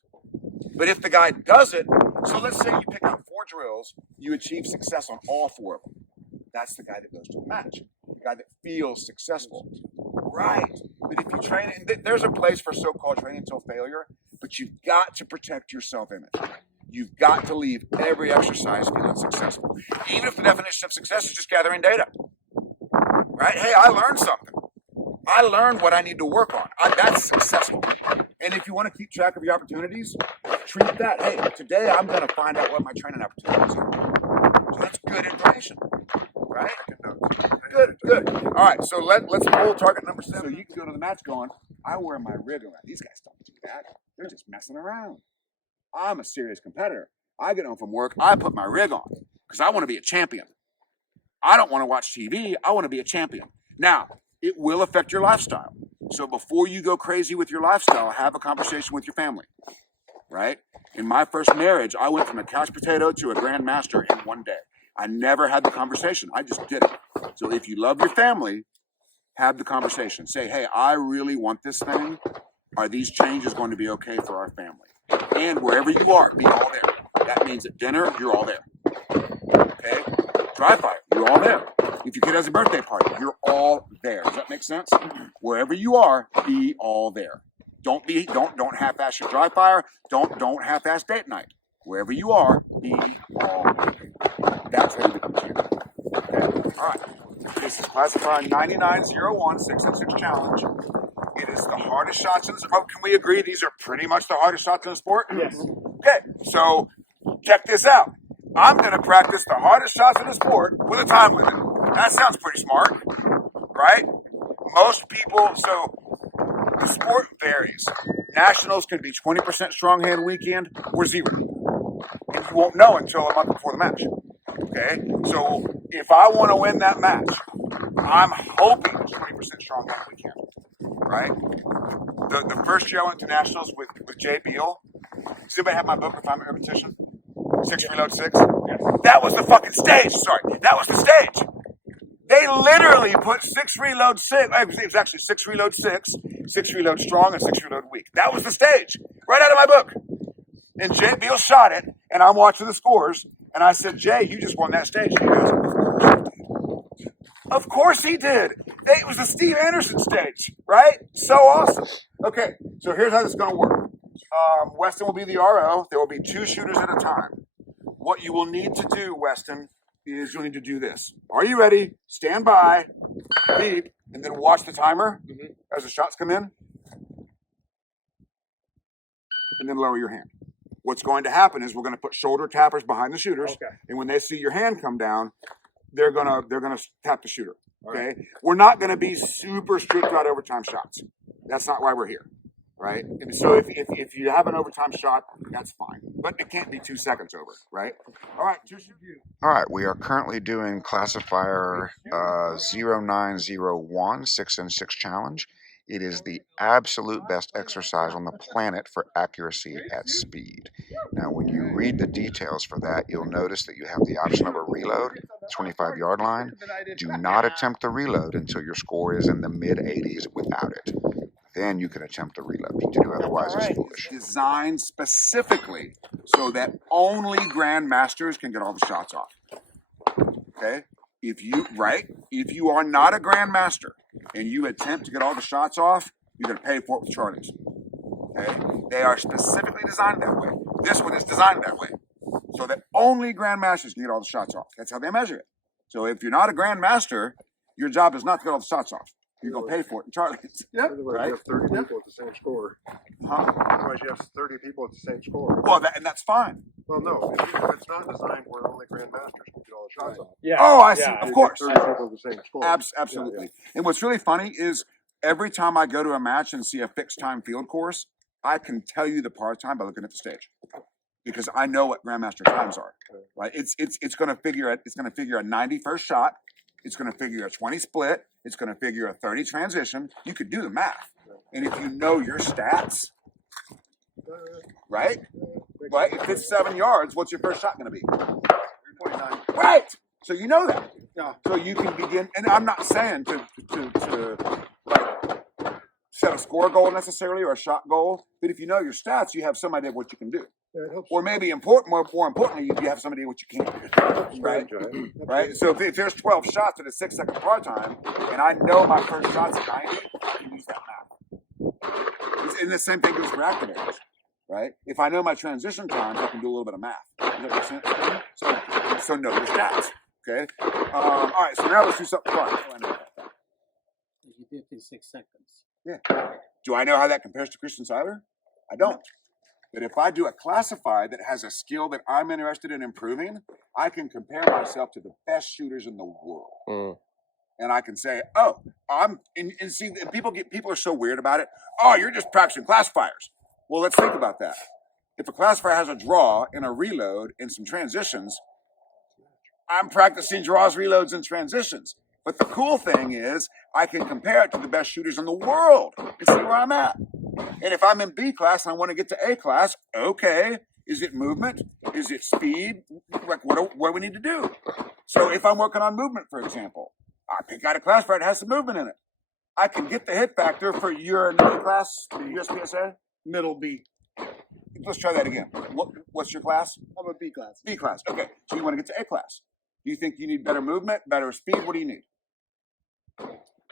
But if the guy does it, so let's say you pick out 4 drills, you achieve success on all 4 of them. That's the guy that goes to the match. The guy that feels successful. Right. But if you train, and there's a place for so-called training until failure, but you've got to protect your self-image. You've got to leave every exercise feeling successful. Even if the definition of success is just gathering data. Right? Hey, I learned something. I learned what I need to work on. That's successful. And if you want to keep track of your opportunities, treat that. Hey, today I'm going to find out what my training opportunities are. So that's good information. Right? Good. All right, so let's pull target number 7. So you can go to the match going, I wear my rig around. These guys don't do that. They're just messing around. I'm a serious competitor. I get home from work, I put my rig on because I want to be a champion. I don't want to watch TV. I want to be a champion. Now, it will affect your lifestyle. So before you go crazy with your lifestyle, have a conversation with your family, right? In my first marriage, I went from a couch potato to a grandmaster in 1 day. I never had the conversation. I just did it. So if you love your family, have the conversation. Say, hey, I really want this thing. Are these changes going to be okay for our family? And wherever you are, be all there. That means at dinner, you're all there. Okay? Dry fire, you're all there. If your kid has a birthday party, you're all there. Does that make sense? Wherever you are, be all there. Don't half-ass your dry fire. Don't half-ass date night. Wherever you are, be all there. That's how you become a champion. Okay? All right. This is classifier 9901 6 challenge. It is the hardest shots in the sport. Can we agree these are pretty much the hardest shots in the sport? Yes. Okay, so check this out. I'm going to practice the hardest shots in the sport with a time limit. That sounds pretty smart, right? Most people, so the sport varies. Nationals can be 20% strong hand weekend or 0. And you won't know until a month before the match. Okay, so if I want to win that match, I'm hoping it's 20% strong hand weekend, right? The first year I went to nationals with Jay Beal. Does anybody have my book, Refinement Repetition? 6 Reload 6? Yes. That was the fucking stage. Sorry, that was the stage. They literally put 6 Reload 6. It was actually 6 Reload 6, 6 Reload Strong, and 6 Reload Weak. That was the stage, right out of my book. And Jay Beal shot it, and I'm watching the scores, and I said, Jay, you just won that stage. And he goes, of course he did. It was the Steve Anderson stage, right? So awesome. Okay, so here's how this is going to work. Weston will be the RO. There will be 2 shooters at a time. What you will need to do, Weston, is you'll need to do this. Are you ready? Stand by, beep, and then watch the timer as the shots come in. And then lower your hand. What's going to happen is we're going to put shoulder tappers behind the shooters, Okay. and when they see your hand come down, they're gonna tap the shooter. Okay, we're not going to be super strict about overtime shots. That's not why we're here, right? And so if you have an overtime shot, that's fine, but it can't be 2 seconds over, right? All right, all right. We are currently doing classifier 0901 6 and 6 challenge. It is the absolute best exercise on the planet for accuracy at speed. Now, when you read the details for that, you'll notice that you have the option of a reload, 25-yard line. Do not attempt the reload until your score is in the mid-80s without it. Then you can attempt the reload. To do otherwise is foolish. Designed specifically so that only grandmasters can get all the shots off. Okay? if you are not a grandmaster and you attempt to get all the shots off, you're going to pay for it with Charlies. Okay, they are specifically designed that way. This one is designed that way, so that only grandmasters can get all the shots off. That's how they measure it. So if you're not a grandmaster, your job is not to get all the shots off. You're going to pay for it in Charlies. Otherwise, Right? you have 30 people at the same score. Huh? Otherwise, you have 30 people at the same score. Well, and that's fine. Well, no, if it's not designed where only grandmasters can get all the shots off. Yeah. Oh, I see. Yeah. Of course. 30 people at the same score. Absolutely. And what's really funny is every time I go to a match and see a fixed time field course, I can tell you the par time by looking at the stage, because I know what grandmaster times are. Right? It's going to figure a 90 first shot. It's going to figure a 20 split. It's going to figure a 30 transition. You could do the math, and if you know your stats, right? Right. If it's 7 yards, what's your first shot going to be? 29. Right. So you know that. Yeah. So you can begin, and I'm not saying to like set a score goal necessarily or a shot goal, but if you know your stats, you have some idea of what you can do. Yeah, it helps. Or maybe more importantly, you have some idea what you can't do. Right? Right. So if there's 12 shots at a 6 second par time, and I know my first shot's at 90, I can use that math. And the same thing goes for activators. Right? If I know my transition times, I can do a little bit of math. Does that make sense? So know your stats. Okay. All right. So now let's do something fun. You did in 6 seconds. Yeah. Do I know how that compares to Christian Seiler? I don't. But if I do a classified that has a skill that I'm interested in improving, I can compare myself to the best shooters in the world. And I can say, oh, and see, people are so weird about it. Oh, you're just practicing classifiers. Well, let's think about that. If a classifier has a draw and a reload and some transitions, I'm practicing draws, reloads, and transitions. But the cool thing is I can compare it to the best shooters in the world and see where I'm at. And if I'm in B class and I want to get to A class, okay, is it movement? Is it speed? Like what do we need to do? So if I'm working on movement, for example, I pick out a classifier that has some movement in it. I can get the hit factor for your A class, USPSA. Middle B. Let's try that again. What's your class? I'm a B class. B class. Okay. So you want to get to A class. Do you think you need better movement, better speed? What do you need?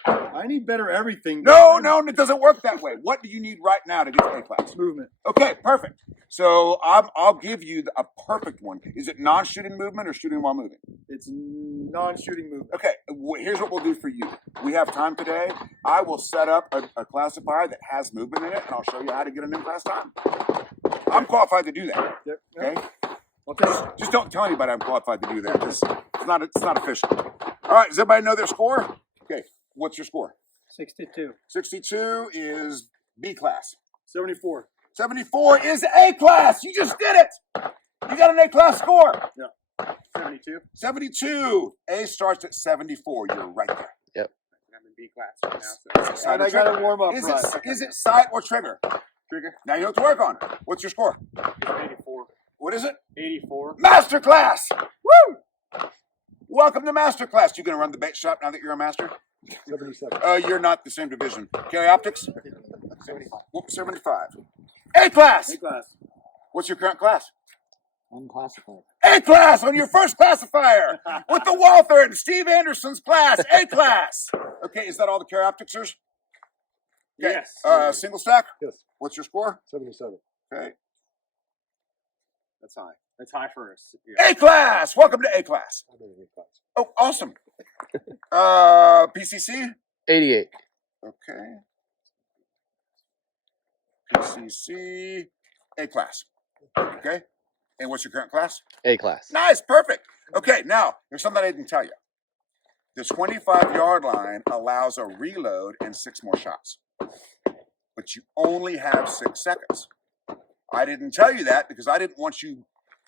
I need better everything. No, it doesn't work that way. What do you need right now to get to A class? Movement. Okay, perfect. So I'll give you a perfect one. Is it non-shooting movement or shooting while moving? It's non-shooting movement. Okay, here's what we'll do for you. We have time today. I will set up a classifier that has movement in it, and I'll show you how to get an in-class time. I'm qualified to do that. Yep. Okay? Okay. Just don't tell anybody I'm qualified to do that, because it's not official. All right, does everybody know their score? Okay, what's your score? 62. 62 is B class. 74. 74 is A class. You just did it. You got an A class score. Yeah. 72. 72. A starts at 74. You're right there. Yep. I'm in B class right now. Is it sight And or I got trigger? to warm up. Is it sight or trigger? Trigger. Now you have to work on it. What's your score? 84. What is it? 84. Master class. Woo! Welcome to master class. You gonna run the bait shop now that you're a master? 77. You're not the same division. Carry optics? 75. 75. A class. A class. What's your current class? Unclassified. A class on your first classifier with the Walther and Steve Anderson's class. A class. Okay, is that all the carry opticsers? Okay. Yes. Single stack. Yes, What's your score? 77. Okay. That's high. That's high for us. Yeah. A class. Welcome to A class. I'm in A class. Oh, awesome. PCC. 88. Okay. PCC. A class. Okay. And what's your current class? A class. Nice, perfect. Okay, now there's something I didn't tell you. The 25-yard line allows a reload and 6 more shots, but you only have 6 seconds. I didn't tell you that because I didn't want you.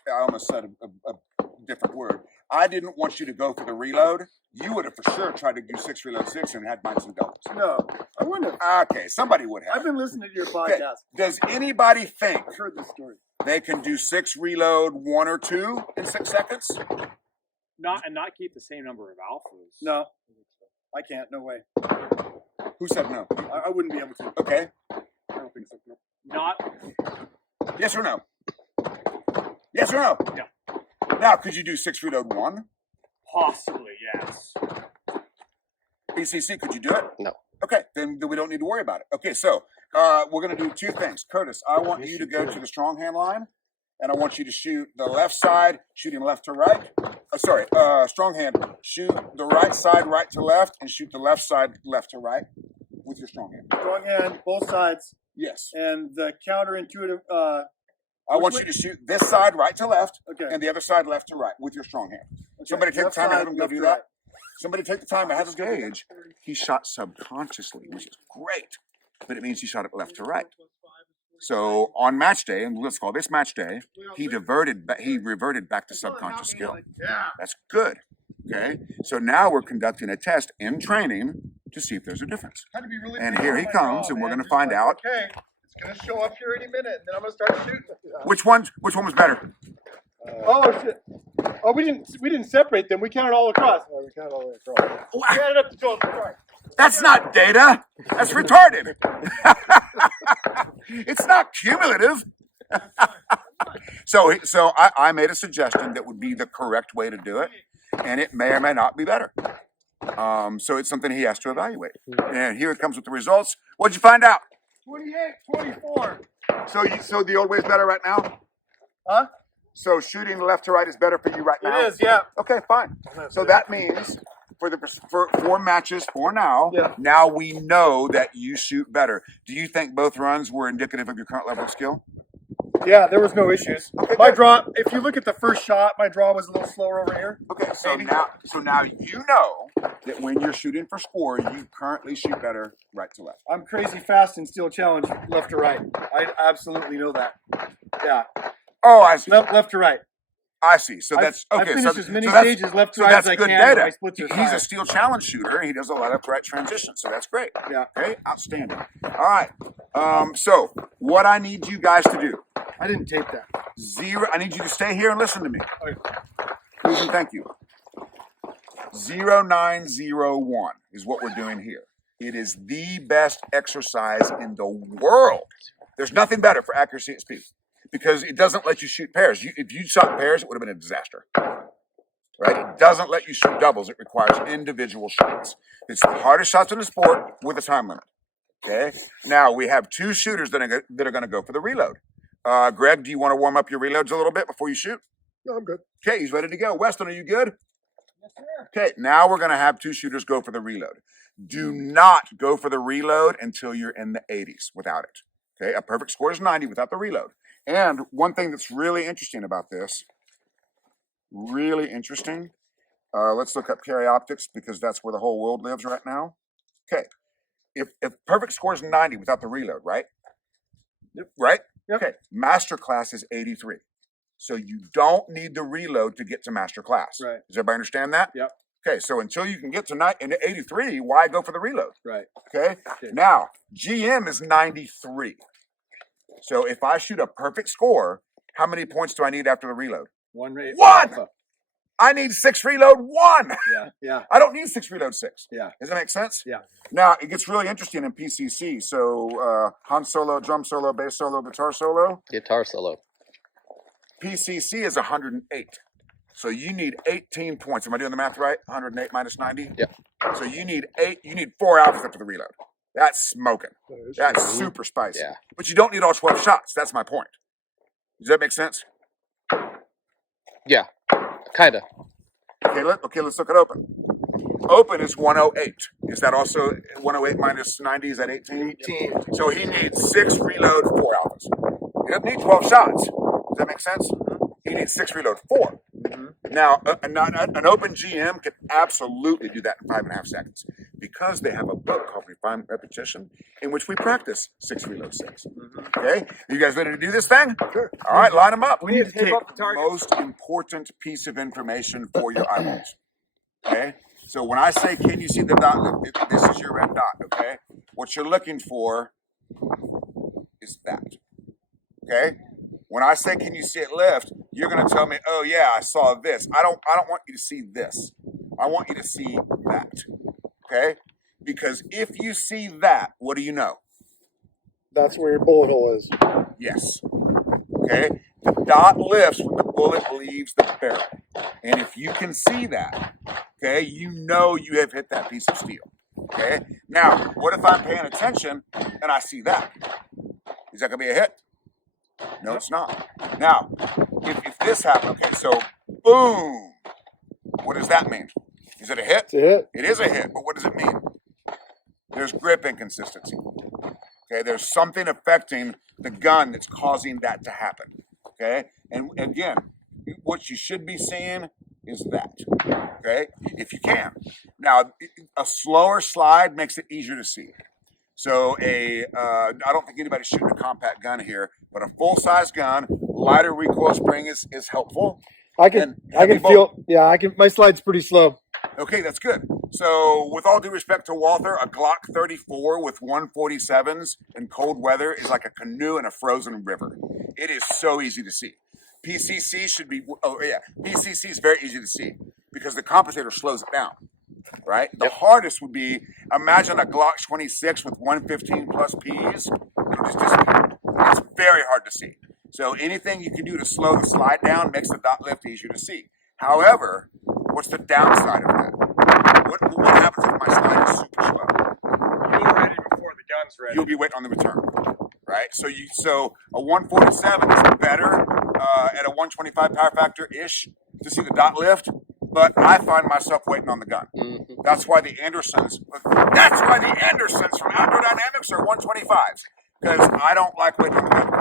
I almost said a different word. I didn't want you to go for the reload. You would have for sure tried to do 6 reload 6 and had minus some doubles. No, I wouldn't have. Okay, somebody would have. I've been listening to your Okay, podcast. does anybody think I've heard this story. they can do 6 reload 1 or 2 in 6 seconds? Not keep the same number of alphas. No, I can't. No way. Who said no? I wouldn't be able to. Okay. I don't think so. No. Not Yes or no? Yes or no? Yeah. Now, could you do 6 reload 1? possibly. Yes. PCC, could you do it? No. Okay, then we don't need to worry about it. Okay, so we're going to do two things. Curtis, I want you to go to the strong hand line, and I want you to shoot the left side, shooting left to right. Strong hand, shoot the right side right to left, and shoot the left side left to right with your strong hand. Strong hand, both sides, Yes. and the counterintuitive. I want you to shoot this side right to left, Okay. and the other side left to right with your strong hand. Somebody take Left the time to have side, him go left do to that. right. Somebody take the time to have him gauge. He shot subconsciously, which is great, but it means he shot it left to right. So on match day, and let's call this match day, he reverted back to subconscious skill. That's good. Okay. So now we're conducting a test in training to see if there's a difference. And here he comes, and we're going to find out. Okay, it's going to show up here any minute, and then I'm going to start shooting. Which one was better? Oh shit! Oh, we didn't separate them. We counted all across. We count all the way across. We added up the total. Sorry. That's not data. That's retarded. It's not cumulative. So I made a suggestion that would be the correct way to do it, and it may or may not be better. So it's something he has to evaluate. And here it comes with the results. What'd you find out? 28, 24. So the old way is better right now? Huh? So shooting left to right is better for you right now? It is, yeah. Okay, fine. So that means for 4 matches for now, Yeah. now we know that you shoot better. Do you think both runs were indicative of your current level of skill? Yeah, there was no issues. Okay, My good. draw, if you look at the first shot, my draw was a little slower over here. Okay, so Maybe. now you know that when you're shooting for score, you currently shoot better right to left. I'm crazy fast in steel challenge, left to right. I absolutely know that. Yeah, Oh, I see. left to right. I see. So that's I okay. finish so, as many so that's- stages left to so right that's as I good can. data. My splits are He's fine. a steel challenge shooter. He does a lot of right transitions, so that's great. Yeah. Okay, outstanding. All right. So what I need you guys to do, I didn't tape that. I need you to stay here and listen to me. Okay. Please and thank you. 0901 is what we're doing here. It is the best exercise in the world. There's nothing better for accuracy at speed because it doesn't let you shoot pairs. If you shot pairs, it would have been a disaster. Right? It doesn't let you shoot doubles. It requires individual shots. It's the hardest shots in the sport with a time limit. Okay. Now we have 2 shooters that are going to go for the reload. Greg, do you want to warm up your reloads a little bit before you shoot? No, I'm good. Okay, he's ready to go. Weston, are you good? Yes, sir. Okay, now we're going to have 2 shooters go for the reload. Do not go for the reload until you're in the 80s without it. Okay, a perfect score is 90 without the reload. And one thing that's really interesting about this, let's look up carry optics because that's where the whole world lives right now. Okay, if perfect score is 90 without the reload, right? Yep. Right? Yep. Okay, master class is 83. So you don't need the reload to get to master class. Right. Does everybody understand that? Yep. Okay, so until you can get to 83, why go for the reload? Right. Okay? Now, GM is 93. So if I shoot a perfect score, how many points do I need after the reload? 1 rate. 1! I need 6 reload 1! Yeah. I don't need 6 reload 6. Yeah. Does that make sense? Yeah. Now, it gets really interesting in PCC. So, Han solo, drum solo, bass solo, guitar solo. Guitar solo. PCC is 108. So you need 18 points. Am I doing the math right? 108 minus 90? Yeah. So you need 4 alphas after the reload. That's smoking. That's super spicy. Yeah. But you don't need all 12 shots. That's my point. Does that make sense? Yeah. Kinda. Okay, let's look at open. Open is 108. Is that also 108 minus 90? Is that 18? 18. So he needs 6 reload, 4 alphas. He doesn't need 12 shots. Does that make sense? He needs 6 reload, 4. Now, an open GM can absolutely do that in 5.5 seconds because they have a book called Refinement Repetition in which we practice 6 reload 6. Okay? You guys ready to do this thing? Sure. All right, line them up. We need to tape up the target. Most important piece of information for your eyeballs. Okay? So when I say, can you see the dot? This is your red dot, okay? What you're looking for is that. Okay? When I say, can you see it lift? You're going to tell me, oh yeah, I saw this. I don't want you to see this. I want you to see that. Okay? Because if you see that, what do you know? That's where your bullet hole is. Yes. Okay? The dot lifts when the bullet leaves the barrel. And if you can see that, okay, you know you have hit that piece of steel. Okay, now what if I'm paying attention and I see that? Is that gonna be a hit? No, it's not. Now, if this happened, okay, so boom, what does that mean? Is it a hit? It's a hit. It is a hit, but what does it mean? There's grip inconsistency. Okay, there's something affecting the gun that's causing that to happen. Okay, and again, what you should be seeing is that. Okay, if you can. Now, a slower slide makes it easier to see. So I don't think anybody's shooting a compact gun here, but a full-size gun, lighter recoil spring is helpful. I can feel. Yeah, I can. My slide's pretty slow. Okay, that's good. So, with all due respect to Walther, a Glock 34 with 147s in cold weather is like a canoe in a frozen river. It is so easy to see. PCC should be. Oh yeah, PCC is very easy to see because the compensator slows it down. Right? The hardest would be, imagine a Glock 26 with 115 plus Ps. It'll just disappear. It's very hard to see. So anything you can do to slow the slide down makes the dot lift easier to see. However, what's the downside of that? What happens if my slide is super slow? You're ready before the gun's ready. You'll be waiting on the return. Right? So a 147 is better at a 125 power factor-ish to see the dot lift. But I find myself waiting on the gun. That's why the Andersons from Outdoor Dynamics are 125s. Because I don't like waiting on the gun.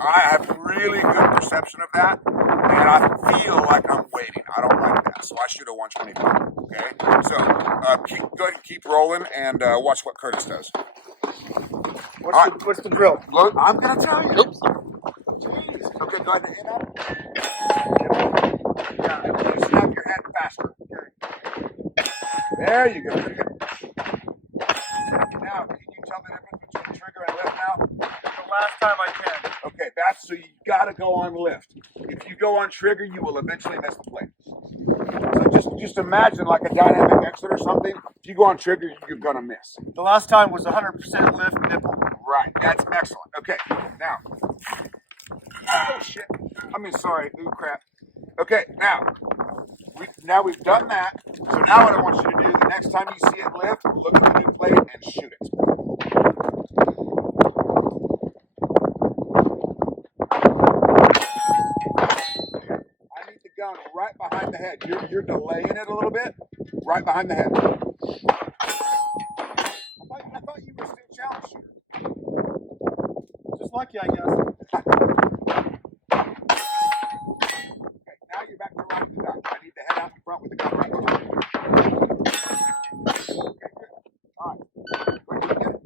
I have really good perception of that, and I feel like I'm waiting. I don't like that, so I shoot a 125. Okay, so go ahead and keep rolling and watch what Curtis does. What's the drill? Look, I'm gonna tell you. Jeez. Okay, go ahead and hit up. Yeah, and you snap your head faster. There you go. Now, can you tell the difference between trigger and lift now? The last time I can. Okay, that's so you gotta go on lift. If you go on trigger, you will eventually miss the plate. So just imagine like a dynamic exit or something. If you go on trigger, you're gonna miss. The last time was 100% lift nipple. Right, that's excellent. Okay, now. Oh shit. I mean, sorry. Ooh, crap. Okay, now we've done that. So now what I want you to do, the next time you see it lift, look at the new plate and shoot it. I need the gun right behind the head. You're delaying it a little bit. Right behind the head. I thought you were still challenge shooter. Just lucky, I guess. Now you're back to right with the gun. I need to head out in front with the gun right behind you. Okay, good. All right. Where did you get it?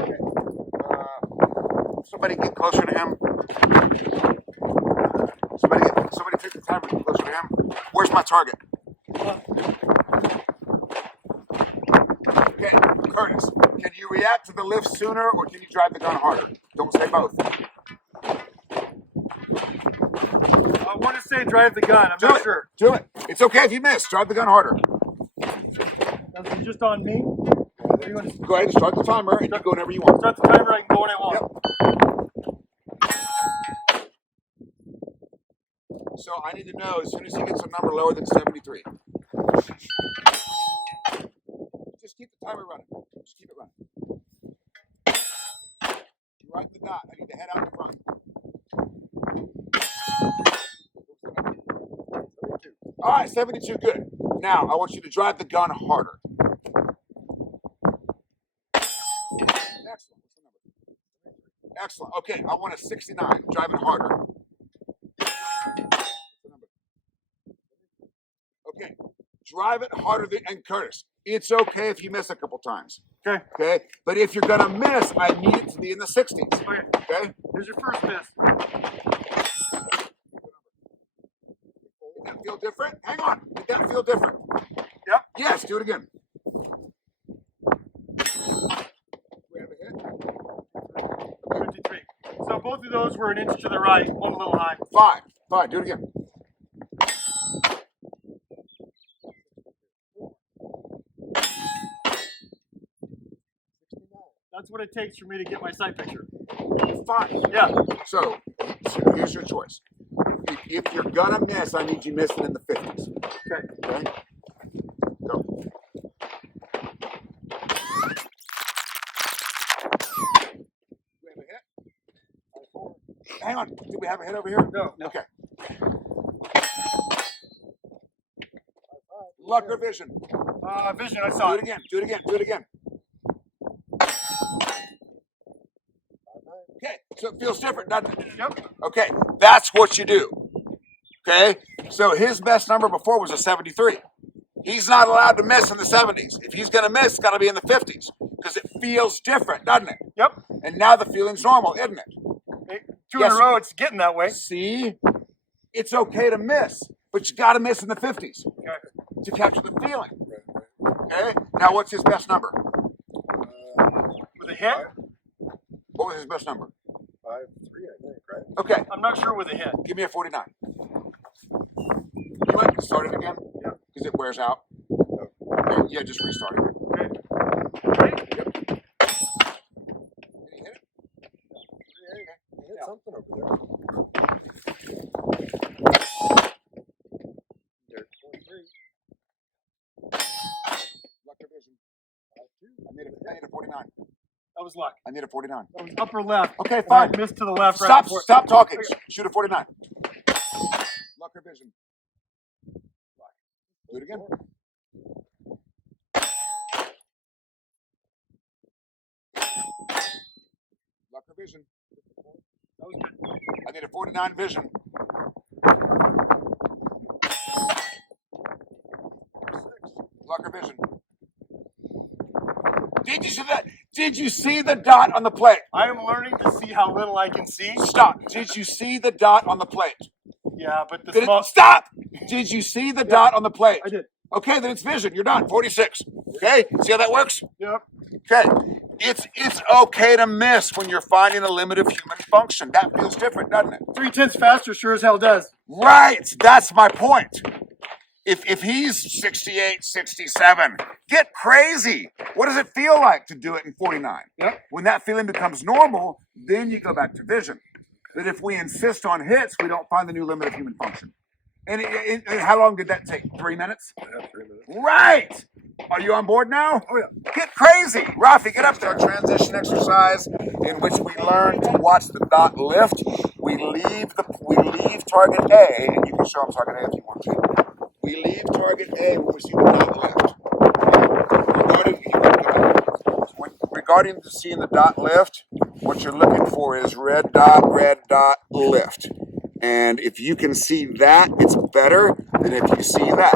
Okay. Somebody get closer to him. Somebody take the timer. Get closer to him. Where's my target? Okay, Curtis. Can you react to the lift sooner, or can you drive the gun harder? Don't say both. I want to say drive the gun. I'm not sure. Do it. It's okay if you miss. Drive the gun harder. That's just on me. Go ahead and start the timer, and you go whenever you want. Start the timer. I can go when I want. Yep. So I need to know as soon as he gets a number lower than 73. Just keep the timer running. Just keep it running. You're right in the dot. I need to head out in front. All right, 72, good. Now, I want you to drive the gun harder. Excellent. Excellent. Okay, I want a 69. Drive it harder. Okay, drive it harder and Curtis. It's okay if you miss a couple times. Okay. Okay, but if you're gonna miss, I need it to be in the 60s. Okay. Okay. Here's your first miss. Did that feel different? Hang on. Did that feel different? Yep. Yes. Do it again. We have a hit. 53. So both of those were an inch to the right, one a little high. Fine. Do it again. That's what it takes for me to get my sight picture. Fine. Yeah. So here's your choice. if you're gonna miss, I need you missing in the 50s. Okay. Okay? Go. We have a hit? Hang on. Do we have a hit over here? No. Okay. Luck or vision? Vision, I saw Do it. it again. Do it again. Do it again. Okay, so it feels different, doesn't it? Yep. Okay, that's what you do. Okay, so his best number before was a 73. He's not allowed to miss in the 70s. If he's going to miss, it's got to be in the 50s because it feels different, doesn't it? Yep. And now the feeling's normal, isn't it? Two Yes. in a row, it's getting that way. See, it's okay to miss, but you got to miss in the 50s Okay. to capture the feeling. Okay, now what's his best number? With a hit? What was his best number? 5-3, I think, right? Okay, I'm not sure with a hit. give me a 49. You might start it again? Yeah. Because it wears out. Okay, yeah, just restart it. Okay. Ready? Yep. Did he hit it? He hit something over there. There's 23. Luck or vision? I need a 49. That was luck. I need a 49. That was upper left. Okay, And fine. I missed to the left right Stop, before. stop talking. Shoot a 49. Luck or vision? Do it again. Luck or vision? That was good. I need a 49 vision. Luck or vision? Did you see that? Did you see the dot on the plate? I am learning to see how little I can see. Stop. Did you see the dot on the plate? Yeah, but the Did small. it, stop. Did you see the dot on the plate? I did. Okay, then it's vision. You're done. 46. Okay, see how that works? Yep. Okay, it's okay to miss when you're finding the limit of human function. That feels different, doesn't it? 3/10 faster sure as hell does. Right. That's my point. If he's 68, 67, get crazy. What does it feel like to do it in 49? Yep. When that feeling becomes normal, then you go back to vision. But if we insist on hits, we don't find the new limit of human function. And how long did that take? 3 minutes? Yeah, 3 minutes. Right. Are you on board now? Oh, yeah. Get crazy. Rafi, get up to our transition exercise in which we learn to watch the dot lift. We leave target A, and you can show them target A if you want to. We leave target A when we see the dot lift. Regarding seeing the dot lift, what you're looking for is red dot, lift. And if you can see that, it's better than if you see that.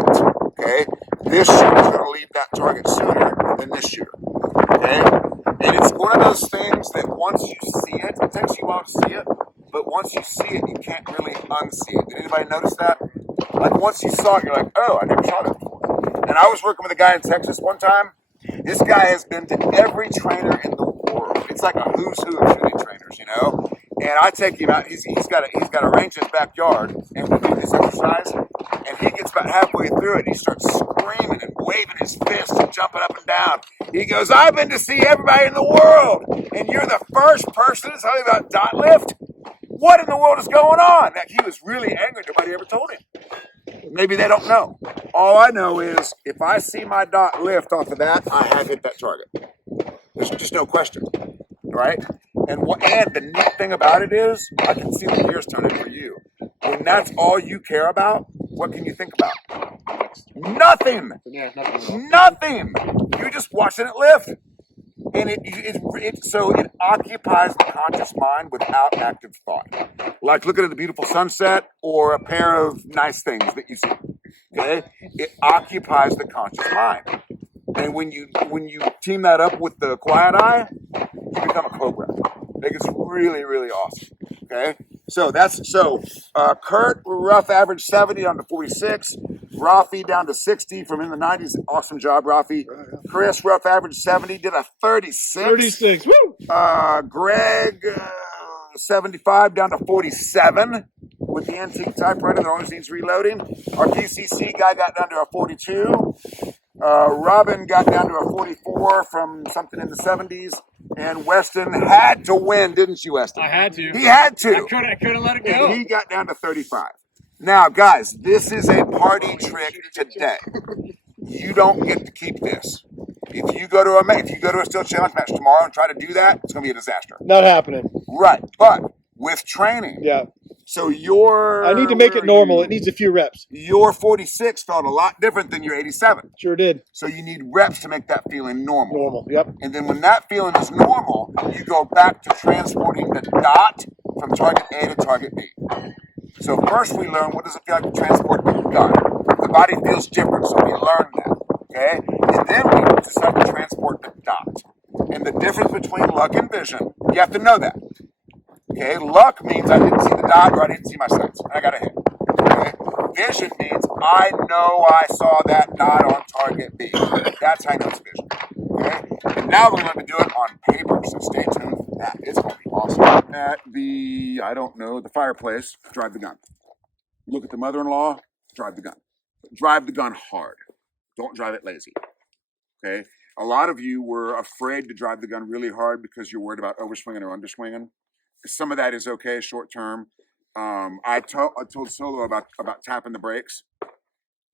Okay? This shooter's going to leave that target sooner than this shooter. Okay? And it's one of those things that once you see it, it takes you a while to see it, but once you see it, you can't really unsee it. Did anybody notice that? Like once you saw it, you're like, oh, I never saw that before. And I was working with a guy in Texas one time. This guy has been to every trainer in the world. It's like a who's who of shooting trainers, you know? And I take him out. He's got a range in his backyard, and we do this exercise. And he gets about halfway through it. And he starts screaming and waving his fist and jumping up and down. He goes, "I've been to see everybody in the world, and you're the first person to tell me about dot lift. What in the world is going on?" Like, he was really angry. Nobody ever told him. Maybe they don't know. All I know is if I see my dot lift off of that, I have hit that target. There's just no question, right? And the neat thing about it is I can see the gears turning for you. When that's all you care about, what can you think about? Nothing. Yeah, nothing. Nothing. You're just watching it lift. And so it occupies the conscious mind without active thought. Like looking at a beautiful sunset or a pair of nice things that you see. Okay? It occupies the conscious mind. And when you team that up with the quiet eye, you become a cobra. I think it's really, really awesome. Okay? So Kurt, rough average 70 down to 46. Rafi down to 60 from in the 90s. Awesome job, Rafi. Chris, rough average 70, did a 36. 36. Woo! Greg, 75 down to 47 with the antique typewriter that always needs reloading. Our PCC guy got down to a 42. Robin got down to a 44 from something in the 70s. And Weston had to win, didn't you, Weston? I had to. He had to. I couldn't let it go. And he got down to 35. Now, guys, this is a party trick today. You don't get to keep this. If you go to a steel challenge match tomorrow and try to do that, it's gonna be a disaster. Not happening. Right, but with training. Yeah. So your I need to make it normal. It needs a few reps. Your 46 felt a lot different than your 87. Sure did. So you need reps to make that feeling normal. Normal. Yep. And then when that feeling is normal, you go back to transporting the dot from target A to target B. So first we learn what does it feel like to transport the gun. The body feels different, so we learn that. Okay? And then we decide to transport the dot. And the difference between luck and vision, you have to know that. Okay? Luck means I didn't see the dot or I didn't see my sights. And I got a hit. Okay? Vision means I know I saw that dot on target B. That's how I know it's vision. Okay? And now we're going to do it on paper, so stay tuned for that. It's going to be awesome. At the, the fireplace, drive the gun. Look at the mother-in-law, drive the gun. Drive the gun hard. Don't drive it lazy. Okay? A lot of you were afraid to drive the gun really hard because you're worried about overswinging or underswinging. Some of that is okay, short term. I told Solo about tapping the brakes,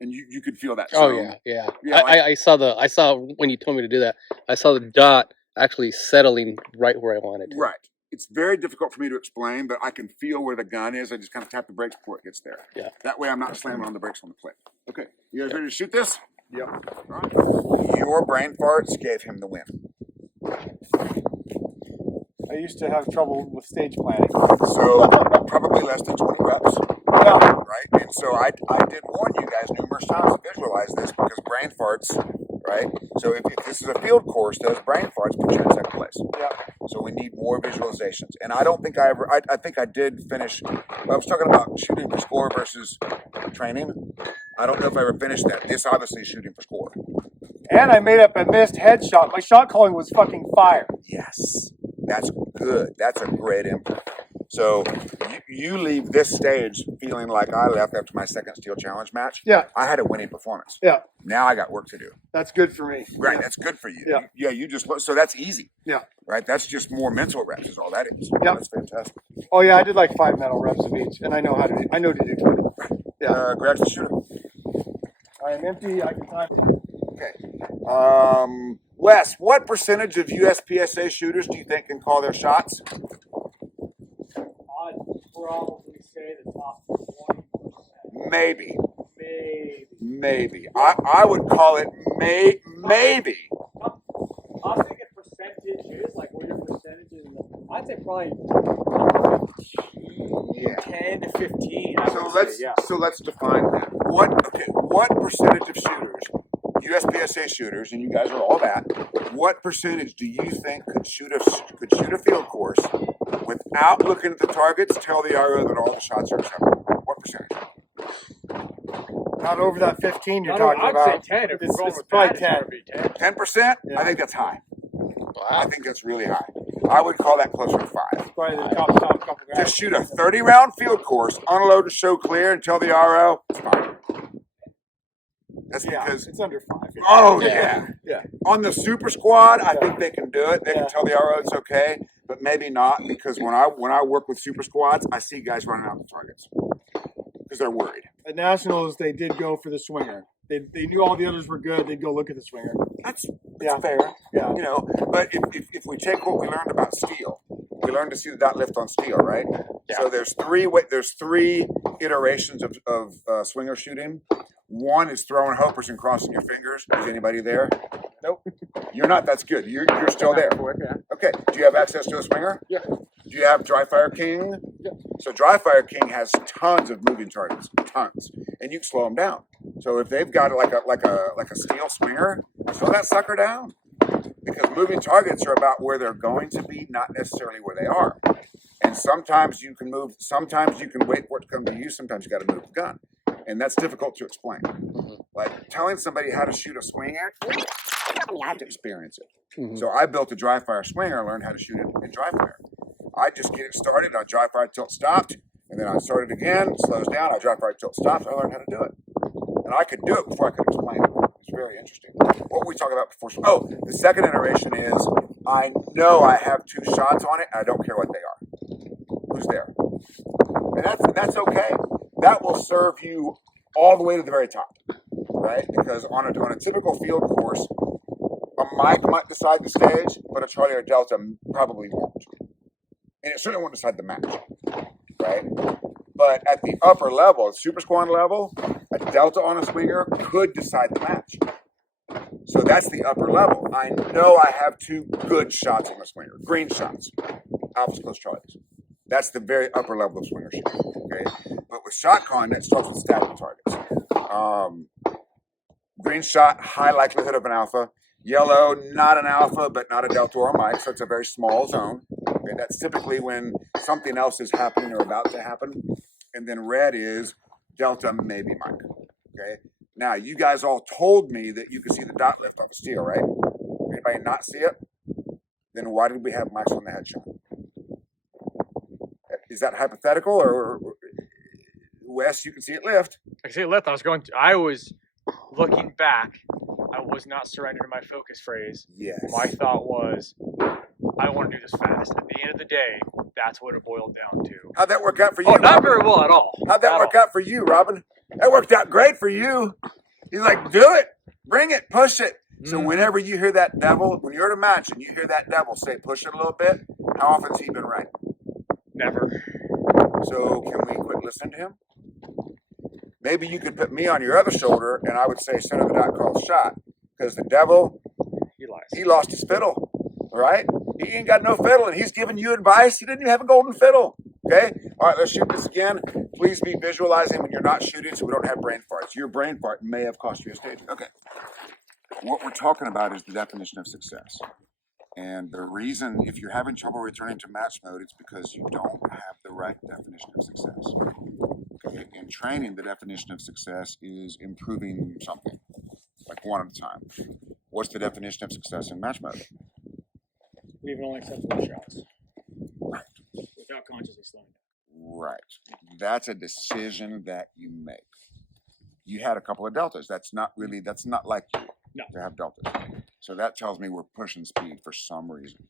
and you could feel that. Oh So, yeah. Yeah, I saw when you told me to do that. I saw the dot actually settling right where I wanted. right. It's very difficult for me to explain, but I can feel where the gun is. I just kind of tap the brakes before it gets there. Yeah. That way I'm not slamming on the brakes on the clip. Okay. You guys ready to shoot this? Yep. All right. Your brain farts gave him the win. I used to have trouble with stage planning. So probably less than 20 reps. Yeah. Right? And so I did warn you guys numerous times to visualize this because brain farts, right? So if this is a field course, those brain farts put you in second place. Yeah. So we need more visualizations. And I don't think I think I did finish. I was talking about shooting for score versus training. I don't know if I ever finished that. This obviously is shooting for score. And I made up a missed headshot. My shot calling was fucking fire. Yes. That's good. That's a great input. So you leave this stage feeling like I left after my second steel challenge match. Yeah. I had a winning performance. Yeah. Now I got work to do. That's good for me. Right. Yeah. That's good for you. Yeah. Yeah. You just so that's easy. Yeah. Right. That's just more mental reps is all that is. Yeah. That's fantastic. Oh yeah, I did like 5 mental reps of each, and I know to do 20. Yeah. Grab the shooter. I am empty. I can time. Okay. Wes, what percentage of USPSA shooters do you think can call their shots? I'd probably say the top 20%. Maybe. Maybe. I would call it maybe. I was thinking percentages, like what your percentages. I'd say probably 10 to 15. So let's define that. What percentage of shooters, USPSA shooters, and you guys are all that, what percentage do you think could shoot a field course without looking at the targets, tell the RO that all the shots are acceptable? What percentage? Not over that 15 you're I'd talking about. say 10. If It's we're going with probably that, 10. 10%? Yeah. I think that's high. I think that's really high. I would call that closer to 5. Probably the top couple To guys. shoot a 30-round field course, unload and show clear, and tell the RO, it's fine. That's Yeah, because it's under 5. oh yeah. Yeah. On the super squad, I think they can do it. They Yeah. can tell the RO it's okay, but maybe not because when I work with super squads, I see guys running out the targets because they're worried. At Nationals, they did go for the swinger. They knew all the others were good. They'd go look at the swinger. That's Yeah. fair. Yeah. You know, but if we take what we learned about steel, we learned to see the dot lift on steel, right? Yeah. So there's three iterations of swinger shooting. One is throwing hopers and crossing your fingers. Is anybody there? Nope. You're not. That's good. You're still there. Okay. Do you have access to a swinger? Yeah. Do you have Dry Fire King? Yeah. So Dry Fire King has tons of moving targets, tons, and you can slow them down. So if they've got like a steel swinger, slow that sucker down because moving targets are about where they're going to be, not necessarily where they are. And sometimes you can move. Sometimes you can wait for it to come to you. Sometimes you got to move the gun. And that's difficult to explain. Like telling somebody how to shoot a swinger, you have to experience it. So I built a dry fire swinger, learned how to shoot it in dry fire. I just get it started, I dry fire till it stopped, and then I started again, slows down, I dry fire till it stops, I learned how to do it. And I could do it before I could explain it. It's very interesting. What were we talking about before? Oh, the second iteration is I know I have 2 shots on it, I don't care what they are. Who's there? And that's okay. that will serve you all the way to the very top, right? Because on a typical field course, a Mike might decide the stage, but a Charlie or a Delta probably won't. And it certainly won't decide the match, right? But at the upper level, the super squad level, a Delta on a swinger could decide the match. So that's the upper level. I know I have 2 good shots on a swinger, green shots, Alpha's close Charlies. That's the very upper level of swinger shooting, okay? But with shotgun, it starts with stacking targets. Green shot, high likelihood of an alpha. Yellow, not an alpha, but not a Delta or a Mike, so it's a very small zone. Okay? That's typically when something else is happening or about to happen. And then red is Delta, maybe Mike, okay? Now, you guys all told me that you could see the dot lift off a steel, right? Anybody not see it? Then why did we have mics on the headshot? Is that hypothetical, or Wes, you can see it lift? I can see it lift. I was looking back. I was not surrendering to my focus phrase. Yes. My thought was, I want to do this fast. At the end of the day, that's what it boiled down to. How'd that work out for you? Oh, not Robin? very well at all. How'd that work out for you, Robin? That worked out great for you. He's like, do it, bring it, push it. So whenever you hear that devil, when you're at a match and you hear that devil say, push it a little bit, how often has he been right? Never. So can we quit listening to him? Maybe you could put me on your other shoulder and I would say center the dot call shot. Because the devil, He lies. he lost his fiddle, right? He ain't got no fiddle and he's giving you advice. He didn't even have a golden fiddle, okay? All right, let's shoot this again. Please be visualizing when you're not shooting so we don't have brain farts. Your brain fart may have cost you a stage. Okay. What we're talking about is the definition of success. And the reason, if you're having trouble returning to match mode, it's because you don't have the right definition of success. Okay? In training, the definition of success is improving something, like one at a time. What's the definition of success in match mode? Leaving only acceptable shots. Right. Without consciously slowing down. Right. That's a decision that you make. You had a couple of deltas. That's not like you to have deltas. So that tells me we're pushing speed for some reason.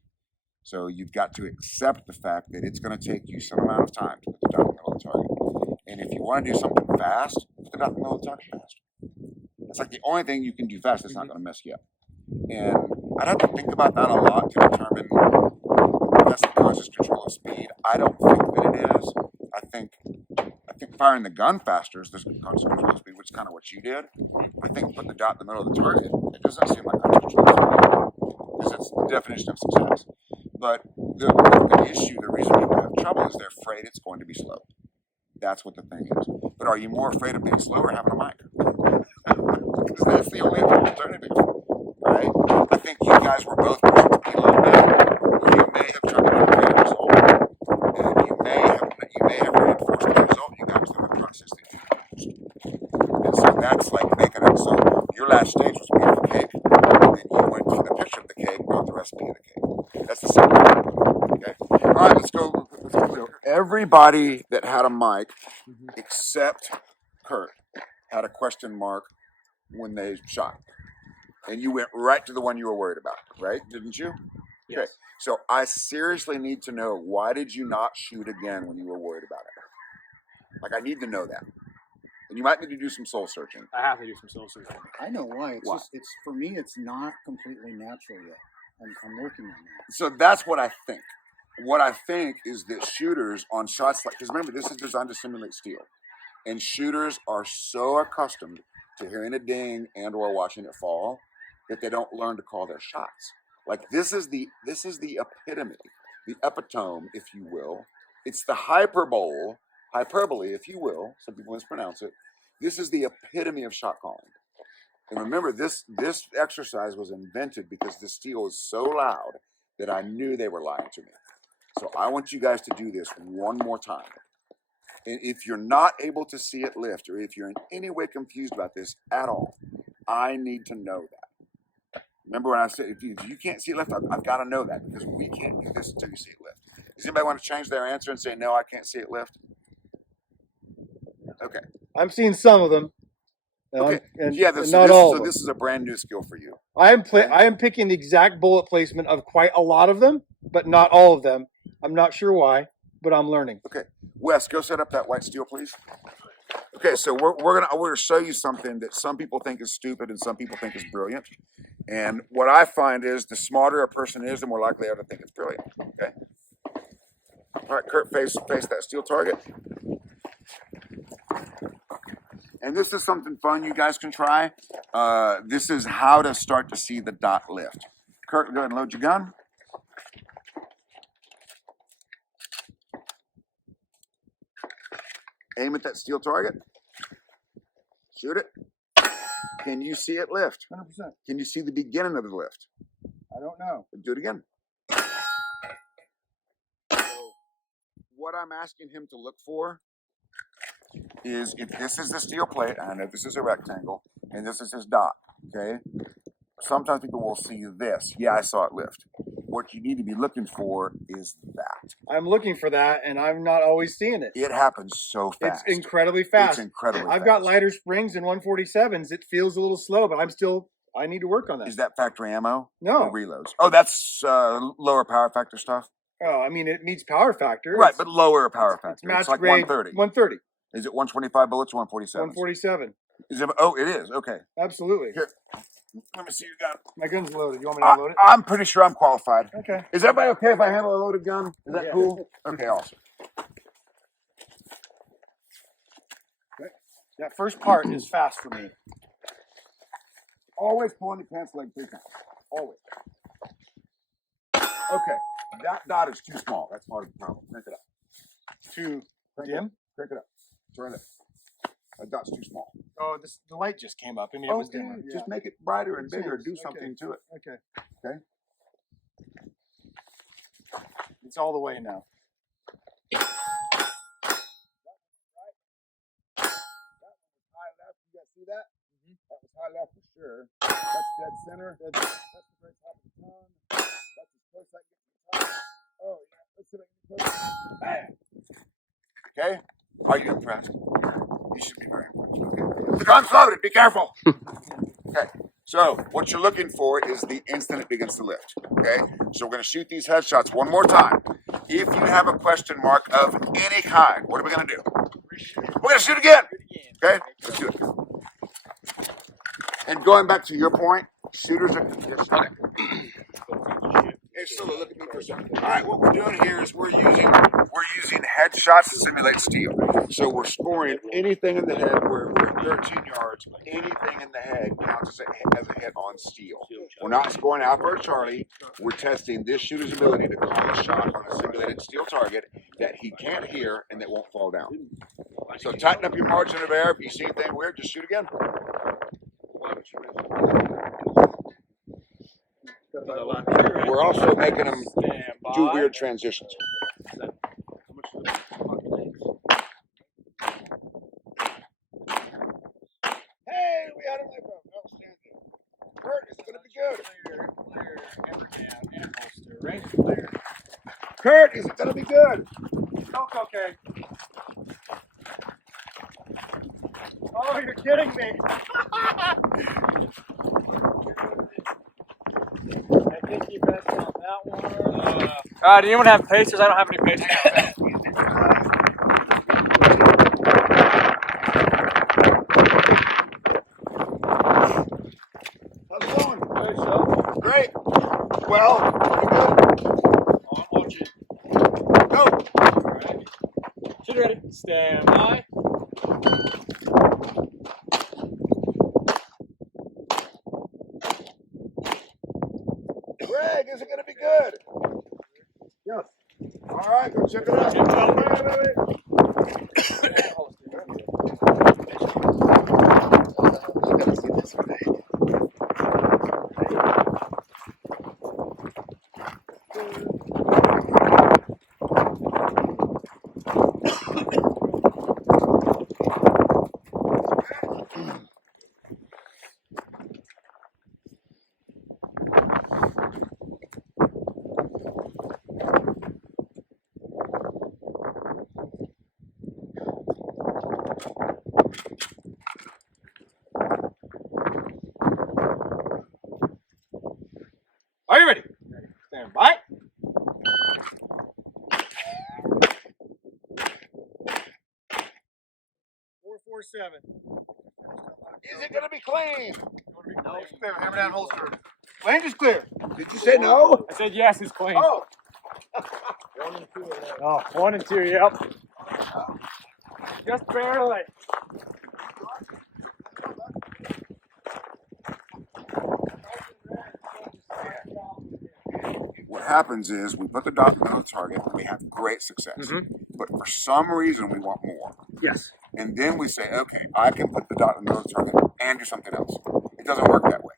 So you've got to accept the fact that it's going to take you some amount of time to put the dot in the middle of the target. And if you want to do something fast, put the dot in the middle of the target fast. It's like the only thing you can do fast that's not going to mess you up. And I'd have to think about that a lot to determine if that's the conscious control of speed. I don't think that it is. I think firing the gun faster is the conscious control of speed, which is kind of what you did. I think putting the dot in the middle of the target, it doesn't seem like conscious control of speed, because it's the definition of success. But the issue, the reason people have trouble is they're afraid it's going to be slow. That's what the thing is. But are you more afraid of being slow or having a mic? Because that's the only alternative, right? I think you guys were both pushing speed a little bit. You may have tried to get a better result, and you may have reinforced the result you got through the process that you used. And so that's like making it so your last stage was a piece of cake, and then you went to the picture of the cake, not the recipe of the cake. That's the simple. Okay. All right, let's go. Everybody that had a mic, except Kurt, had a question mark when they shot. And you went right to the one you were worried about, right? Didn't you? Yes. Okay. So I seriously need to know, why did you not shoot again when you were worried about it? Like, I need to know that. And you might need to do some soul searching. I have to do some soul searching. I know why. It's Why? just, it's for me, it's not completely natural yet. I'm working on that. So that's what I think. What I think is that shooters on shots like, because remember, this is designed to simulate steel. And shooters are so accustomed to hearing a ding and or watching it fall that they don't learn to call their shots. Like, this is the epitome, the epitome, if you will. It's the hyperbole, if you will. Some people mispronounce it. This is the epitome of shot calling. And remember, this exercise was invented because the steel is so loud that I knew they were lying to me. So I want you guys to do this one more time. And if you're not able to see it lift, or if you're in any way confused about this at all, I need to know that. Remember when I said, if you can't see it lift, I've got to know that, because we can't do this until you see it lift. Does anybody want to change their answer and say, no, I can't see it lift? Okay. I'm seeing some of them. Okay. And So not all of so them. this is a brand new skill for you. I am picking the exact bullet placement of quite a lot of them, but not all of them. I'm not sure why, but I'm learning. Okay. Wes, go set up that white steel, please. Okay, so we're gonna show you something that some people think is stupid and some people think is brilliant. And what I find is the smarter a person is, the more likely they are to think it's brilliant. Okay. All right, Kurt, face that steel target. And this is something fun you guys can try. This is how to start to see the dot lift. Kurt, go ahead and load your gun. Aim at that steel target. Shoot it. Can you see it lift? 100%. Can you see the beginning of the lift? I don't know. Do it again. So what I'm asking him to look for is if this is the steel plate, I know this is a rectangle, and this is his dot, okay? Sometimes people will see this. Yeah, I saw it lift. What you need to be looking for is that. I'm looking for that, and I'm not always seeing it. It happens so fast. It's incredibly fast. It's incredibly fast. I've got lighter springs and 147s. It feels a little slow, but I need to work on that. Is that factory ammo? No. Or reloads? Oh, that's lower power factor stuff? Oh, I mean, it meets power factor. Right, but lower power factor. It's match It's like grade 130. 130. Is it 125 bullets or 147? 147. Is it? Oh, it is. Okay. Absolutely. Here, let me see your gun. My gun's loaded. You want me to unload it? I'm pretty sure I'm qualified. Okay. Is everybody okay if I handle a loaded gun? Is that cool? Okay, awesome. Okay. That first part is fast for me. Always pulling your pants leg 3 times. Always. Okay, that dot is too small. That's part of the problem. Crank it up. Too Crank dim? It. Crank it up. Turn it. That dot's too small. Oh, the light just came up. I mean, it was dimmer. Just make it brighter and bigger. Yes, Do okay. something to it. Okay. Okay. It's all the way now. High left. You guys see that? That was high left for sure. That's dead center. That's the very top of the tongue. That's as close I get to the top. Oh yeah. Let's see if I can close. Bam. Okay. Are you impressed? You should be very impressed. Okay. The gun's loaded. Be careful. Okay. So what you're looking for is the instant it begins to lift. Okay. So we're going to shoot these headshots one more time. If you have a question mark of any kind, what are we going to do? We're going to shoot again. Okay. Let's do it. And going back to your point, shooters are. Hey, Sula, look at me for a second. All right, what we're doing here is we're using headshots to simulate steel. So we're scoring anything in the head. We're at 13 yards. Anything in the head counts as a hit on steel. We're not scoring Alpha or Charlie. We're testing this shooter's ability to call a shot on a simulated steel target that he can't hear and that won't fall down. So tighten up your margin of error. If you see anything weird, just shoot again. We're also making them do weird transitions. Hey, we had a microphone. Outstanding. Kurt, it's going to be good. Kurt, is it going to be good? Okay. Oh, you're kidding me. I think you messed on that one. Do anyone have pacers? I don't have any pacers. How's it going? Great. Well, pretty good. On, watch it. Go. Alright. Shoot ready. Stand by. Greg, is it going to be good? Yes. All right, go check it out. Wait. Are you ready? Stand by. 4-7. Is it gonna be clean? No, it's clear. Hammer down, holster. Range is clear. Did you say no? I said yes, it's clean. Oh. 1 and 2 are left. Oh, 1 and 2, yep. Just barely. What happens is we put the dot in the middle of the target and we have great success. But for some reason we want more. Yes. And then we say, okay, I can put the dot in the middle of the target and do something else. It doesn't work that way.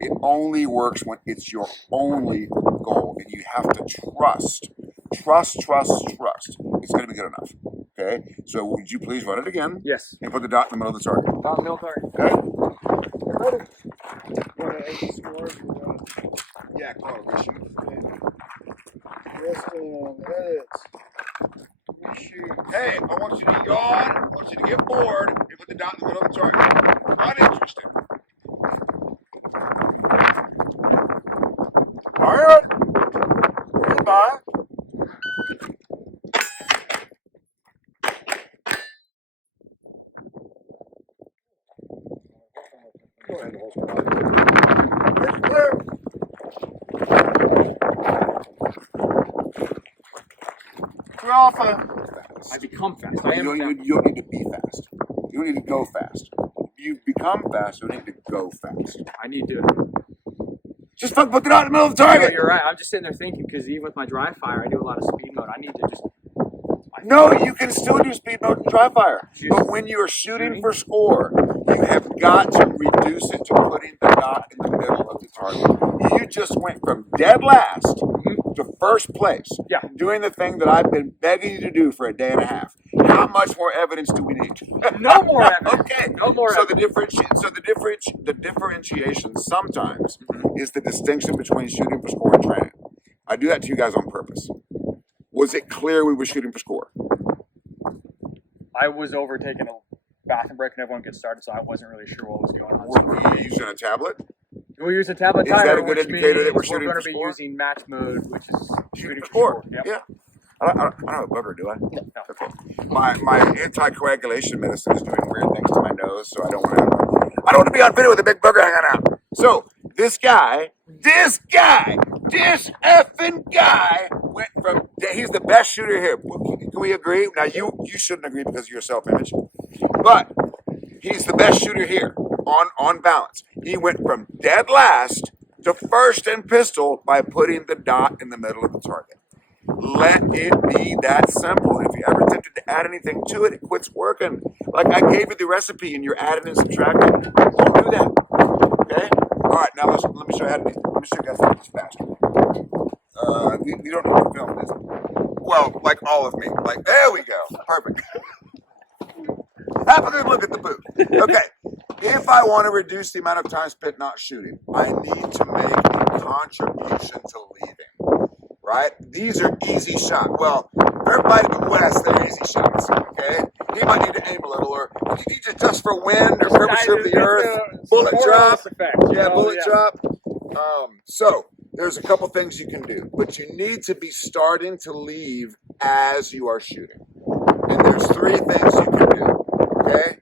It only works when it's your only goal. And you have to trust. Trust. It's going to be good enough. Okay? So would you please run it again? Yes. And put the dot in the middle of the target. Dot middle target. Okay? Ready? You want to ace score? Yeah, Carl, reshoot. Rest on edits. Reshoot. Hey, I want you to yawn. I want you to get bored and put the dot in the middle of the target. Not interested. All right. Goodbye. Go ahead and hold it. It's clear. We're off a. I become fast. I am fast. You don't need to be fast. You don't need to go fast. You become fast, you don't need to go fast. I need to. Just put it out in the middle of the No, target. you're right. I'm just sitting there thinking because even with my dry fire, I do a lot of speed mode. I need to just. No, you can still do speed mode and dry fire. But when you are shooting for score, you have got to reduce it to putting the dot in the middle of the target. You just went from dead last to first place, doing the thing that I've been begging you to do for a day and a half. How much more evidence do we need? No more evidence. Okay. No more So evidence. the differentiation sometimes is the distinction between shooting for score and training. I do that to you guys on purpose. Was it clear we were shooting for score? I was over taking a bathroom break and everyone gets started, so I wasn't really sure what was going on. Were you using a tablet? We'll use a tablet Is that timer, a good which indicator that we're means shooting going for to be score? using match mode, which is Shooting for score. Yep. Yeah. I don't have a bugger, do I? No. Okay. My anticoagulation medicine is doing weird things to my nose, so I don't want to be on video with a big bugger hanging out. So this effing guy went from, he's the best shooter here. Can we agree? Now you shouldn't agree because of your self-image, but he's the best shooter here on balance. He went from dead last to first in pistol by putting the dot in the middle of the target. Let it be that simple. If you ever attempted to add anything to it, it quits working. Like I gave you the recipe and you're adding and subtracting. Don't do that. Okay? All right, now let me show you how to do. Let me show you guys how to do this faster. We don't need to film this. Well, like all of me. Like, there we go. Perfect. Have a good look at the boot. Okay. If I want to reduce the amount of time spent not shooting, I need to make a contribution to leaving. Right? These are easy shots. Well, for everybody but Wes, they're easy shots. Okay? He might need to aim a little, or you need to adjust for wind or curvature of the earth. Bullet drop. Yeah, bullet drop. So there's a couple things you can do, but you need to be starting to leave as you are shooting. And there's 3 things you can do. Okay?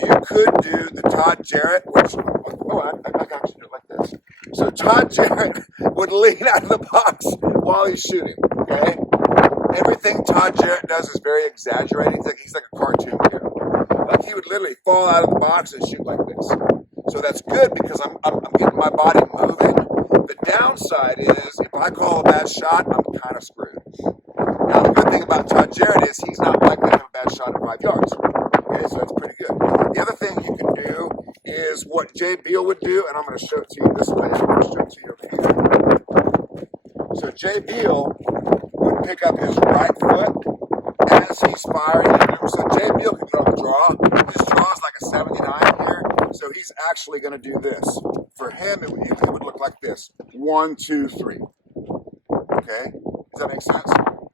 You could do the Todd Jarrett, which I can actually do it like this. So Todd Jarrett would lean out of the box while he's shooting. Okay? Everything Todd Jarrett does is very exaggerated. He's like a cartoon hero. Like he would literally fall out of the box and shoot like this. So that's good because I'm getting my body moving. The downside is if I call a bad shot, I'm kind of screwed. Now the good thing about Todd Jarrett is he's not likely to have a bad shot at 5 yards. Okay, so that's pretty good. The other thing you can do is what Jay Beal would do, and I'm going to show it to you this way. I'm going to show it to you over here. So Jay Beal would pick up his right foot as he's firing. So Jay Beal can go draw. His draw is like a 79 here. So he's actually going to do this. For him, it would look like this. 1, 2, 3. Okay? Does that make sense?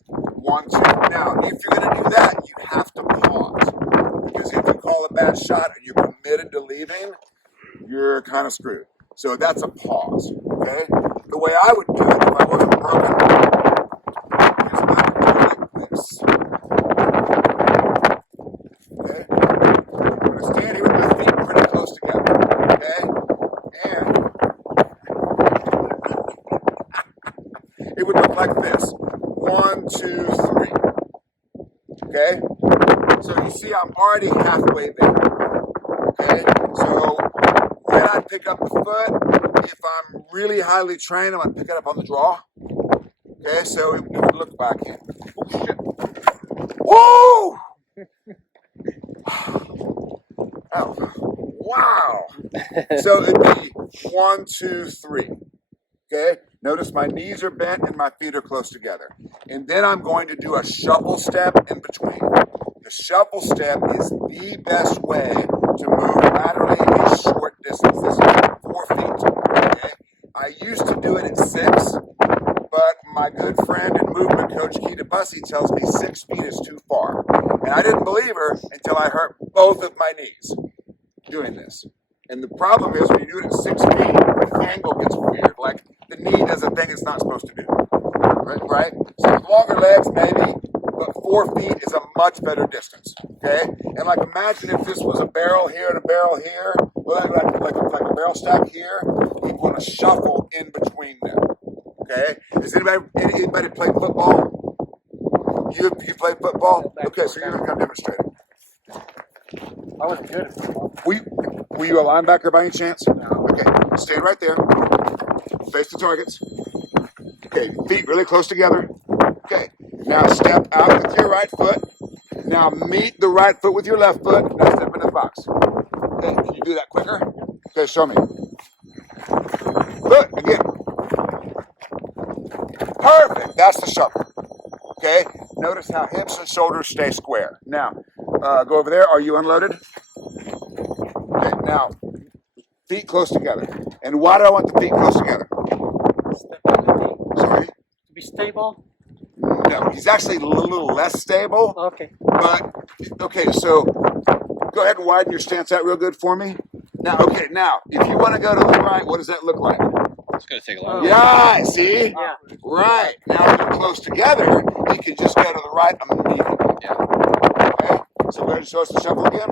1, 2. Now, if you're going to do that, you have to pause. Because if you call a bad shot and you're committed to leaving, you're kind of screwed. So that's a pause. Okay? The way I would do it if I wasn't broken is I would go like this. Okay? I'm going to look like this. 1, 2, 3. Okay? So you see I'm already halfway there. Okay? So when I pick up the foot, if I'm really highly trained, I'm going to pick it up on the draw. Okay? So it would look back in. Oh, shit. Woo! Oh, wow. So it'd be 1, 2, 3. Okay? Notice my knees are bent and my feet are close together. And then I'm going to do a shuffle step in between. The shuffle step is the best way to move laterally a short distance. This is 4 feet. Okay? I used to do it at 6, but my good friend and movement coach Kita Busse tells me 6 feet is too far. And I didn't believe her until I hurt both of my knees doing this. And the problem is when you do it at 6 feet, the angle gets weird. Like the knee does a thing it's not supposed to do. Right? So with longer legs, maybe, but 4 feet is a much better distance. Okay? And like imagine if this was a barrel here and a barrel here, well, like a barrel stack here, you want to shuffle in between them. Okay? Does anybody play football? You play football? Okay, so you're gonna come demonstrate it. I wasn't good at football. Were you a linebacker by any chance? No. Okay, stand right there. Face the targets. Okay, feet really close together. Okay, now step out with your right foot. Now meet the right foot with your left foot. Now step into the box. Okay, can you do that quicker? Okay, show me. Good, again. Perfect, that's the shuffle. Okay, notice how hips and shoulders stay square. Now, go over there. Are you unloaded? Okay, now, feet close together. And why do I want the feet close together? Stability. Sorry? To be stable. No, he's actually a little less stable. Okay. But, okay, so go ahead and widen your stance out real good for me. Now, okay, now, if you want to go to the right, what does that look like? It's gonna take a lot. Yeah, see? Yeah. Right. Now, if they're close together, you can just go to the right immediately. Yeah. Okay? So go ahead and show us the shuffle again.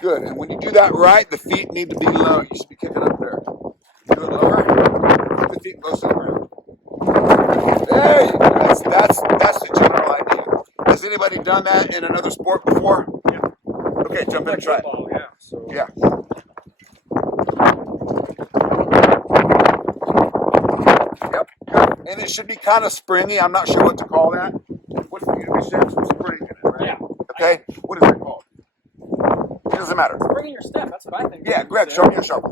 Good. And when you do that right, the feet need to be low. You should be kicking up there. Do it lower. Keep the feet close to the ground. There you go. That's the general idea. Has anybody done that in another sport before? Yeah. Okay, jump in and try it. Football, yeah. So Yeah. Yep. Good. And it should be kind of springy. I'm not sure what to call that. What's the Unity steps with spring in it, right? Yeah. Okay. What is that called? It doesn't matter. bringing your step. That's what I think. Yeah, Greg, show me your shuffle.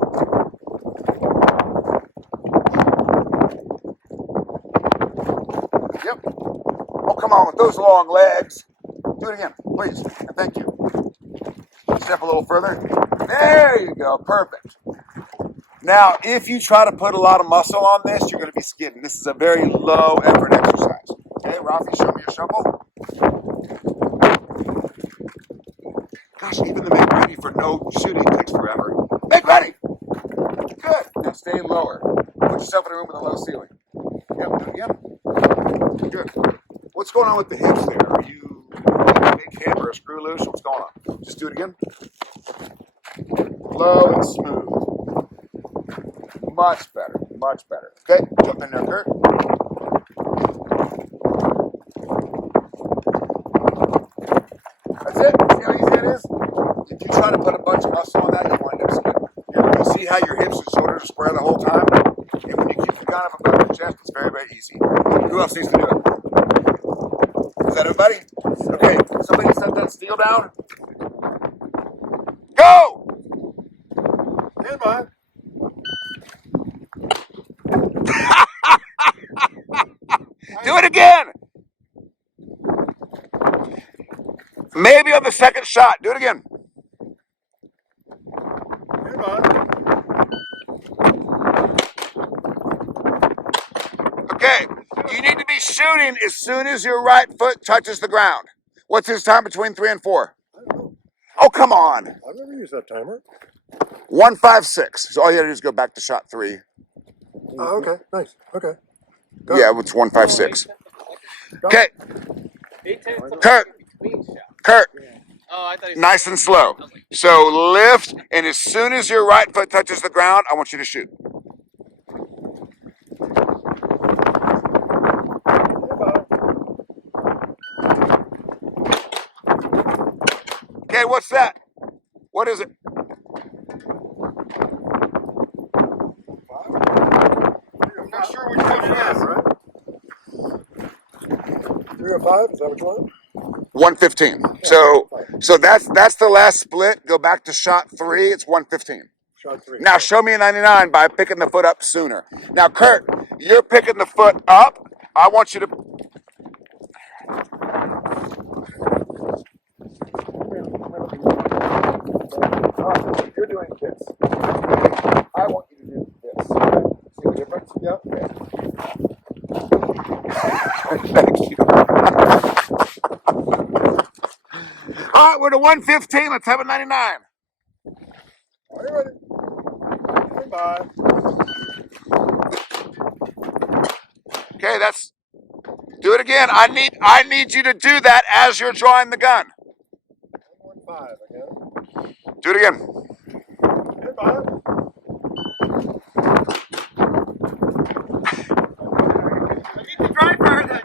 Yep. Oh, come on with those long legs. Do it again, please. And thank you. Step a little further. There you go. Perfect. Now, if you try to put a lot of muscle on this, you're going to be skidding. This is a very low effort exercise. Okay, Rafi, show me your shuffle. Gosh, even the make ready for no shooting takes forever. Make ready! Good. Now stay lower. Put yourself in a room with a low ceiling. Yep, do it again. Good. What's going on with the hips there? Are you a big hip or a screw loose? What's going on? Just do it again. Low and smooth. Much better, much better. Okay, jump in there, Kurt. That's it. See how easy that is? If you try to put a bunch of muscle on that, you wind up skipping. You see how your hips and shoulders are square the whole time? And when you keep the gun up above your chest, it's very, very easy. Who else needs to do it? Is that everybody? Okay, somebody set that steel down. Go! Stand by. Do it again. Maybe on the second shot. Do it again. Stand by. Okay. You need to be shooting as soon as your right foot touches the ground. What's his time between 3 and 4? I don't know. Oh, come on. I've never used that timer. 156. So all you had to do is go back to shot 3. Oh, okay. Nice. Okay. Go. Yeah, it's 156. Okay. Kurt. Kurt. Oh, I thought he said Nice and slow. So lift, and as soon as your right foot touches the ground, I want you to shoot. Okay, what's that? What is it? 5? I'm not sure which one it is, right? 305, is that what you want? 115. So that's the last split. Go back to shot 3. It's 115. Shot 3. Now show me a 99 by picking the foot up sooner. Now, Kurt, you're picking the foot up. I want you to. You're doing this. I want you to do this. See the difference? Yep. Thank you. All right, we're to 115. Let's have a 99. Are you ready? Stand by. Okay, that's. Do it again. I need you to do that as you're drawing the gun. 115 again. Do it again. Stand by. I need to drive further.